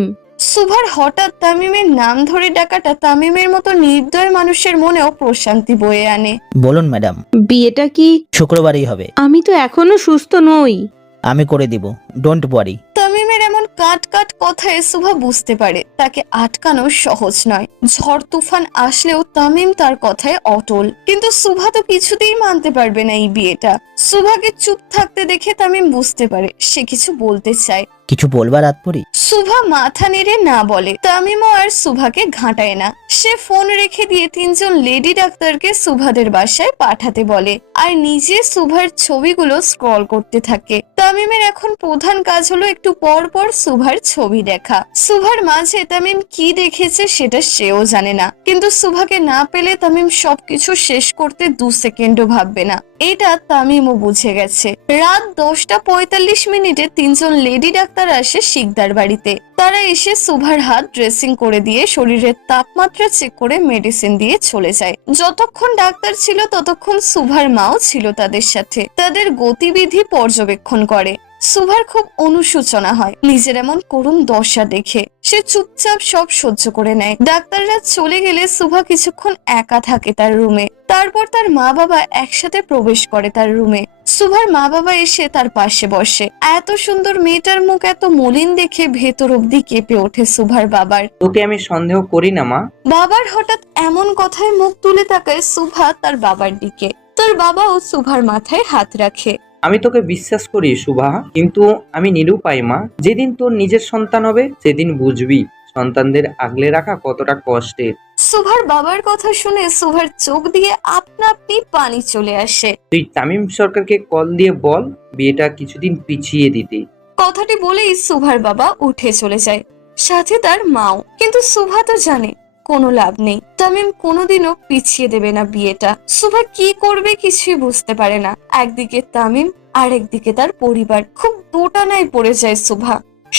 সুভার হঠাৎ তামিমের নাম ধরে ডাকাটা তামিমের মতো নির্দয় মানুষের মনেও প্রশান্তি বয়ে আনে। বলুন ম্যাডাম। বিয়েটা কি শুক্রবারই হবে। আমি তো এখনো সুস্থ নই। আমি করে দিব, ডোন্ট ওয়ারি। তামিমের এমন কাট কাট কথায় সুভা বুঝতে পারে তাকে আটকানো সহজ নয়। ঝড় তুফান আসলেও তামিম তার কথায় অটল, কিন্তু সুভা তো কিছুতেই মানতে পারবে না এই বিয়েটা। সুভাকে চুপ থাকতে দেখে তামিম বুঝতে পারে সে কিছু বলতে চায়। কিছু বলবার রাত পরি? সুভা মাথা নেড়ে না বলে। তামিমও আর সুভাকে ঘাঁটায় না, সে ফোন রেখে দিয়ে 3জন লেডি ডাক্তারকে সুভাদের বাসায় পাঠাতে বলে, আর নিজে সুভার ছবিগুলো স্ক্রল করতে থাকে। তামিমের এখন প্রধান কাজ হলো একটু পর পর সুভার ছবি দেখা। সুভার মাঝে তামিম কি দেখেছে সেটা সেও জানে না, কিন্তু সুভাকে না পেলে তামিম সবকিছু শেষ করতে 2 সেকেন্ডও ভাববে না, এটা তামিমও বুঝে গেছে। রাত 10:45 3জন লেডি ডাক্তার আসে শিকদার বাড়িতে। তারা এসে সুভার হাত ড্রেসিং করে দিয়ে শরীরের তাপমাত্রা চেক করে মেডিসিন দিয়ে চলে যায়। যতক্ষণ ডাক্তার ছিল ততক্ষণ সুভার মাও ছিল তাদের সাথে, তাদের গতিবিধি পর্যবেক্ষণ করে। সুভার খুব অনুশোচনা হয় নিজের এমন করুণ দশা দেখে, সে চুপচাপ সব সহ্য করে নেয়। ডাক্তাররা চলে গেলে সুভা কিছুক্ষণ একা থাকে তার রুমে, তারপর তার মা বাবা একসাথে প্রবেশ করে তার রুমে। সুভার মা বাবা এসে তার পাশে বসে। এত সুন্দর মেয়েটার মুখ এত মলিন দেখে ভেতর অব্দি কেঁপে ওঠে সুভার বাবার। তোকে আমি সন্দেহ করি না মা। বাবার হঠাৎ এমন কথায় মুখ তুলে তাকায় সুভা তার বাবার দিকে। তার বাবাও সুভার মাথায় হাত রাখে। আমি তোকে বিশ্বাস করি সুভা, কিন্তু আমি নিরুপায় মা। যেদিন তোর নিজের সন্তান হবে সেদিন বুঝবি সন্তানদের আগলে রাখা কতটা কষ্টের। সুভার বাবার কথা শুনে সুভার চোখ দিয়ে আপনা আপনি পানি চলে আসে। তুই তামিম সরকারকে কল দিয়ে বল বিয়েটা কিছুদিন পিছিয়ে দিতে। কথাটি বলেই সুভার বাবা উঠে চলে যায়, সাথে তার মাও। কিন্তু সুভা তো জানে কোনো লাভ নেই, তামিম কোনোদিনও পিছিয়ে দেবে না বিয়েটা। সুভা কি করবে কিছুই বুঝতে পারে না। একদিকে তামিম আর একদিকে তার পরিবার, খুব দোটানায় পড়ে যায় সুভা।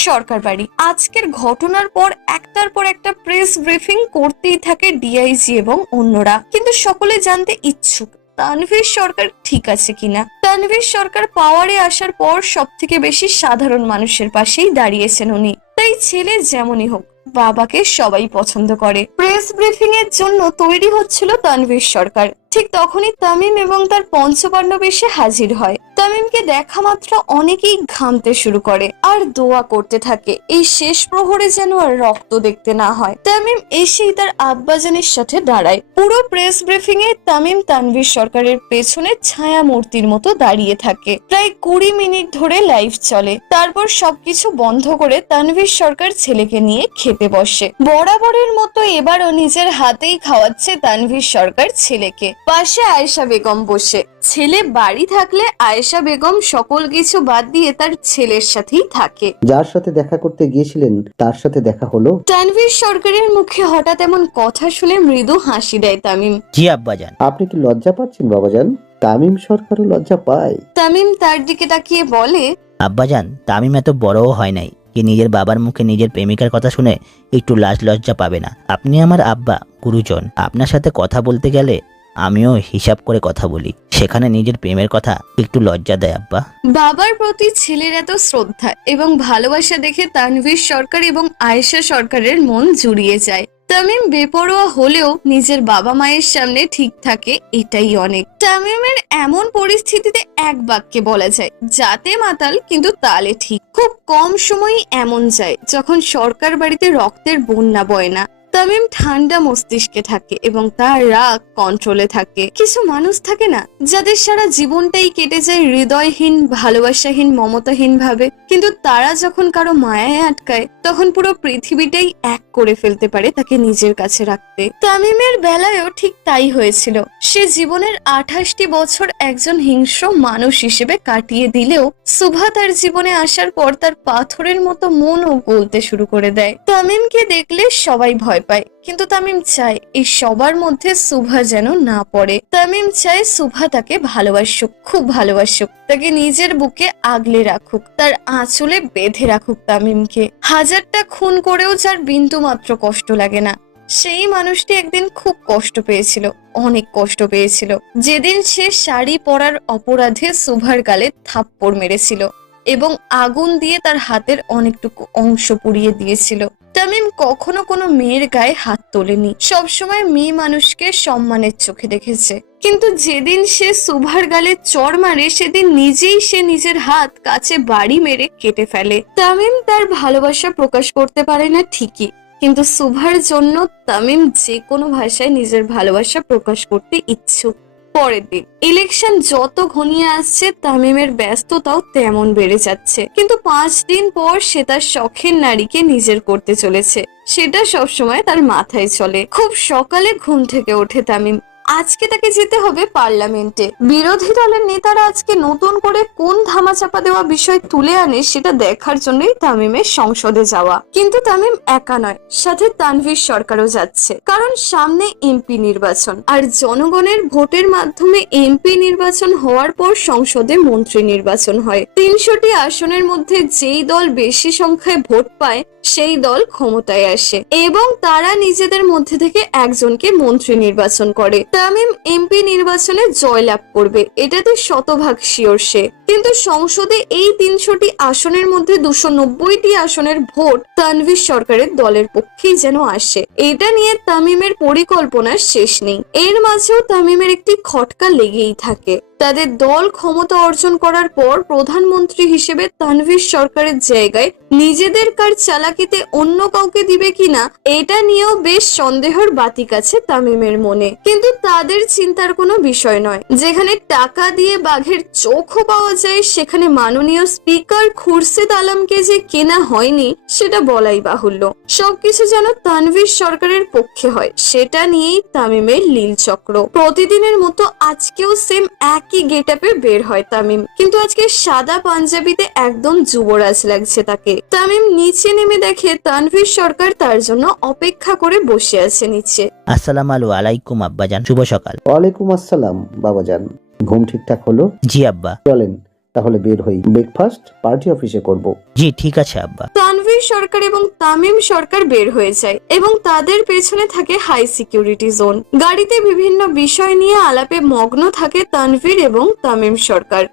সরকার বাড়ি। আজকের ঘটনার পর একটার পর একটা প্রেস ব্রিফিং করতেই থাকে ডিআইজি এবং অন্যরা, কিন্তু সকলে জানতে ইচ্ছুক তানভীর সরকার ঠিক আছে কিনা। তানভীর সরকার পাওয়ারে আসার পর সব থেকে বেশি সাধারণ মানুষের পাশেই দাঁড়িয়েছেন উনি, তাই ছেলে যেমনই হোক বাবাকে সবাই পছন্দ করে। প্রেস ব্রিফিং এর জন্য তৈরি হচ্ছিল তানভীর সরকার। ঠিক তখনই তামিম এবং তার পঞ্চপাণ্ডব এসে হাজির হয়। তামিমকে দেখা মাত্র অনেকেই ঘামতে শুরু করে আর দোয়া করতে থাকে এই শেষ প্রহরে যেন আর রক্ত দেখতে না হয়। তামিম এসেই তার আব্বাজানের সাথে দাঁড়ায়। পুরো প্রেস ব্রিফিং এ তামিম তানভীর সরকারের পেছনে ছায়া মূর্তির মতো দাঁড়িয়ে থাকে। প্রায় 20 মিনিট ধরে লাইভ চলে। তারপর সবকিছু বন্ধ করে তানভীর সরকার ছেলেকে নিয়ে খেতে বসে। বরাবরের মতো এবারও নিজের হাতেই খাওয়াচ্ছে তানভীর সরকার ছেলেকে। পাশে আয়েশা বেগম বসে। ছেলে বাড়ি থাকলে আয়েশা বেগম সকল কিছু বাদ দিয়ে তার ছেলের সাথেই থাকে। যার সাথে দেখা করতে গিয়েছিলেন তার সাথে দেখা হলো? তানভীর সরকারের মুখে হঠাৎ এমন কথা শুনে মৃদু হাসি দেয় তামিম। জি আব্বাজান। আপনি কি লজ্জা পাচ্ছেন বাবাজান? তামিম সরকারও লজ্জা পায়। তামিম তার দিকে তাকিয়ে বলে, আব্বাজান, তামিম এত বড়ও হয় নাই যে নিজের বাবার মুখে নিজের প্রেমিকার কথা শুনে একটু লাজ লজ্জা পাবে না। আপনি আমার আব্বা, গুরুজন। আপনার সাথে কথা বলতে গেলে আমিও হিসাব করে কথা বলি, সেখানে নিজের প্রেমের কথা একটু লজ্জা দেয় আব্বা। বাবার প্রতি ছেলের এত শ্রদ্ধা এবং ভালোবাসা দেখে তানভীর সরকার এবং আয়েশা সরকারের মন জুড়িয়ে যায়। তামিম বেপরোয়া হলেও নিজের বাবা মায়ের সামনে ঠিক থাকে, এটাই অনেক। তামিমের এমন পরিস্থিতিতে এক বাক্যে বলা যায়, যাতে মাতাল কিন্তু তালে ঠিক। খুব কম সময়ই এমন যায় যখন সরকার বাড়িতে রক্তের বন্যা বয় না। তামিম ঠান্ডা মস্তিষ্কে থাকে এবং তার রাগ কন্ট্রোলে থাকে। কিছু মানুষ থাকে না যাদের সারা জীবনটাই কেটে যায় হৃদয়হীন, ভালোবাসাহীন, মমতাহীন ভাবে, কিন্তু তারা যখন কারো মায়ায় আটকায় তখন পুরো পৃথিবীটাই এক করে ফেলতে পারে তাকে নিজের কাছে রাখতে। তামিমের বেলায়ও ঠিক তাই হয়েছিল। সে জীবনের 28টি বছর একজন হিংস্র মানুষ হিসেবে কাটিয়ে দিলেও সুভা তার জীবনে আসার পর তার পাথরের মতো মনও গলতে শুরু করে দেয়। তামিমকে দেখলে সবাই ভয় পায়, কিন্তু তামিম চায় এই সবার মধ্যে সুভা যেন না পড়ে। তামিম চায় সুভা তাকে ভালোবাসুক, খুব ভালোবাসুক, তাকে নিজের বুকে আগলে রাখুক, তার আঁচলে বেঁধে রাখুক তামিমকে। হাজারটা খুন করেও যার বিন্দু মাত্র কষ্ট লাগে না, সেই মানুষটি একদিন খুব কষ্ট পেয়েছিল, অনেক কষ্ট পেয়েছিল, যেদিন সে শাড়ি পরার অপরাধে সুভার গালে থাপ্পড় মেরেছিল এবং আগুন দিয়ে তার হাতের অনেকটুকু অংশ পুড়িয়ে দিয়েছিল। তামিম কখনো কোনো মেয়ের গায়ে হাত তোলেনি, সবসময় মেয়ে মানুষকে সম্মানের চোখে দেখেছে। কিন্তু যেদিন সে সুভার গালে চড় মারে সেদিন নিজেই সে নিজের হাত কাছে বাড়ি মেরে কেটে ফেলে। তামিম তার ভালোবাসা প্রকাশ করতে পারে না ঠিকই, কিন্তু সুভার জন্য তামিম যে কোনো ভাষায় নিজের ভালোবাসা প্রকাশ করতে ইচ্ছুক। পরের দিন ইলেকশন যত ঘনিয়ে আসছে তামিমের ব্যস্ততাও তেমন বেড়ে যাচ্ছে, কিন্তু 5 দিন পর সে তার শখের নারীকে নিজের করতে চলেছে, সেটা সবসময় তার মাথায় চলে। খুব সকালে ঘুম থেকে ওঠে তামিম। আজকে তাকে যেতে হবে পার্লামেন্টে। বিরোধী দলের নেতারা আজকে নতুন করে কোন ধামাচাপা দেওয়া বিষয় তুলে আনে সেটা দেখার জন্যই তামিমের সংসদে যাওয়া। কিন্তু তামিম একা নয়, সাথে তানভীর সরকারও যাচ্ছে, কারণ সামনে এমপি নির্বাচন, আর জনগণের ভোটের মাধ্যমে এমপি নির্বাচন হওয়ার পর সংসদে মন্ত্রী নির্বাচন হয়। 300টি আসনের মধ্যে যেই দল বেশি সংখ্যায় ভোট পায় সেই দল ক্ষমতায় আসে এবং তারা নিজেদের মধ্যে থেকে একজনকে মন্ত্রী নির্বাচন করে। তামিম এমপি নির্বাচনে জয়লাভ করবে, এটাতে শতভাগ শিওর সে। কিন্তু সংসদে এই 300টি আসনের মধ্যে 290টি আসনের ভোট তানভীর সরকারের দলের পক্ষেই যেন আসে। এটা নিয়ে তামিমের পরিকল্পনার শেষ নেই। এর মাঝেও তামিমের একটি খটকা লেগেই থাকে। তাদের দল ক্ষমতা অর্জন করার পর প্রধানমন্ত্রী হিসেবে তানভীর সরকারের জায়গায় নিজেদের কার চালাকিতে অন্য কাউকে দিবে কিনা এটা নিয়েও বেশ সন্দেহের বাতিক আছে তামিমের মনে। কিন্তু তাদের চিন্তার কোনো বিষয় নয়। যেখানে টাকা দিয়ে বাঘের চোখও পাওয়া যায় সেখানে মাননীয় স্পিকার খুরশিদ আলমকে যে কেনা হয়নি সেটা বলাই বাহুল্য। সবকিছু যেন তানভীর সরকারের পক্ষে হয়, সেটা নিয়েই তামিমের লীল চক্র। প্রতিদিনের মতো আজকেও সেম একই গেটআপে বের হয় তামিম, কিন্তু আজকে সাদা পাঞ্জাবিতে একদম যুবরাজ লাগছে তাকে। তামিম নিচে নেমে দেখে তানভীর সরকার তার জন্য অপেক্ষা করে বসে আছে নিচে। আসসালামু আলাইকুম আব্বাজান, শুভ সকাল। ওয়ালাইকুম আসসালাম বাবাজান, ঘুম ঠিকঠাক হলো? জি আব্বা। চলেন তাহলে বের হই, ব্রেকফাস্ট পার্টি অফিসে করব। জি ঠিক আছে আব্বা। তানভীর সরকার এবং তামিম সরকার বের হয়ে যায় এবং তাদের পেছনে থাকে হাই সিকিউরিটি জোন। গাড়িতে বিভিন্ন বিষয় নিয়ে আলাপে মগ্ন থাকে তানভীর এবং তামিম সরকার।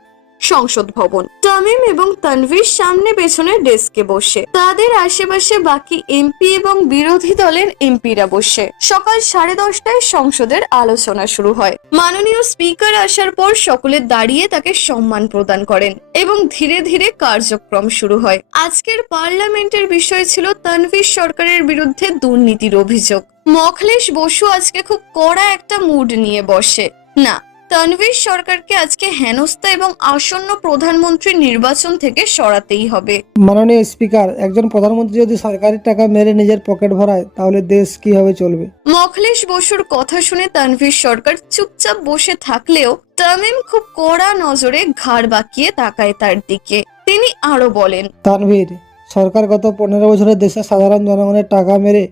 সংসদ ভবন। তামিম এবং তানভীর সামনে পেছনে ডেস্কে বসে, তাদের আশেপাশে বাকি এমপি এবং বিরোধী দলের এমপিরা বসে। সকাল 10:30টায় সংসদের আলোচনা শুরু হয়। মাননীয় স্পিকার আসার পর সকলে দাঁড়িয়ে তাকে সম্মান প্রদান করেন এবং ধীরে ধীরে কার্যক্রম শুরু হয়। আজকের পার্লামেন্টের বিষয় ছিল তানভীর সরকারের বিরুদ্ধে দুর্নীতির অভিযোগ। মখলেশ বসু আজকে খুব কড়া একটা মুড নিয়ে বসে। না, তানভীর সরকারকে আজকে হেনস্থা এবং আসন্ন প্রধানমন্ত্রী নির্বাচন থেকে সরাতেই হবে। মাননীয় স্পিকার, একজন প্রধানমন্ত্রী যদি সরকারি টাকা মেরে নিজের পকেট ভরায় তাহলে দেশ কিভাবে চলবে? মখলেশ বসুর কথা শুনে তানভীর সরকার চুপচাপ বসে থাকলেও তামিম খুব কড়া নজরে ঘাড় বাঁকিয়ে তাকায় তার দিকে। তিনি আরো বলেন, তানভীর, সরকার গত 15 বছরে দেশের সাধারণ জনগণের টাকা মেরে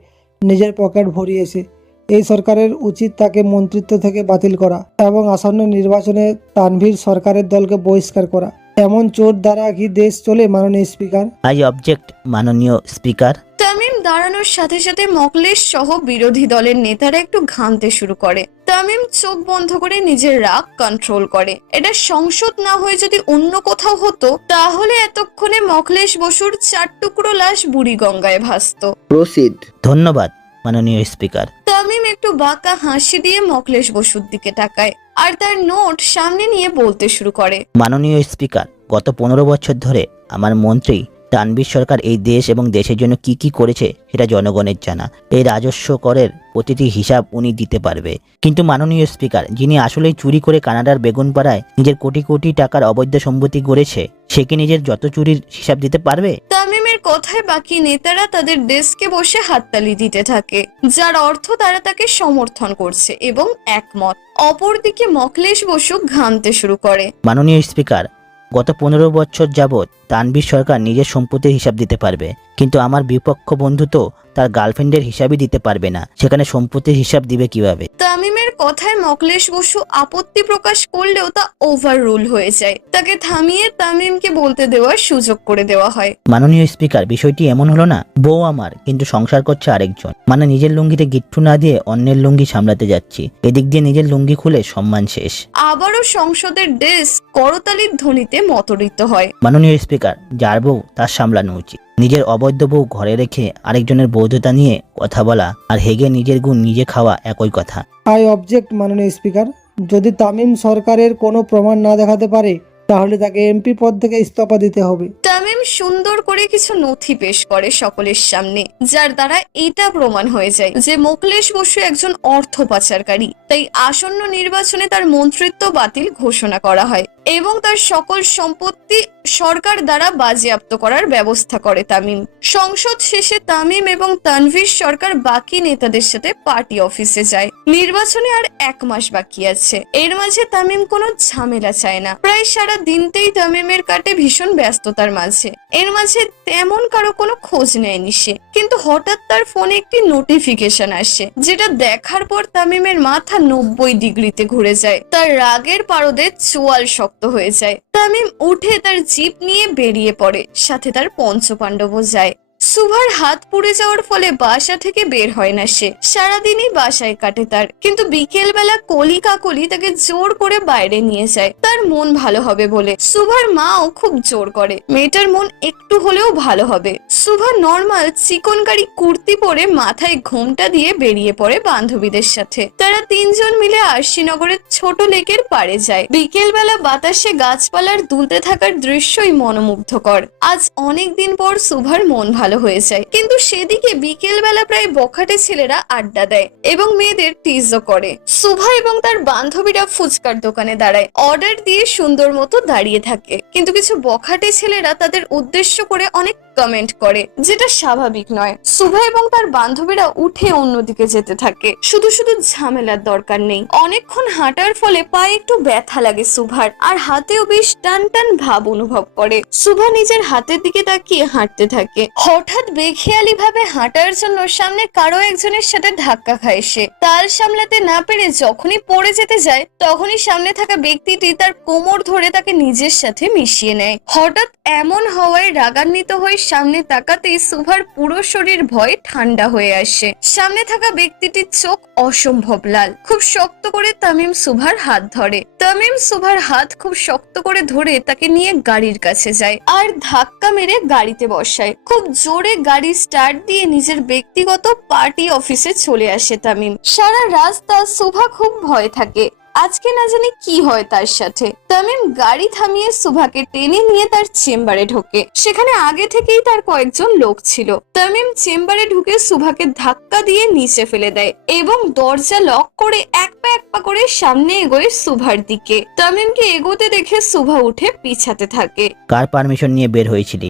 নিজের পকেট ভরিয়েছে। এই সরকারের উচিত তাকে মন্ত্রিত্ব থেকে বাতিল করা এবং আসন্ন নির্বাচনে তানভীর সরকারের দলকে বহিষ্কার করা। এমন চোর দ্বারা কি দেশ চলে মাননীয় স্পিকার? আই অবজেক্ট মাননীয় স্পিকার। তামিম দাঁড়ানোর সাথে সাথে মখলেশ সহ বিরোধী দলের নেতারা একটু ঘামতে শুরু করে। তামিম চোখ বন্ধ করে নিজের রাগ কন্ট্রোল করে। এটা সংসদ না হয়ে যদি অন্য কোথাও হতো তাহলে এতক্ষণে মখলেশ বসুর 4 টুকরো লাশ বুড়িগঙ্গায় ভাসতো। প্রসিড। ধন্যবাদ মাননীয় স্পিকার। তামিম একটু বাঁকা হাসি দিয়ে মখলেশ বসুর দিকে তাকায় আর তার নোট সামনে নিয়ে বলতে শুরু করে, মাননীয় স্পিকার, গত 15 বছর ধরে আমার মন্ত্রী তানভীর সরকার এই দেশ এবং দেশের জন্য কি কি করেছে সেটা জনগণের জানা। এই রাজস্ব করের প্রতিটি হিসাব উনি দিতে পারবে। কিন্তু মাননীয় স্পিকার, যিনি আসলেই চুরি করে কানাডার বেগুনপাড়ায় নিজের কোটি কোটি টাকার অবৈধ সম্পত্তি গড়েছে, সে কি নিজের যত চুরির হিসাব দিতে পারবে? তামিমের কথায় বাকি নেতারা তাদের ডেস্কে বসে হাততালি দিতে থাকে, যার অর্থ তারা তাকে সমর্থন করছে এবং একমত। অপরদিকে মকলেশ বসু ঘামতে শুরু করে। মাননীয় স্পিকার, গত 15 বছর যাবৎ তানভীর সরকার নিজের সম্পত্তির হিসাব দিতে পারবে, কিন্তু আমার বিপক্ষ বন্ধু তো তার গার্লফ্রেন্ডের হিসাবই দিতে পারবে না, সেখানে সম্পত্তির হিসাব দিবে কিভাবে? তামিমের কথায় মকলেশ বসু আপত্তি প্রকাশ করলেও তা ওভার রুল হয়ে যায়। তাকে থামিয়ে তামিমকে বলতে দেওয়ার সুযোগ করে দেওয়া হয়। মাননীয় স্পিকার, বিষয়টি এমন হলো না, বউ আমার কিন্তু সংসার করছে আরেকজন, মানে নিজের লুঙ্গিতে গিট্টু না দিয়ে অন্যের লুঙ্গি সামলাতে যাচ্ছি, এদিক দিয়ে নিজের লুঙ্গি খুলে সম্মান শেষ। আবারও সংসদের ডেস্ক করতালির ধ্বনিতে মতরিত হয়। মাননীয় স্পিকার, যার বউ তার সামলানো উচিত। নিজের অবৈধ বউ ঘরে রেখে আরেকজনের বৈধতা নিয়ে কথা বলা আর হেগে নিজের গুণ নিজে খাওয়া একই কথা। আই অবজেক্ট মাননীয় স্পিকার, যদি তামিম সরকারের কোনো প্রমাণ না দেখাতে পারে তাহলে তাকে এমপি পদ থেকে ইস্তফা দিতে হবে। তামিম সুন্দর করে কিছু নথি পেশ করে সকলের সামনে, যার দ্বারা এটা প্রমাণ হয়ে যায় যে মকলেশ বসু একজন অর্থ পাচারকারী। তাই আসন্ন নির্বাচনে তার মন্ত্রিত্ব বাতিল ঘোষণা করা হয় এবং তার সকল সম্পত্তি সরকার দ্বারা বাজেয়াপ্ত করার ব্যবস্থা করে তামিম। সংসদ শেষে তামিম এবং তানভীর সরকার বাকি নেতাদের সাথে পার্টি অফিসে যায়। নির্বাচনে আর 1 মাস বাকি আছে। এর মাঝে তামিম কোনো ঝামেলা চায় না। প্রায় সারা দিনতেই তামিমের কাটে ভীষণ ব্যস্ততার মাঝে। এর মাঝে তেমন কারো কোনো খোঁজ নেয়নি সে, কিন্তু হঠাৎ তার ফোনে একটি নোটিফিকেশন আসে, যেটা দেখার পর তামিমের মাথা 90 ডিগ্রিতে ঘুরে যায়। তার রাগের পারদে চোয়াল শক্ত হয়ে যায়। তামিম উঠে তার জিপ নিয়ে বেরিয়ে পড়ে, সাথে তার পঞ্চপাণ্ডবও যায়। সুভার হাত পুড়ে যাওয়ার ফলে বাসা থেকে বের হয় না সে। সারাদিনই বাসায় কাটে তার, কিন্তু বিকেল বেলা কলি কাকলি তাকে জোর করে বাইরে নিয়ে যায় তার মন ভালো হবে বলে। সুভার মাও খুব জোর করে মেয়েটার মন একটু হলেও ভালো হবে। সুভা নর্মাল চিকনকারি কুর্তি পরে মাথায় ঘোমটা দিয়ে বেরিয়ে পড়ে বান্ধবীদের সাথে। তারা 3 জন মিলে আরশিনগরের ছোট লেকের পাড়ে যায়। বিকেল বেলা বাতাসে গাছপালার দুলতে থাকার দৃশ্যই মনোমুগ্ধকর। আজ অনেক দিন পর সুভার মন ভালো হয়ে যায়, কিন্তু সেদিকে বিকেল বেলা প্রায় বখাটে ছেলেরা আড্ডা দেয় এবং মেয়েদের টিজও করে। সুভা এবং তার বান্ধবীরা ফুচকার দোকানে দাঁড়ায়, অর্ডার দিয়ে সুন্দর মতো দাঁড়িয়ে থাকে, কিন্তু কিছু বখাটে ছেলেরা তাদের উদ্দেশ্য করে অনেক কমেন্ট করে, যেটা স্বাভাবিক নয়। সুভা এবং তার বান্ধবীরা উঠে অন্যদিকে যেতে থাকে। শুধু শুধু ঝামেলার দরকার নেই। অনেকক্ষণ হাঁটার ফলে পায়ে একটু ব্যথা লাগে সুভার, আর হাতেও বেশ টান টান ভাব অনুভব করে। সুভা নিজের হাতের দিকে তাকিয়ে হাঁটতে থাকে। হঠাৎ বেখেয়ালি ভাবে হাঁটার জন্য সামনে কারো একজনের সাথে ধাক্কা খায় সে। তাল সামলাতে না পেরে যখনই পড়ে যেতে যায়, তখনই সামনে থাকা ব্যক্তিটি তার কোমর ধরে তাকে নিজের সাথে মিশিয়ে নেয়। হঠাৎ এমন হওয়ায় রাগান্বিত হয়ে সামনে তাকাতেই সুভার পুরো শরীর ভয়ে ঠান্ডা হয়ে আসে। সামনে থাকা ব্যক্তিটির চোখ অসম্ভব লাল। খুব শক্ত করে তামিম সুভার হাত ধরে। তামিম সুভার হাত খুব শক্ত করে ধরে তাকে নিয়ে গাড়ির কাছে যায় আর ধাক্কা মেরে গাড়িতে বসায়। খুব জোরে গাড়ি স্টার্ট দিয়ে নিজের ব্যক্তিগত পার্টি অফিসে চলে আসে তামিম। সারা রাস্তা সুভা খুব ভয় থাকে, আজকে না জানি কি হয় তার সাথে। তামিম গাড়ি থামিয়ে সুভাকে টেনে নিয়ে তার চেম্বারে ঢোকে। সেখানে আগে থেকেই তার কয়েকজন লোক ছিল। তামিম চেম্বারে ঢুকে সুভাকে ধাক্কা দিয়ে নিচে ফেলে দেয় এবং দরজা লক করে এক পা করে সামনে এগোয় সুভার দিকে। তামিমকে এগোতে দেখে সুভা উঠে পিছাতে থাকে। কার পারমিশন নিয়ে বের হয়েছিলি?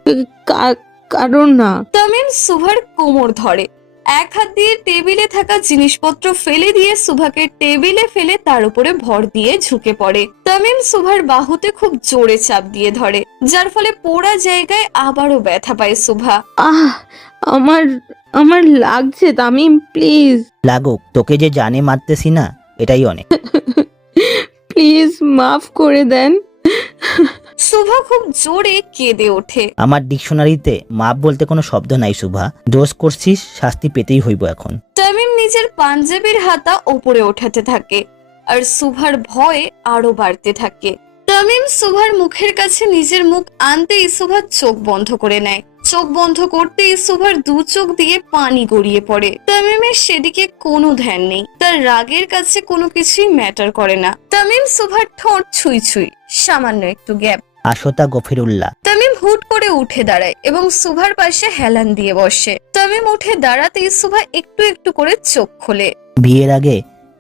কারণ না। তামিম সুভার কোমর ধরে, এক হাত দিয়ে টেবিলে থাকা জিনিসপত্র ফেলে দিয়ে সুভাকে টেবিলে ফেলে তার উপরে ভর দিয়ে ঝুঁকে পড়ে। তামিম সুভার বাহুতে খুব জোরে চাপ দিয়ে ধরে, যার ফলে পোড়া জায়গায় আবারও ব্যথা পায় সুভা। আমার লাগছে তামিম, প্লিজ। লাগুক, তোকে যে জানে মারতেছি না, এটাই অনেক। প্লিজ মাফ করে দেন। সুভা খুব জোরে কেঁদে ওঠে। আমার ডিকশনারিতে মাপ বলতে কোনো শব্দ নাই সুভা। দোষ করছিস, শাস্তি পেতেই হইব এখন। তামিম নিজের পাঞ্জাবির হাতা উপরে ওঠাতে থাকে আর সুভার ভয় আরো বাড়তে থাকে। তামিম সুভার মুখের কাছে নিজের মুখ আনতেই সুভা চোখ বন্ধ করে নেয়। চোখ বন্ধ করতেই সুভার 2 চোখ দিয়ে পানি গড়িয়ে পড়ে। তামিমের সেদিকে কোনো ধ্যান নেই। তার রাগের কাছে কোনো কিছুই ম্যাটার করে না। তামিম সুভার ঠোঁট ছুঁই ছুঁই, সামান্য একটু গ্যাপ। আশোতা গফিরুল্লাহ। তামিম হুট করে উঠে দাঁড়ায় এবং সুভার পাশে হেলান দিয়ে বসে। তামিম উঠে দাঁড়াতেই সুভা একটু একটু করে চোখ খোলে। বিয়ের আগে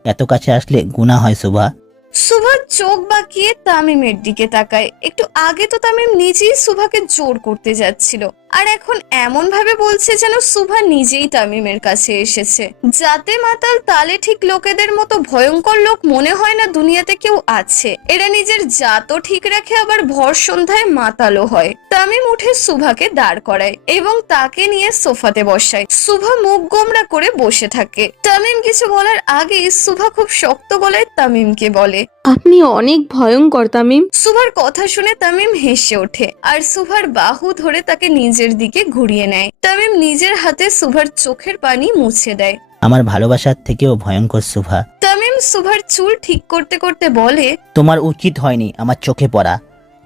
এত কাছে আসলে গুনাহ হয় সুভা। সুভা চোখ বাঁকিয়ে তামিমের দিকে তাকায়। একটু আগে তো তামিম নিজেই সুভাকে জোর করতে যাচ্ছিল, আর এখন এমন ভাবে বলছে যেন সুভা নিজেই তামিমের কাছে এসেছে। যাতে মাতাল তালে ঠিক লোকেদের মতো ভয়ঙ্কর লোক মনে হয় না দুনিয়াতে কেউ আছে। এরা নিজের জাতও ঠিক রাখে, আবার ভর সন্ধ্যায় মাতালও হয়। তামিম উঠে সুভাকে দাঁড় করায় এবং তাকে নিয়ে সোফাতে বসায়। সুভা মুখ গোমড়া করে বসে থাকে। তামিম কিছু বলার আগেই সুভা খুব শক্ত গলায় তামিমকে বলে, আপনি অনেক ভয়ঙ্কর তামিম। সুভার কথা শুনে তামিম হেসে ওঠে আর সুভার বাহু ধরে তাকে নিজের দিকে ঘুরিয়ে নেয়। তামিম নিজের হাতে সুভার চোখের পানি মুছে দেয়। আমার ভালোবাসার থেকেও ভয়ঙ্কর সুভা। তামিম সুভার চুল ঠিক করতে করতে বলে, তোমার উচিত হয়নি আমার চোখে পড়া।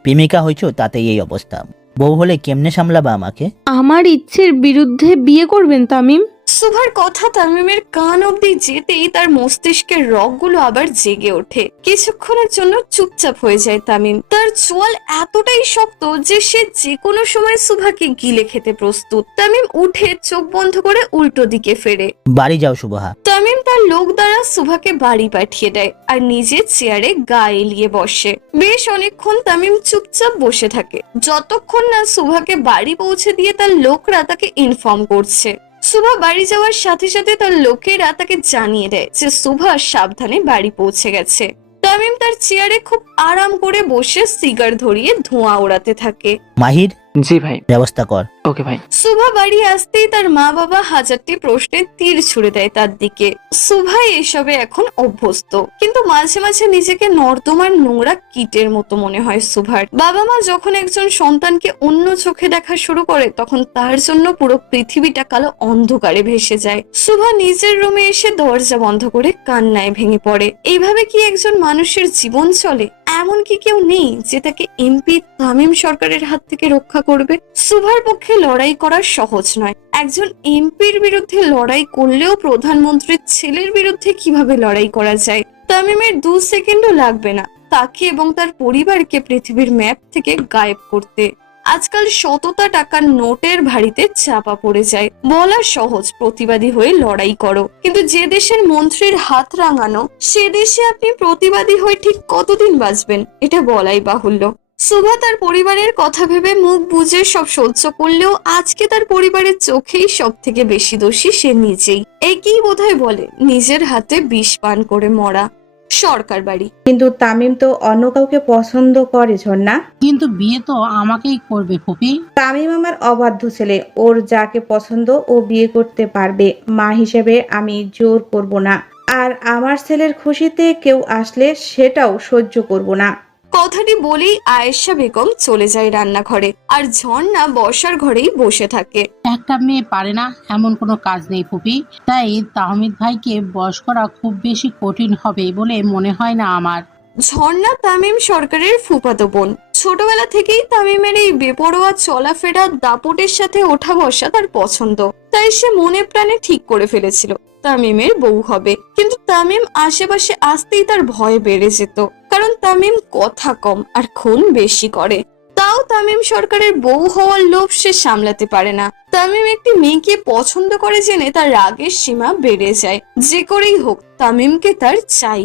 প্রেমিকা হয়েছো তাতেই এই অবস্থা। বউ হলে কেমনে সামলাবা আমাকে? আমার ইচ্ছের বিরুদ্ধে বিয়ে করবেন তামিম? সুভার কথা তামিমের কান অবধি যেতেই তার মস্তিষ্কের রগগুলো আবার জেগে ওঠে। কিছুক্ষণের জন্য চুপচাপ হয়ে যায় তামিম। তার চোয়াল এতটাই শক্ত যে সে যে কোনো সময় সুভাকে গিলে খেতে প্রস্তুত। তামিম উঠে চোখ বন্ধ করে উল্টো দিকে ফেরে। বাড়ি যাও সুভা। তামিম তার লোক দ্বারা সুভাকে বাড়ি পাঠিয়ে দেয় আর নিজে চেয়ারে গা এলিয়ে বসে। বেশ অনেকক্ষণ তামিম চুপচাপ বসে থাকে, যতক্ষণ না সুভাকে বাড়ি পৌঁছে দিয়ে তার লোকরা তাকে ইনফর্ম করছে। সুভা বাড়ি যাওয়ার সাথে সাথে তার লোকেরা তাকে জানিয়ে দেয় যে সুভা সাবধানে বাড়ি পৌঁছে গেছে। তামিম তার চেয়ারে খুব আরাম করে বসে সিগার ধরিয়ে ধোঁয়া ওড়াতে থাকে। মাহির, জি ভাই। ব্যবস্থা কর। ওকে ভাই। সুভা বাড়ি আসতেই তার মা বাবা হাজারটি প্রশ্নের তীর ছুড়ে দেয় তার দিকে। সুভা এসবে এখন অভ্যস্ত, কিন্তু মাঝে মাঝে নিজেকে নর্দমার নোংরা কীটের মতো মনে হয় সুভার। বাবা মা যখন একজন সন্তানকে অন্য চোখে দেখা শুরু করে তখন তার জন্য পুরো পৃথিবীটা কালো অন্ধকারে ভেসে যায়। সুভা নিজের রুমে এসে দরজা বন্ধ করে কান্নায় ভেঙে পড়ে। এইভাবে কি একজন মানুষের জীবন চলে? এমন কি কেউ নেই যে তাকে এমপি তামিম সরকারের হাত থেকে রক্ষা করবে? সুভার পক্ষে লড়াই করা সহজ নয়। একজন এমপির বিরুদ্ধে লড়াই করলেও প্রধানমন্ত্রীর ছেলের বিরুদ্ধে কিভাবে লড়াই করা যায়? তামিমের 2 সেকেন্ডও লাগবে না তাকে এবং তার পরিবারকে পৃথিবীর ম্যাপ থেকে গায়েব করতে। আজকাল শতটা টাকার নোটের ভারিতে চাপা পড়ে যায়। বলা সহজ, প্রতিবাদী হয়ে লড়াই করো, কিন্তু যে দেশের মন্ত্রীর হাত রাঙানো সে দেশে আপনি প্রতিবাদী হয়ে ঠিক কতদিন বাঁচবেন এটা বলাই বাহুল্য। সুভা তার পরিবারের কথা ভেবে মুখ বুজে সব সহ্য করলেও আজকে তার পরিবারের চোখেই সব থেকে বেশি দোষী সে নিজেই। একই বোধহয় বলে নিজের হাতে বিষ পান করে মরা। সরকার বাড়ি। কিন্তু তামিম তো অন্য কাউকে পছন্দ করে ঝর্ণা। কিন্তু বিয়ে তো আমাকেই করবে ফুপি। তামিম আমার অবাধ্য ছেলে, ওর যাকে পছন্দ ও বিয়ে করতে পারবে। মা হিসেবে আমি জোর করব না, আর আমার ছেলের খুশিতে কেউ আসলে সেটাও সহ্য করব না। কথাটি বলেই আয়েশা বেগম চলে যায় রান্নাঘরে, আর ঝর্ণা বসার ঘরেই বসে থাকে। একটা মেয়ে পারে না এমন কোনো কাজ নেই ফুপি, তাই তাহমিদ ভাইকে বশ করা খুব বেশি কঠিন হবে বলে মনে হয় না আমার। ঝর্ণা তামিম সরকারের ফুফাতো বোন। ছোটবেলা থেকেই তামিমের এই বেপরোয়া চলাফেরা দাপটের সাথে ওঠা বসা তার পছন্দ, তাই সে মনে প্রাণে ঠিক করে ফেলেছিল তামিমের বউ হবে। কিন্তু তামিম আশেপাশে আসতেই তার ভয় বেড়ে যেত, কারণ তামিম কথা কম আর খুন বেশি করে। তাও তামিম সরকারের বউ হওয়ার লোভ সে সামলাতে পারে না। তামিম একটি মেয়েকে পছন্দ করে জেনে তার রাগের সীমা বেড়ে যায়। যে করেই হোক তামিমকে তার চাই।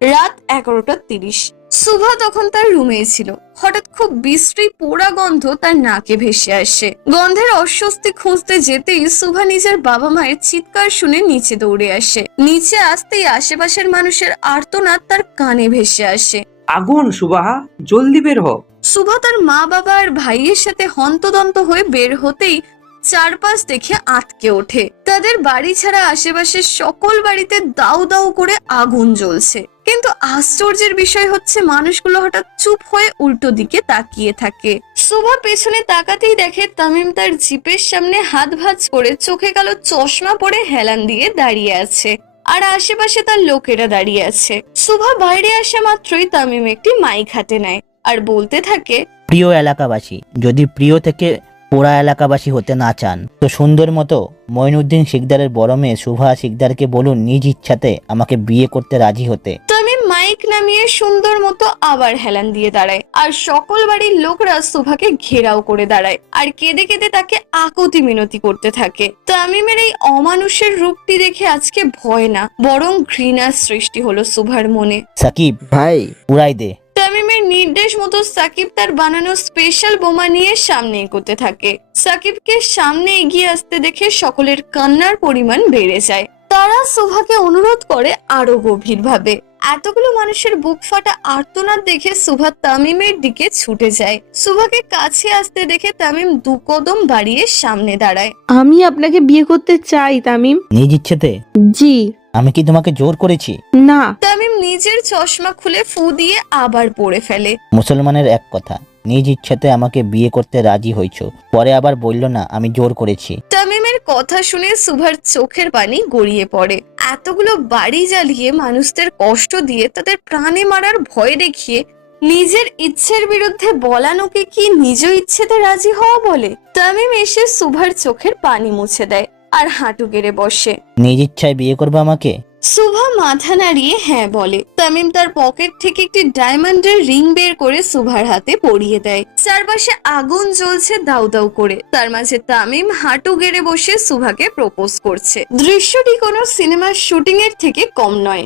রাত 11:30। সুভা তখন তার রুমে ছিল। হঠাৎ খুব বিশ্রী পোড়া গন্ধ তার নাকে ভেসে আসে। গন্ধের অস্বস্তি খুঁজতে যেতেই সুভা নিজের বাবা মায়ের চিৎকার শুনে নিচে দৌড়ে আসে। নিচে আসতেই আশেপাশের মানুষের আর্তনাদ তার কানে ভেসে আসে। আগুন! সুবাহা, জলদি বের হ। সুভা তার মা বাবা আর ভাইয়ের সাথে হন্তদন্ত হয়ে বের হতেই চারপাশ দেখে আটকে ওঠে। তাদের বাড়ি ছাড়া আশেপাশের সকল বাড়িতে দাউ দাউ করে আগুন জ্বলছে। কিন্তু আশ্চর্যের বিষয় হচ্ছে মানুষগুলো হঠাৎ চুপ হয়ে উল্টো দিকে তাকিয়ে থাকে। সুভা পেছনে তাকাতেই দেখে তামিম তার জিপের সামনে হাত ভাঁজ করে চোখে কালো চশমা পরে হেলান দিয়ে দাঁড়িয়ে আছে, আর আশেপাশে তার লোকেরা দাঁড়িয়ে আছে। সুভা বাইরে আসা মাত্রই তামিম একটি মাইক হাতে নেয় আর বলতে থাকে, প্রিয় এলাকাবাসী, যদি প্রিয় থেকে পোড়া এলাকাবাসী হতে না চান তো সুন্দর মতো মঈনুদ্দিন শিকদারের বড় মেয়ে সুভা শিকদারকে বলুন নিজ ইচ্ছাতে আমাকে বিয়ে করতে রাজি হতে। তামিম মাইক মাইক নামিয়ে সুন্দর মতো আবার হেলান দিয়ে দাঁড়ায়, আর সকল বাড়ির লোকরা শোভাকে ঘেরাও করে দাঁড়ায় আর কেঁদে কেঁদে তাকে আকুতি মিনতি করতে থাকে। তামিমের এই অমানুষের রূপটি দেখে আজকে ভয় না, বরং ঘৃণার সৃষ্টি হলো শোভার মনে। সাকিব ভাই উড়াই দে। তামিমের নির্দেশ মতো সাকিব তার বানানো স্পেশাল বোমা নিয়ে সামনে এগোতে থাকে। সাকিবকে সামনে এগিয়ে আসতে দেখে সকলের কান্নার পরিমাণ বেড়ে যায়। তারা শোভাকে অনুরোধ করে আরো গভীরভাবে। এতগুলো মানুষের বুক ফাটা আর্তনাদ দেখে শোভা তামিমের দিকে ছুটে যায়। শোভাকে কাছে আসতে দেখে তামিম 2 কদম বাড়িয়ে সামনে দাঁড়ায়। আমি আপনাকে বিয়ে করতে চাই তামিম। নিজ ইচ্ছেতে? জি। আমি কি তোমাকে জোর করেছি? না। তামিম নিজের চশমা খুলে ফু দিয়ে আবার পড়ে ফেলে। মুসলমানের এক কথা, নিজ ইচ্ছাতে আমাকে বিয়ে করতে রাজি হয়েছো, পরে আবার বলল না আমি জোর করেছি। তামিমের কথা শুনে শোভার চোখের পানি গড়িয়ে পড়ে। এতগুলো বাড়ি জ্বালিয়ে মানুষদের কষ্ট দিয়ে তাদের প্রাণে মারার ভয় দেখিয়ে নিজের ইচ্ছের বিরুদ্ধে বলানোকে কি নিজ ইচ্ছেতে রাজি হওয়া বলে? তামিম এসে শোভার চোখের পানি মুছে দেয় আর হাঁটু গেড়ে বসে। নিজ ইচ্ছায় বিয়ে করবে আমাকে? শোভা মাথা নাড়িয়ে হ্যাঁ বলে। তামিম তার পকেট থেকে একটি ডায়মন্ডের রিং বের করে শোভার হাতে পরিয়ে দেয়। চারপাশে আগুন জ্বলছে দাউ দাউ করে, তার মাঝে তামিম হাঁটু গেড়ে বসে শোভাকে প্রপোজ করছে। দৃশ্যটি কোনো সিনেমার শুটিং এর থেকে কম নয়।